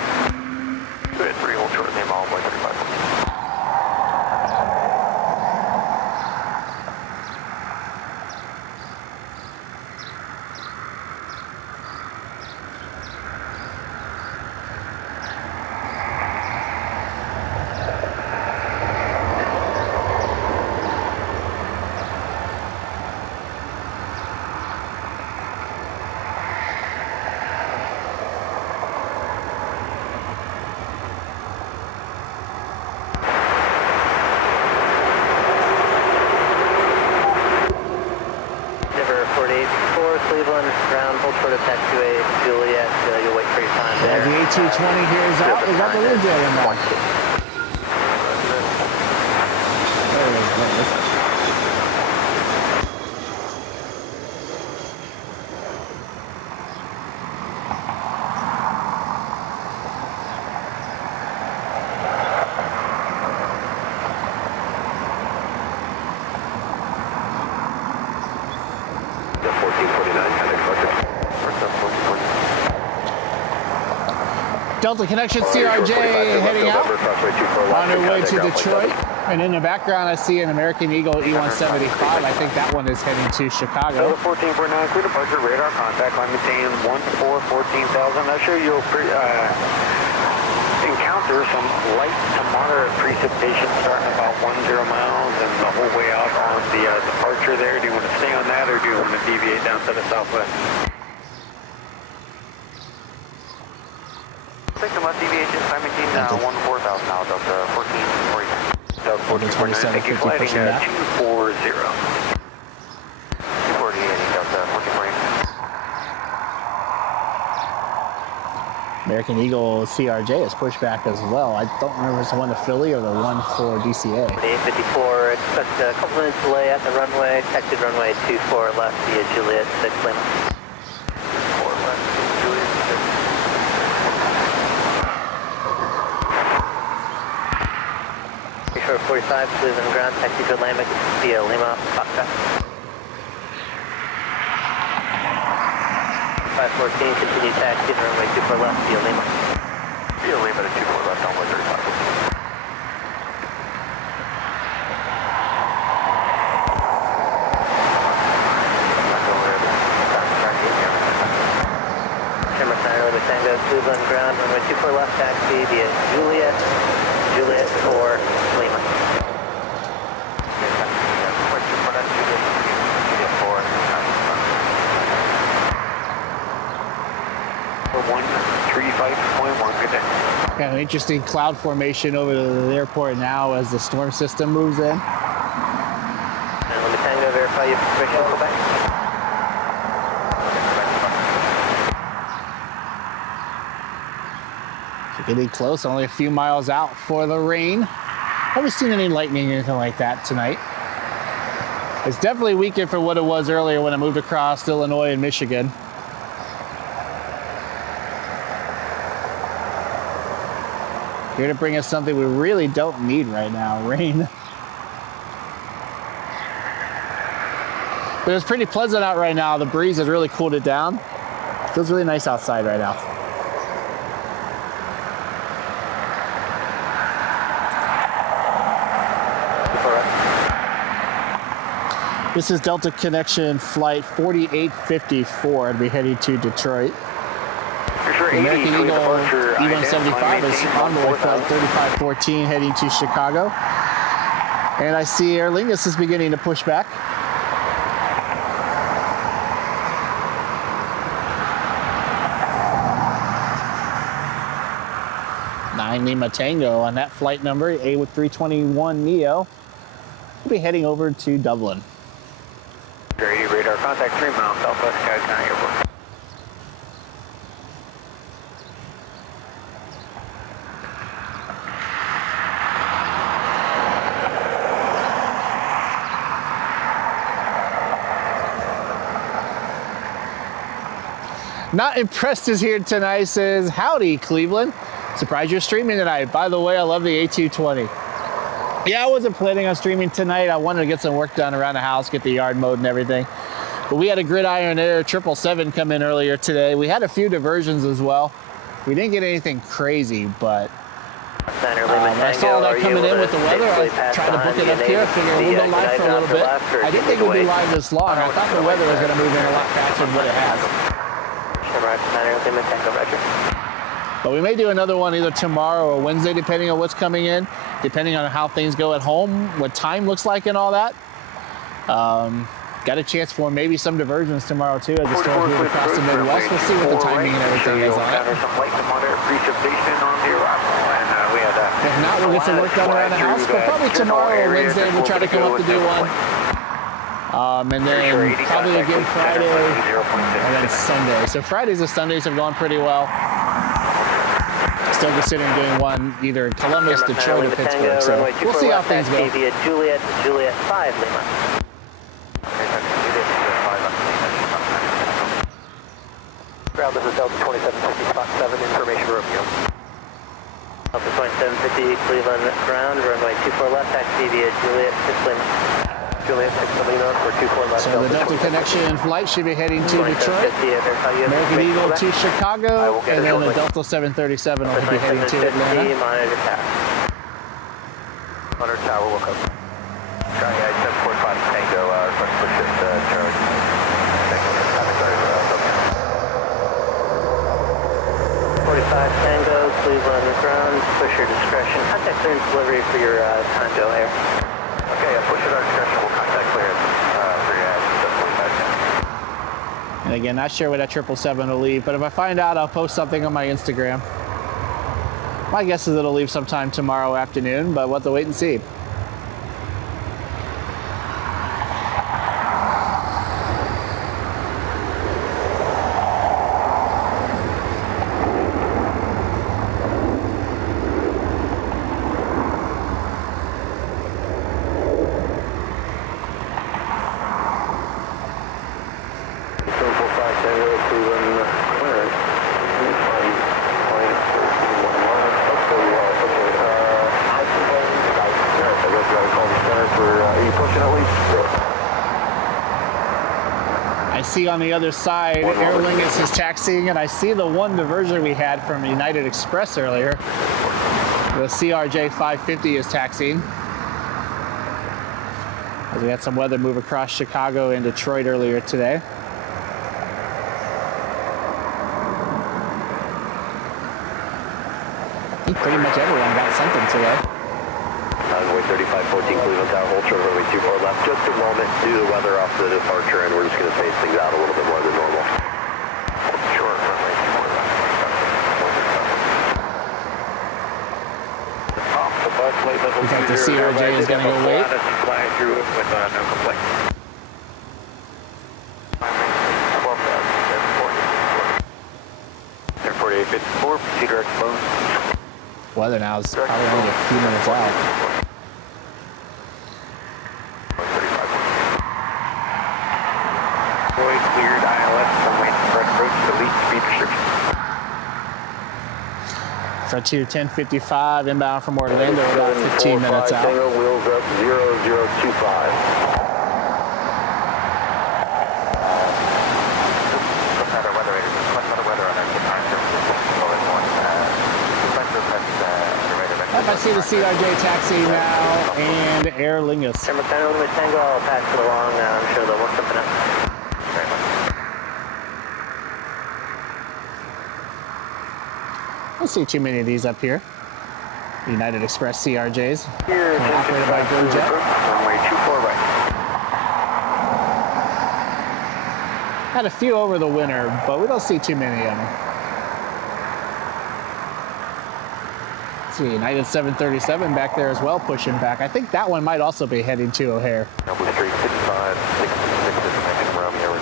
Juliet 3, hold short of Lima, runway 3514. Cleveland, ground, hold short of taxiway, Juliet, you'll wait for your time there. The A220 here is out. We got the lid there in there. There it is. The 1449, kind of expected. First up, 1449. Delta Connection CRJ heading out on her way to Detroit. And in the background, I see an American Eagle E175. I think that one is heading to Chicago. Delta 1449, clear departure, radar contact, line maintain 14,000. I'm sure you'll encounter some light to moderate precipitation starting about 10 miles and the whole way out on the departure there. Do you want to stay on that or do you want to deviate down to the southwest? Take them up, deviation, time maintain 14,000 now, Delta 1449. Delta 1449, thank you, flighting 240. 248, Delta 1449. American Eagle CRJ is pushed back as well. I don't remember if it's the one to Philly or the one for DCA. 854, expect a couple minutes delay at the runway. Taxi runway 24 left via Juliet 6 Lima. 4 left, Juliet 6. Short 45, Cleveland ground, taxi to Atlantic via Lima, Foxtrot. 514, continue taxi to runway 24 left via Lima. Via Lima to 24 left, onward 35. Camera center, Lima Tango, Cleveland ground, runway 24 left, taxi via Juliet 4 Lima. Good day. Got an interesting cloud formation over the airport now as the storm system moves in. And Lima Tango, verify your permission, go back. So getting close, only a few miles out for the rain. Haven't seen any lightning or anything like that tonight. It's definitely weakened for what it was earlier when I moved across Illinois and Michigan. Here to bring us something we really don't need right now, rain. But it's pretty pleasant out right now. The breeze has really cooled it down. Feels really nice outside right now. This is Delta Connection flight 4854 and we're heading to Detroit. American Eagle E175 is on the way flight 3514 heading to Chicago. And I see Aer Lingus is beginning to push back. Lima Tango on that flight number, A321neo. We'll be heading over to Dublin. 80 radar contact 3 miles southwest Sky County Airport. Not Impressed is here tonight, says, howdy, Cleveland. Surprised you're streaming tonight. By the way, I love the A220. Yeah, I wasn't planning on streaming tonight. I wanted to get some work done around the house, get the yard mowed and everything. But we had a Gridiron Air 777 come in earlier today. We had a few diversions as well. We didn't get anything crazy, but when I saw that coming in with the weather, I tried to book it up here. I figured we'll go live for a little bit. I didn't think it would be live this long. I thought the weather was going to move in a lot faster than what it has. But we may do another one either tomorrow or Wednesday, depending on what's coming in, depending on how things go at home, what time looks like and all that. Got a chance for maybe some diversions tomorrow too. I just told you across the Midwest. We'll see what the timing and everything is on it. Some light to moderate precipitation on the arrival, and we had if not, we'll get some work done around the house. But probably tomorrow or Wednesday, we'll try to come up to do one. And then probably again Friday and then Sunday. So Fridays and Sundays have gone pretty well. Still considering doing one either in Columbus, Detroit, or Pittsburgh. So we'll see how things go. Juliet 5 Lima. Ground, this is Delta 2750, spot 7, information review. Delta 2750, Cleveland ground, runway 24 left, taxi via Juliet 6 Lima. Juliet 670 North for 24 left. So the Delta connection flight should be heading to Detroit. American Eagle to Chicago, and then the Delta 737 will be heading to Atlanta. Monitor pass. Monitor tower, will come. Charlie, 745 Tango, request push shift, Charlie. Thank you. Traffic guard, 45 Tango, Cleveland ground, push your discretion. Contact clearance delivery for your condo air. Okay, push it our discretion, we'll contact clearance for your 745. And again, not sure when that 777 will leave, but if I find out, I'll post something on my Instagram. My guess is it'll leave sometime tomorrow afternoon, but we'll have to wait and see. I see on the other side, Aer Lingus is taxiing, and I see the one diversion we had from United Express earlier. The CRJ 550 is taxiing. As we had some weather move across Chicago and Detroit earlier today. I think pretty much everyone got something today. Runway 3514 Cleveland Tower, hold short runway 24 left. Just a moment due to weather off the departure, and we're just going to phase things out a little bit more than normal. Short runway 24 left. Off the bus, late level. In fact, the CRJ is going to go late. Flying through it with no complaints. Airport 854, proceed direct phone. Weather now is probably only a few minutes out. Boy, cleared ILS, runway direct approach to lead speed restriction. Frontier 1055 inbound from Orlando, about 15 minutes out. Tango, wheels up 0025. I see the CRJ taxi now and Aer Lingus. Number 10, Limit Tango, I'll pass it along. I'm sure they'll work something out. I don't see too many of these up here. United Express CRJs. Here, Operated by GoJet. Runway 24 right. Had a few over the winter, but we don't see too many of them. See, United 737 back there as well, pushing back. I think that one might also be heading to O'Hare. Number 365, 66 is making around here.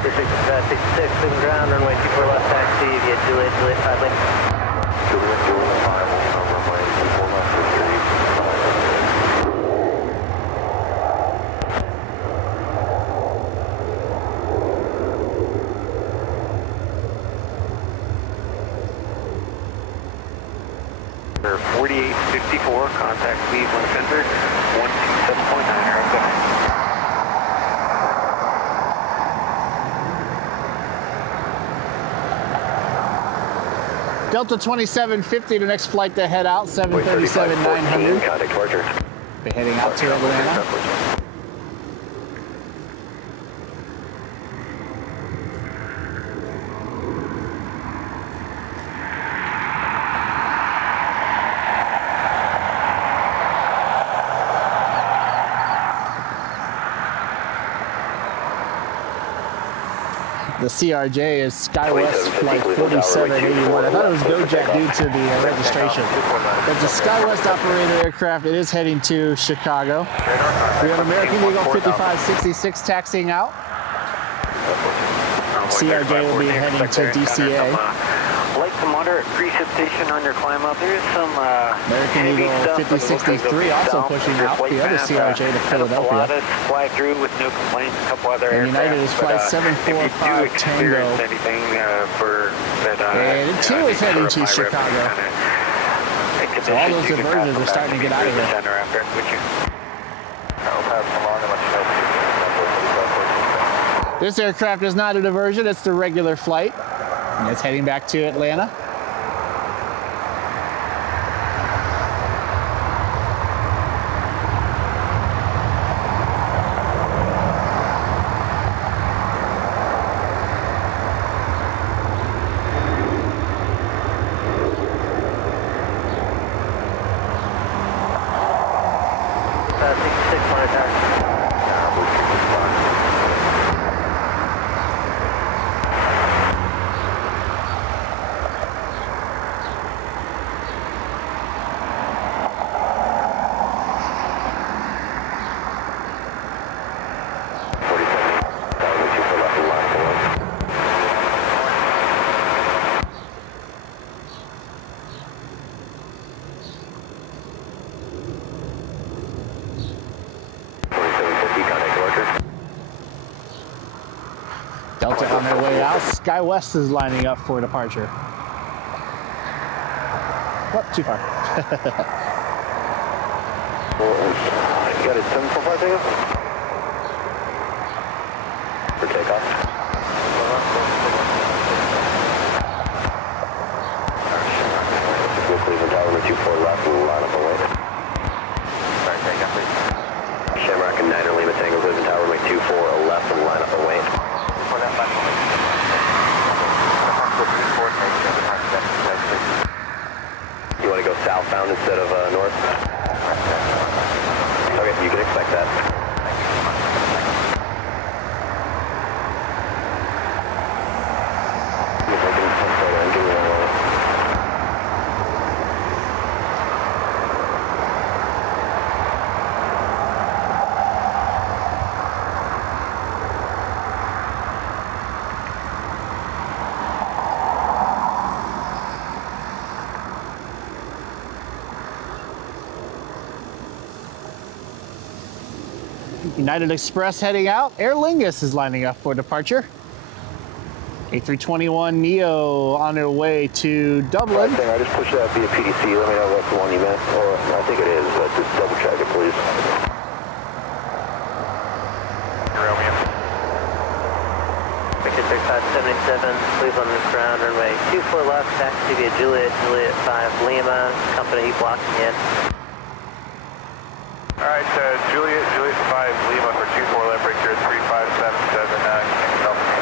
66, moving ground, runway 24 left, taxi via Juliet 5 lane. Juliet 5, runway 24 left, 3. Number 4854, contact Cleveland Center, 127.9, okay. Delta 2750, the next flight to head out, 737-900. Contact departure. Be heading out to Atlanta. The CRJ is SkyWest Flight 4781. I thought it was GoJet due to the registration. It's a SkyWest operated aircraft. It is heading to Chicago. We have American Eagle 5566 taxiing out. CRJ will be heading to DCA. Light to moderate precipitation on your climb up. There is some American Eagle 5063 also pushing out the other CRJ to Philadelphia. Fly through with no complaints. A couple other And United is flight 745 Tango. And 2 is heading to Chicago. So all those diversions are starting to get out of here. This aircraft is not a diversion, it's the regular flight. And it's heading back to Atlanta. Delta on their way out. SkyWest is lining up for departure. Oh, too far. You got a 745 takeoff? For takeoff. Cleveland Tower, number 24 left, and line up away. Sorry, takeoff, please. Shamrock and Niner, Lima Tango, Cleveland Tower, number 24 left, and line up away. For that platform. You want to go southbound instead of north? Okay, you can expect that. United Express heading out. Aer Lingus is lining up for departure. A321neo on their way to Dublin. I just pushed that via PDC. Let me know if that's the one you meant. Or I think it is, but just double check it, please. Victor 3577, Cleveland ground, runway 24 left, taxi via Juliet, Juliet 5 Lima, company blocking in. Alright, Juliet 5 Lima for 24 left, Victor 3577, help me.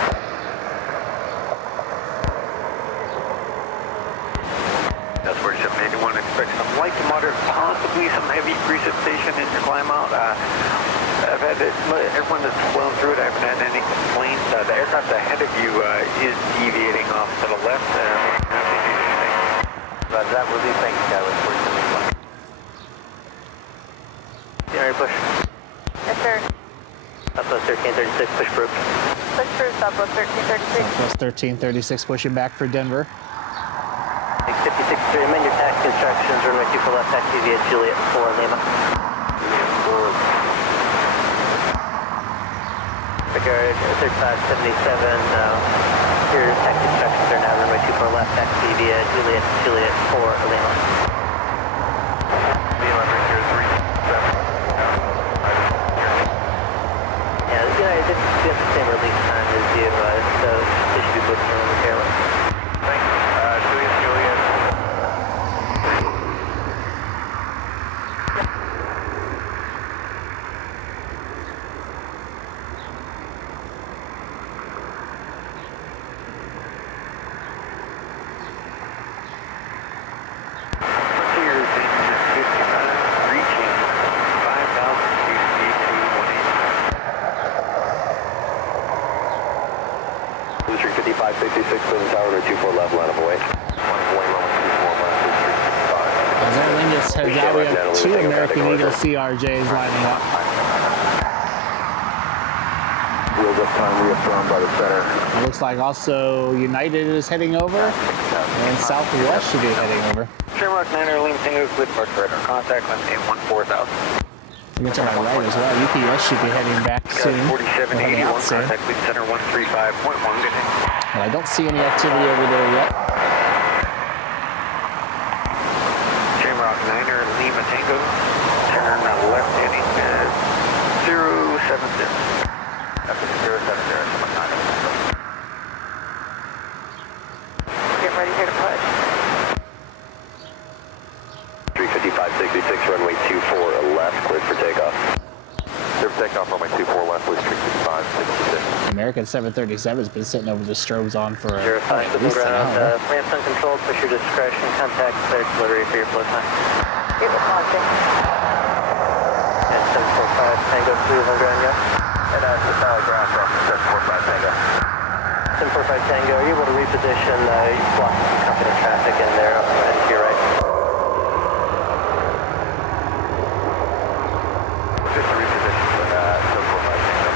That's 4781, expect some light to moderate, possibly some heavy precipitation in your climb out. I've had it, everyone that's flown through it, I haven't had any complaints. The aircraft ahead of you is deviating off to the left. But that will be thank you, Dallas, for January push. Yes, sir. Southwest 1336, push group. Push through Southwest 1336. Southwest 1336 pushing back for Denver. 56 amend your taxi instructions, runway 24 left, taxi via Juliet 4 Lima. Figure 3577, your taxi instructions are now runway 24 left, taxi via Juliet 4 Lima. Lima, Victor 37. Yeah, it's the same release time as you, so they should be booking on the airline. Thanks. Juliet. Frontiers in 59, reaching 5,000 feet to 180. District 5566, Cleveland Tower, number 24 left, line up away. As Aer Lingus heads out, we have two American Eagle CRJs lining up. Wheels up time reaffirmed by the center. It looks like also United is heading over, and Southwest should be heading over. Shamrock 9 Lima Tango, clear departure radar contact, maintain 14,000. You can to my right as well. UPS should be heading back soon. Or heading 4781, out soon. contact lead center 135.1, good day. And I don't see any activity over there yet. Shamrock 9 Lima Tango, turn left heading 070. That's 070, someone contact. Get ready here to push. 355-66, runway 24 left, cleared for takeoff. Cleared for takeoff, runway 24 left with 355-66. American 737 has been sitting over the strobes on for at 05 least an hour. Ramps uncontrolled, push your discretion, contact clear delivery for your flow time. It was launching. At 745 Tango, Cleveland ground, go. And ground cross 745 Tango. 745 Tango, are you able to reposition, block some company traffic in there, and to your right? Just a reposition for 745 Tango.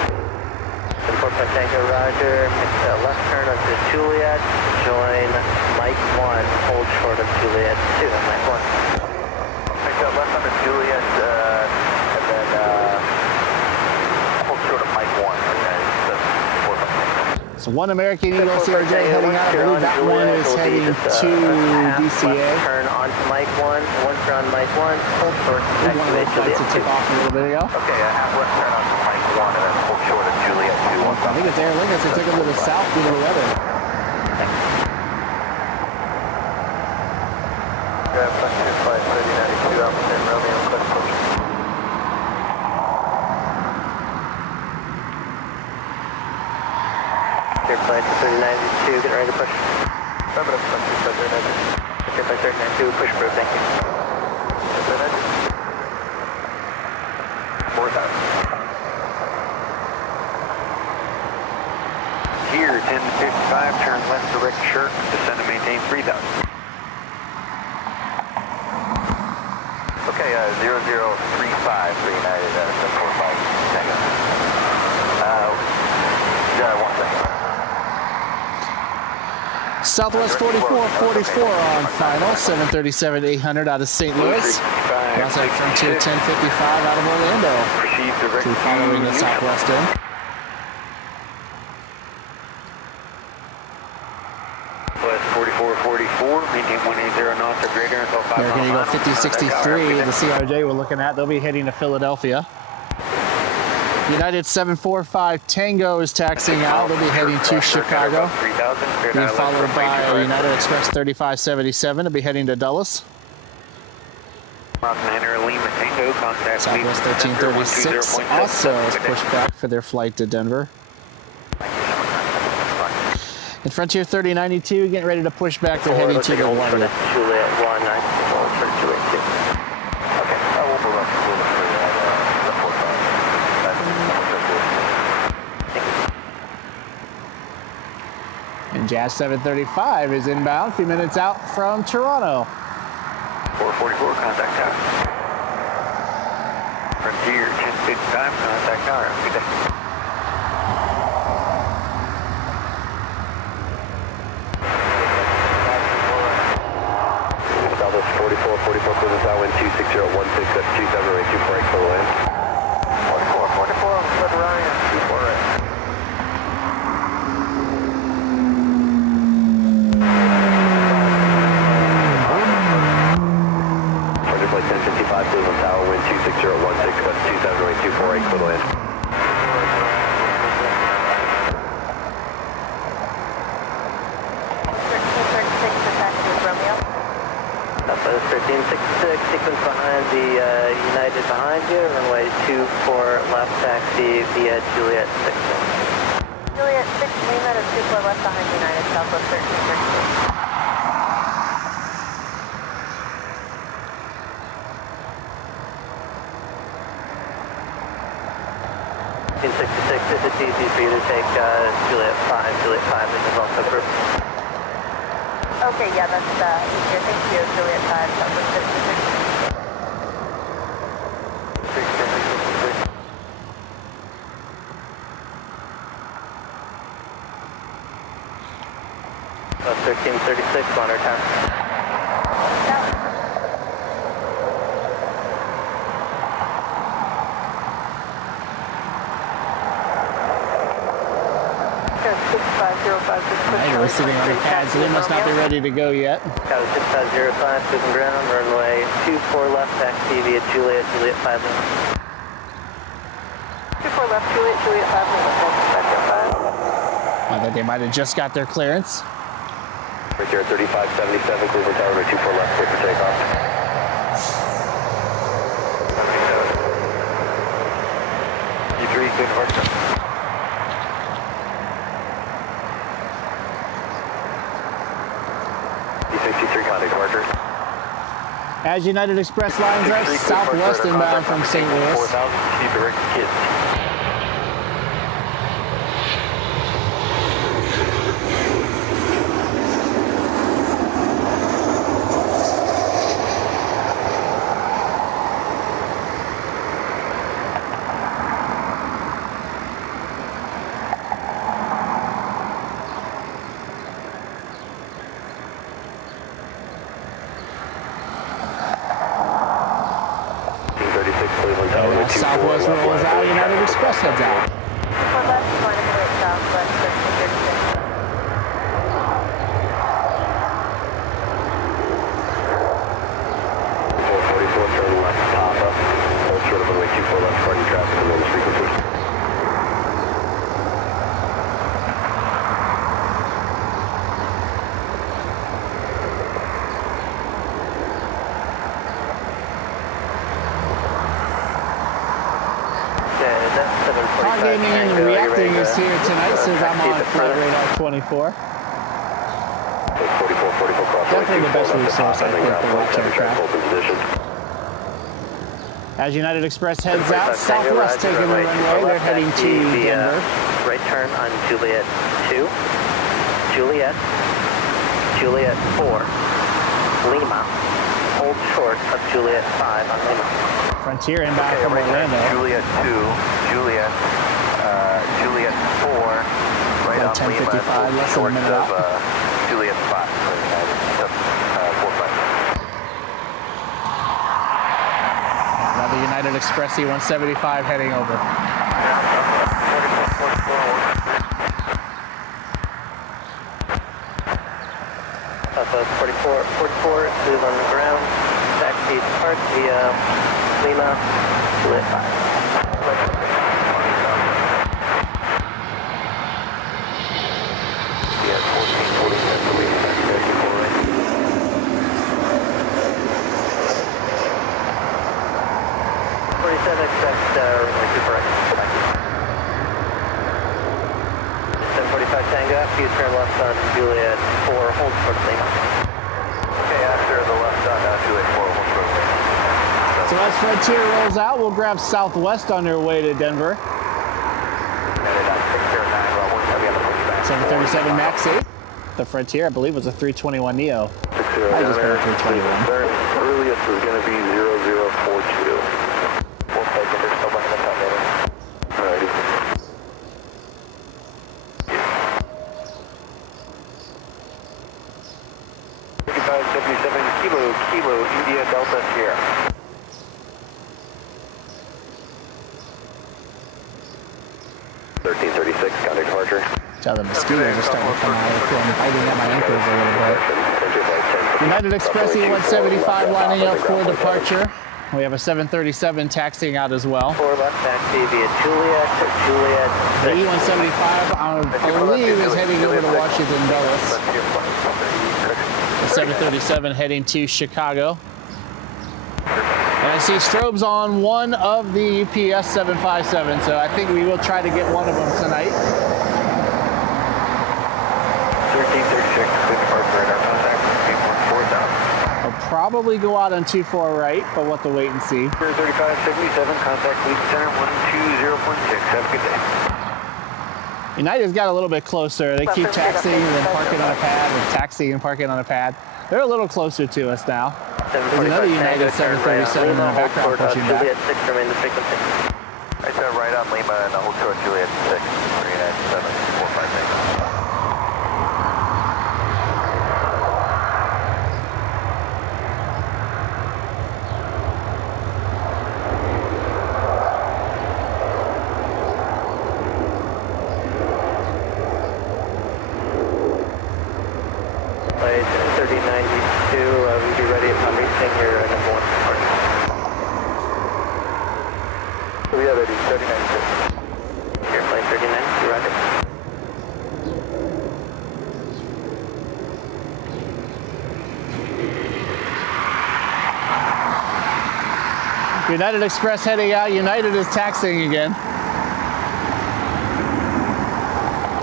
745 Tango, roger. Make a left turn onto Juliet, join Mike 1, hold short of Juliet 2, Mike 1. Make a left under Juliet, and then hold short of Mike 1. Okay, So one American Eagle CRJ heading out. I believe that one is heading to DCA. Turn onto Mike 1, once you're on Mike 1, hold short, One of those flights that took off a little bit ago. Okay, half left turn onto Mike 1, and then hold short of Juliet 2. I think it's Aer Lingus. They took them to the south due to the weather. Flight 3092, Alpha 10 Romeo, click push. Clear flight to 3092, get ready to push. Remember, flight 3092. Clear flight 3092, push through, thank you. 4,000. Here, 1055, turn left direct Shirk, descend and maintain 3000. Okay, 0035 for United, 745 Tango. 1 second. Southwest 4444 on final. 737-800 out of St. Louis. We also have Frontier 1055 out of Orlando. Proceed direct So following the Southwest in. West 4444, maintain 180 knots or greater until 5 American Eagle miles. 5063, the CRJ we're looking at. They'll be heading to Philadelphia. United 745 Tango is taxiing out. They'll be heading to Chicago. Being followed by United Express 3577 to be heading to Dulles. Southwest 1336 also is pushed back for their flight to Denver. And Frontier 3092 getting ready to push back. They're heading to the Hold London. for Juliet 1, hold for Juliet 2. Okay, we'll move up to the 45. And Jazz 735 is inbound, a few minutes out from Toronto. 444, contact tower. Frontier 1055, contact tower. Good day. Southwest 4444, clear the tower, wind 26016, that's 2728, 24 for the land. 4444, good Ryan, 248. Flight 1055, Cleveland Tower, wind 26016, that's 2728, 248 for the land. Southwest 1366, sequence behind the United behind you, runway 24 left taxi via Juliet 6. Juliet 6, Lima to 24 left behind United, Southwest 1336. 1966, if it's easy for you to take Juliet 5, Juliet 5 is also group. Okay, yeah, that's easier. Thank you, Juliet 5, Southwest 1336. About 1336, on our tower. We're sitting on the pad, so they must not be ready to go yet. Tower 6505, cruising ground, runway 24 left, taxi via Juliet, Juliet 5 Lima. 24 left, Juliet, Juliet 5 Lima. I think they might have just got their clearance. Frontier 3577, Cleveland Tower, 24 left, clear for takeoff. 77. E3, good departure. E63, contact departure. As United Express lines up southwest inbound from St. Louis. 4000, see direct kids. Southwest rolls out, United Express heads out. For left, you want to hit southwest 1336. 444, turn left, Papa. Hold short of runway 24 left, party traffic and notice frequency. Gaming and Reacting is here tonight, says I'm on flight radar 24. 44 cross. Definitely the best resource, I think, to watch aircraft. As United Express heads out, Southwest taking the runway, they're heading to Denver. Right turn on Juliet 2, Juliet 4, Lima, hold short of Juliet 5 on Lima. Frontier inbound from right turn, Orlando. Juliet 2, Juliet 4, right on Lima, 10:55, less than a short minute of out. Juliet 5, 45. Another United Express E175 heading over. Southwest 44 is on the ground. Taxi depart via Lima, Juliet 5. Yeah, 14, the lead taxi, right. 47, expect runway 2 correct. 745 Tango, please turn left on Juliet 4, hold short of Lima. Okay, after the left on Juliet 4, we'll go. So as Frontier rolls out, we'll grab Southwest on their way to Denver. 737 MAX 8. The Frontier, I believe, was a 321 Neo. I just put a 321. Their earliest is going to be 0042. We'll take it. There's someone in the top there. Alrighty. 5577 Kilo, India Delta Sierra. Contact departure. Now the mosquitoes are starting to come out. I'm biting at my ankles a little bit. United Express E175 lining up for departure. We have a 737 taxiing out as well. 4 left taxi via Juliet to Juliet. The E175, I believe, is heading over to Washington Dulles. The 737 heading to Chicago. And I see strobes on one of the UPS 757, so I think we will try to get one of them tonight. 1336, good departure radar contact, 814,000. I'll probably go out on 24 right, but we'll have to wait and see. 3577, contact lead center 120.6. Have a good day. United's got a little bit closer. They keep taxiing and then parking on a pad, and taxiing and parking on a pad. They're a little closer to us now. There's another United 737 in the background pushing back. Juliet 6, remain the frequency. Right there, right on Lima and hold short Juliet 6, 39745. Flight 3092, we'll be ready upon reaching your number 1 departure. So we have it 3092. Here, flight 3092, roger. United Express heading out. United is taxiing again.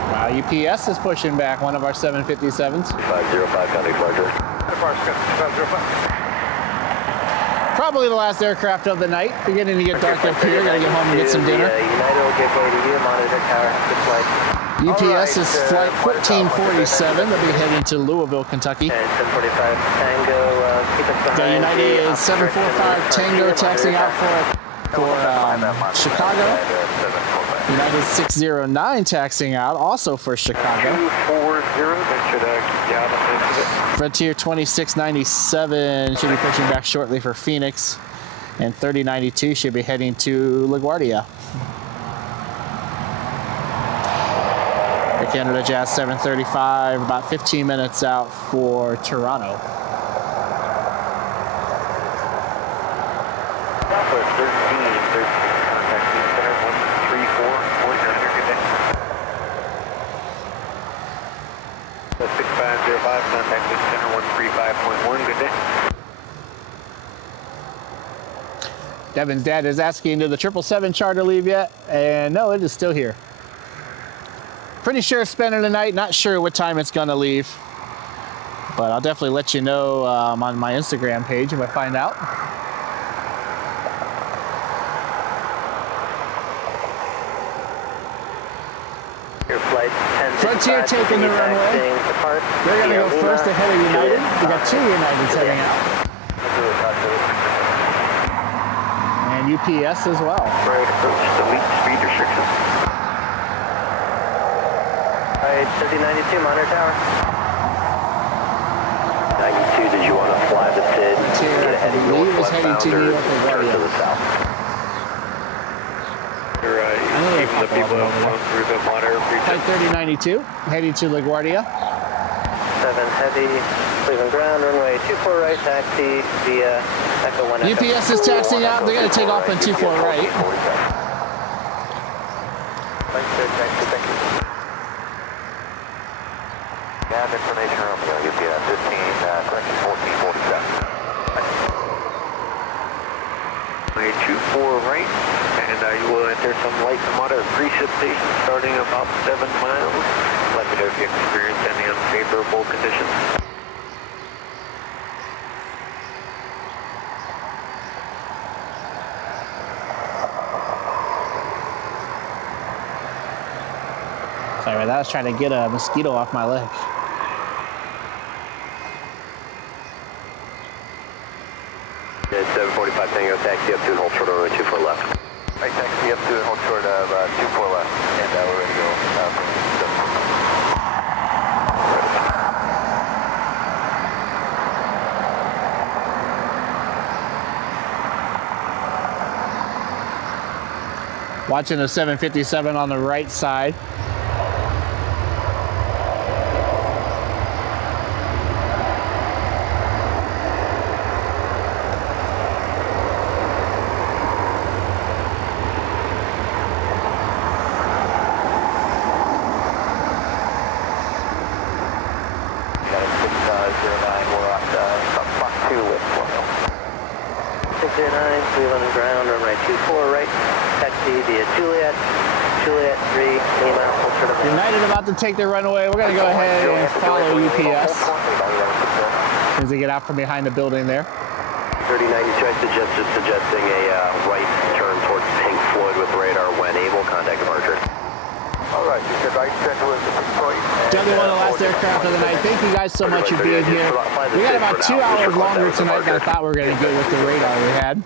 Wow, UPS is pushing back one of our 757s. 505, contact departure. Probably the last aircraft of the night. Beginning to get dark up here. Gotta get home and get some dinner. United will give way to you. Monitor tower. Good flight. UPS is flight 1447. They'll be heading to Louisville, Kentucky. And 745 Tango. Keep us behind. The United is 745 Tango taxiing out for Chicago. United 609 taxiing out also for Chicago. 240, that should get out of it. Frontier 2697 should be pushing back shortly for Phoenix. And 3092 should be heading to LaGuardia. Air Canada Jazz 735, about 15 minutes out for Toronto. Southwest 13, contact center 134.9, good day. 6505, contact center 135.1, good day. Devin's dad is asking, did the 777 charter leave yet? And no, it is still here. Pretty sure it's spending the night, not sure what time it's gonna leave. But I'll definitely let you know on my Instagram page if I find out. Your flight 10. Frontier taking the runway. They're gonna go first ahead of United. We got two Uniteds heading out. And UPS as well. Right, approach delete speed restrictions. Alright, 3092, monitor tower. 92, did you want to fly the SID? Frontier, Lee was heading to New York turn to the LaGuardia. south? You're right. I know there's a Even the couple people of them that over flown through the water. Flight 3092 heading to LaGuardia. 7 heavy, Cleveland ground, runway 24 right, taxi via Echo 1 Echo. UPS is taxiing out. They're gonna take off on 24 right. Nav information Romeo, UPS 15, correction 1447. Runway 24 right, and you will enter some light to moderate precipitation starting about 7 miles. Let me know if you experience any unfavorable conditions. Sorry about that. I was trying to get a mosquito off my leg. It's 745 Tango, taxi up to and hold short over 24 left. Right, taxi up to and hold short of 24 left. And we're ready to go from 7. Watching a 757 on the right side. Cleveland ground, runway 24 right, taxi via Juliet 3, Lima, ultra. United about to take their runway. We're going to go ahead and follow UPS as they get out from behind the building there. 3092, suggesting a right turn towards Pink Floyd with radar when able. Contact departure. All right, you said right turn towards the Pink Floyd. Definitely one of the last aircraft of the night. Thank you guys so much for being here. We got about 2 hours longer tonight than I thought we were going to get with the radar we had.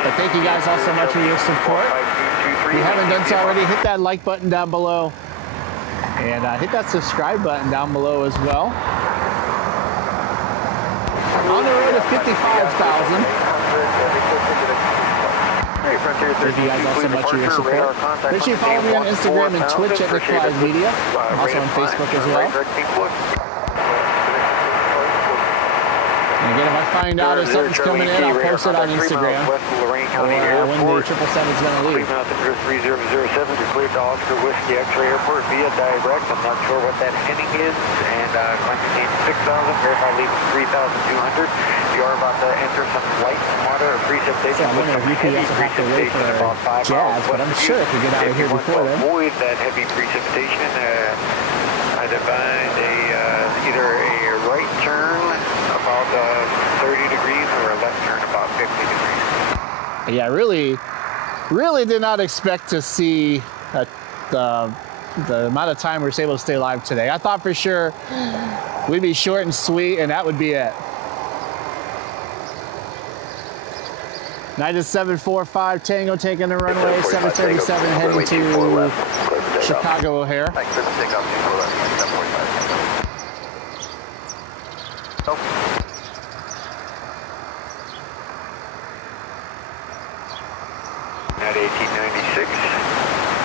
But thank you guys all so much for your support. If you haven't done so already, hit that like button down below. And hit that subscribe button down below as well. On the road to 55,000. Thank you guys all so much for your support. Make sure you follow me on Instagram and Twitch at Nick Flies Media. I'm also on Facebook as well. again, if I find out if something's coming in, I'll post it on Instagram. West Lorain County Or when the Airport. 777's going to leave. Cleveland Altimeter 3007, you're cleared to Oscar Whiskey X-ray Airport via direct. I'm not sure what that heading is. And climbing gain 6,000, verify leaving 3,200. You are about to enter some light, moderate precipitation. Yeah, I wonder if UPS will have to wait for about 5 jazz, miles but I'm west of sure you. it could get out of If here you want before to then. avoid that heavy precipitation, I'd advise either a right turn about 30 degrees or a left turn about 50 degrees. Yeah, really did not expect to see the amount of time we were able to stay alive today. I thought for sure we'd be short and sweet, and that would be it. United 745 Tango taking the runway, 737 heading to Chicago O'Hare. At 1896,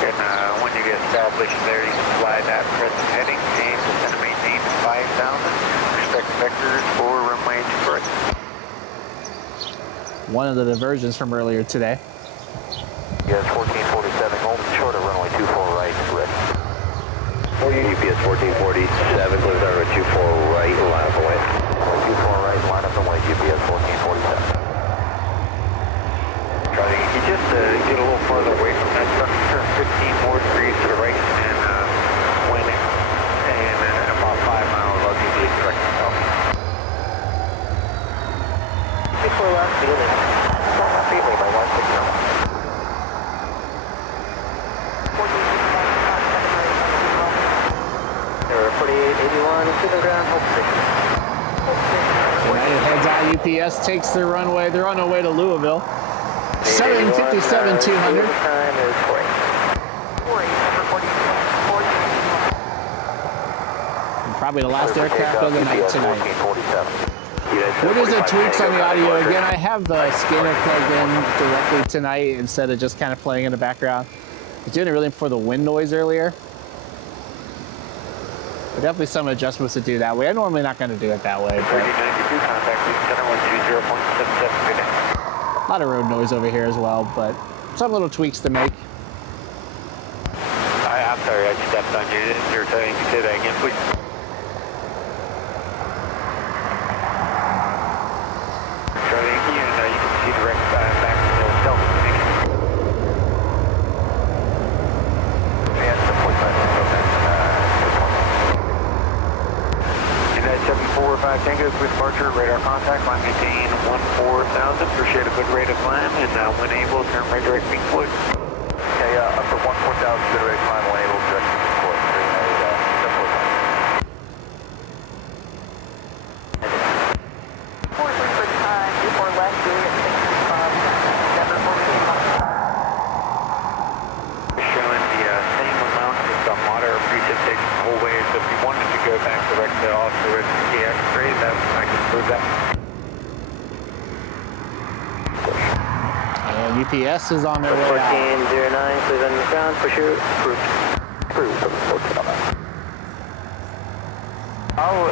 and when you get established there, you can fly that present heading and descend to maintain 5,000. Expect vectors for runway 2 One of the diversions from earlier today. UPS 1447, holding short of runway 24 right, Rick. UPS 1447, clears runway 24 right, line up away. Runway 24 right, line up away, UPS 1447. Charlie, you just get a little farther away from that sun, turn 15 more degrees to the right, and when it, and about 5 miles, I'll give you a direct help. Before last feeling. Feeling by 160. There are 4881, Cleveland ground, Hope Station. United heads out, UPS takes their runway. They're on their way to Louisville. 757 200. Time is 4. Probably the last aircraft of the night tonight. What is the tweaks on the audio? Again, I have the scanner plugged in directly tonight instead of just kind of playing in the background. I was doing it really for the wind noise earlier. But definitely some adjustments to do that way. I'm normally not going to do it that way. But 3092, contact center 120.77, good day. a lot of road noise over here as well, but some little tweaks to make. I'm sorry, I stepped on you. You're telling me to say that again, please. Charlie, you can see direct back to the stealth connection. Yeah, it's a 45. And that 745 Tango, with departure, radar contact, line maintain 14,000, appreciate a good rate of climb, and when able, turn right direct being deployed. Okay, up to 14,000, good rate climb, when able, direct deploy. Showing the same amount of moderate precipitation the whole way, so if you wanted to go back direct to Oscar Whiskey X-ray, I can prove that. And UPS is on their way out. 1409, Cleveland ground, push your approved. I'll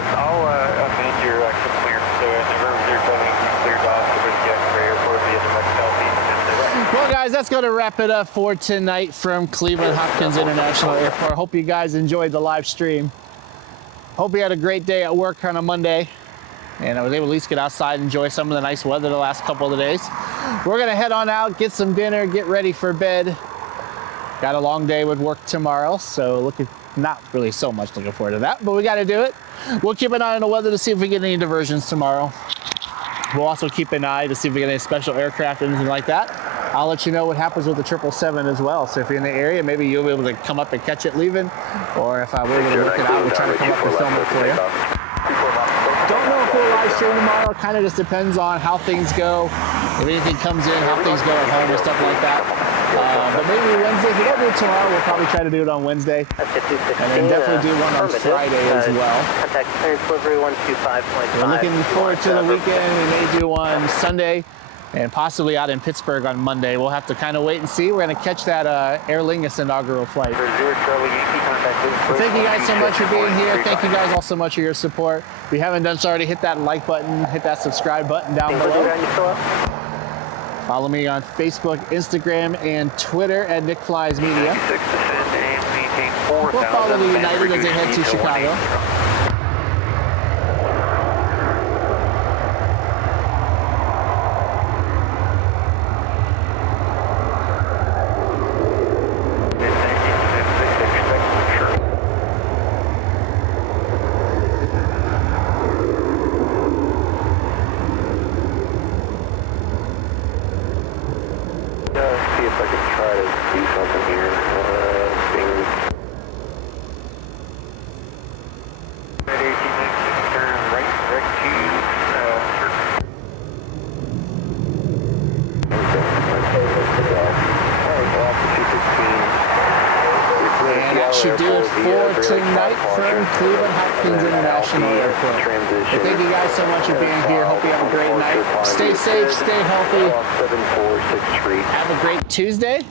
amend your clearance so it never you're telling me cleared off the Whiskey X-ray airport via direct southeast. Well, guys, that's going to wrap it up for tonight from Cleveland Hopkins International Airport. Hope you guys enjoyed the live stream. Hope you had a great day at work on a Monday. And I was able to at least get outside and enjoy some of the nice weather the last couple of days. We're going to head on out, get some dinner, get ready for bed. Got a long day with work tomorrow, so not really so much looking forward to that, but we got to do it. We'll keep an eye on the weather to see if we get any diversions tomorrow. We'll also keep an eye to see if we get any special aircraft or anything like that. I'll let you know what happens with the 777 as well. So if you're in the area, maybe you'll be able to come up and catch it leaving, or if we're able to work it out, we'll try to come up and film it for you. Don't know if we'll live stream tomorrow. Kind of just depends on how things go. If anything comes in, how things go at home and stuff like that. But maybe Wednesday. If we don't do it tomorrow, we'll probably try to do it on Wednesday. And then definitely do one on Friday as well. Contact clearance delivery 125.5. We're looking forward to the weekend. We may do one Sunday. and possibly out in Pittsburgh on Monday. We'll have to kind of wait and see. We're going to catch that Aer Lingus inaugural flight. For 0 Charlie Yankee, contact Luke. Well, thank you guys so much for being here. Thank you guys all so much for your support. If you haven't done so already, hit that like button, hit that subscribe button down below. Follow me on Facebook, Instagram, and Twitter at Nick Flies Media. 96 descend and maintain 4,000. We'll follow the United as they head to Chicago. See if I can try to do something here. Turn right, direct to And that should do it for tonight from Cleveland Hopkins International Airport. Well, thank you guys so much for being here. Hope you have a great night. Stay safe, stay healthy. Have a great Tuesday,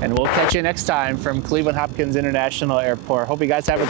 and we'll catch you next time from Cleveland Hopkins International Airport. Hope you guys have a great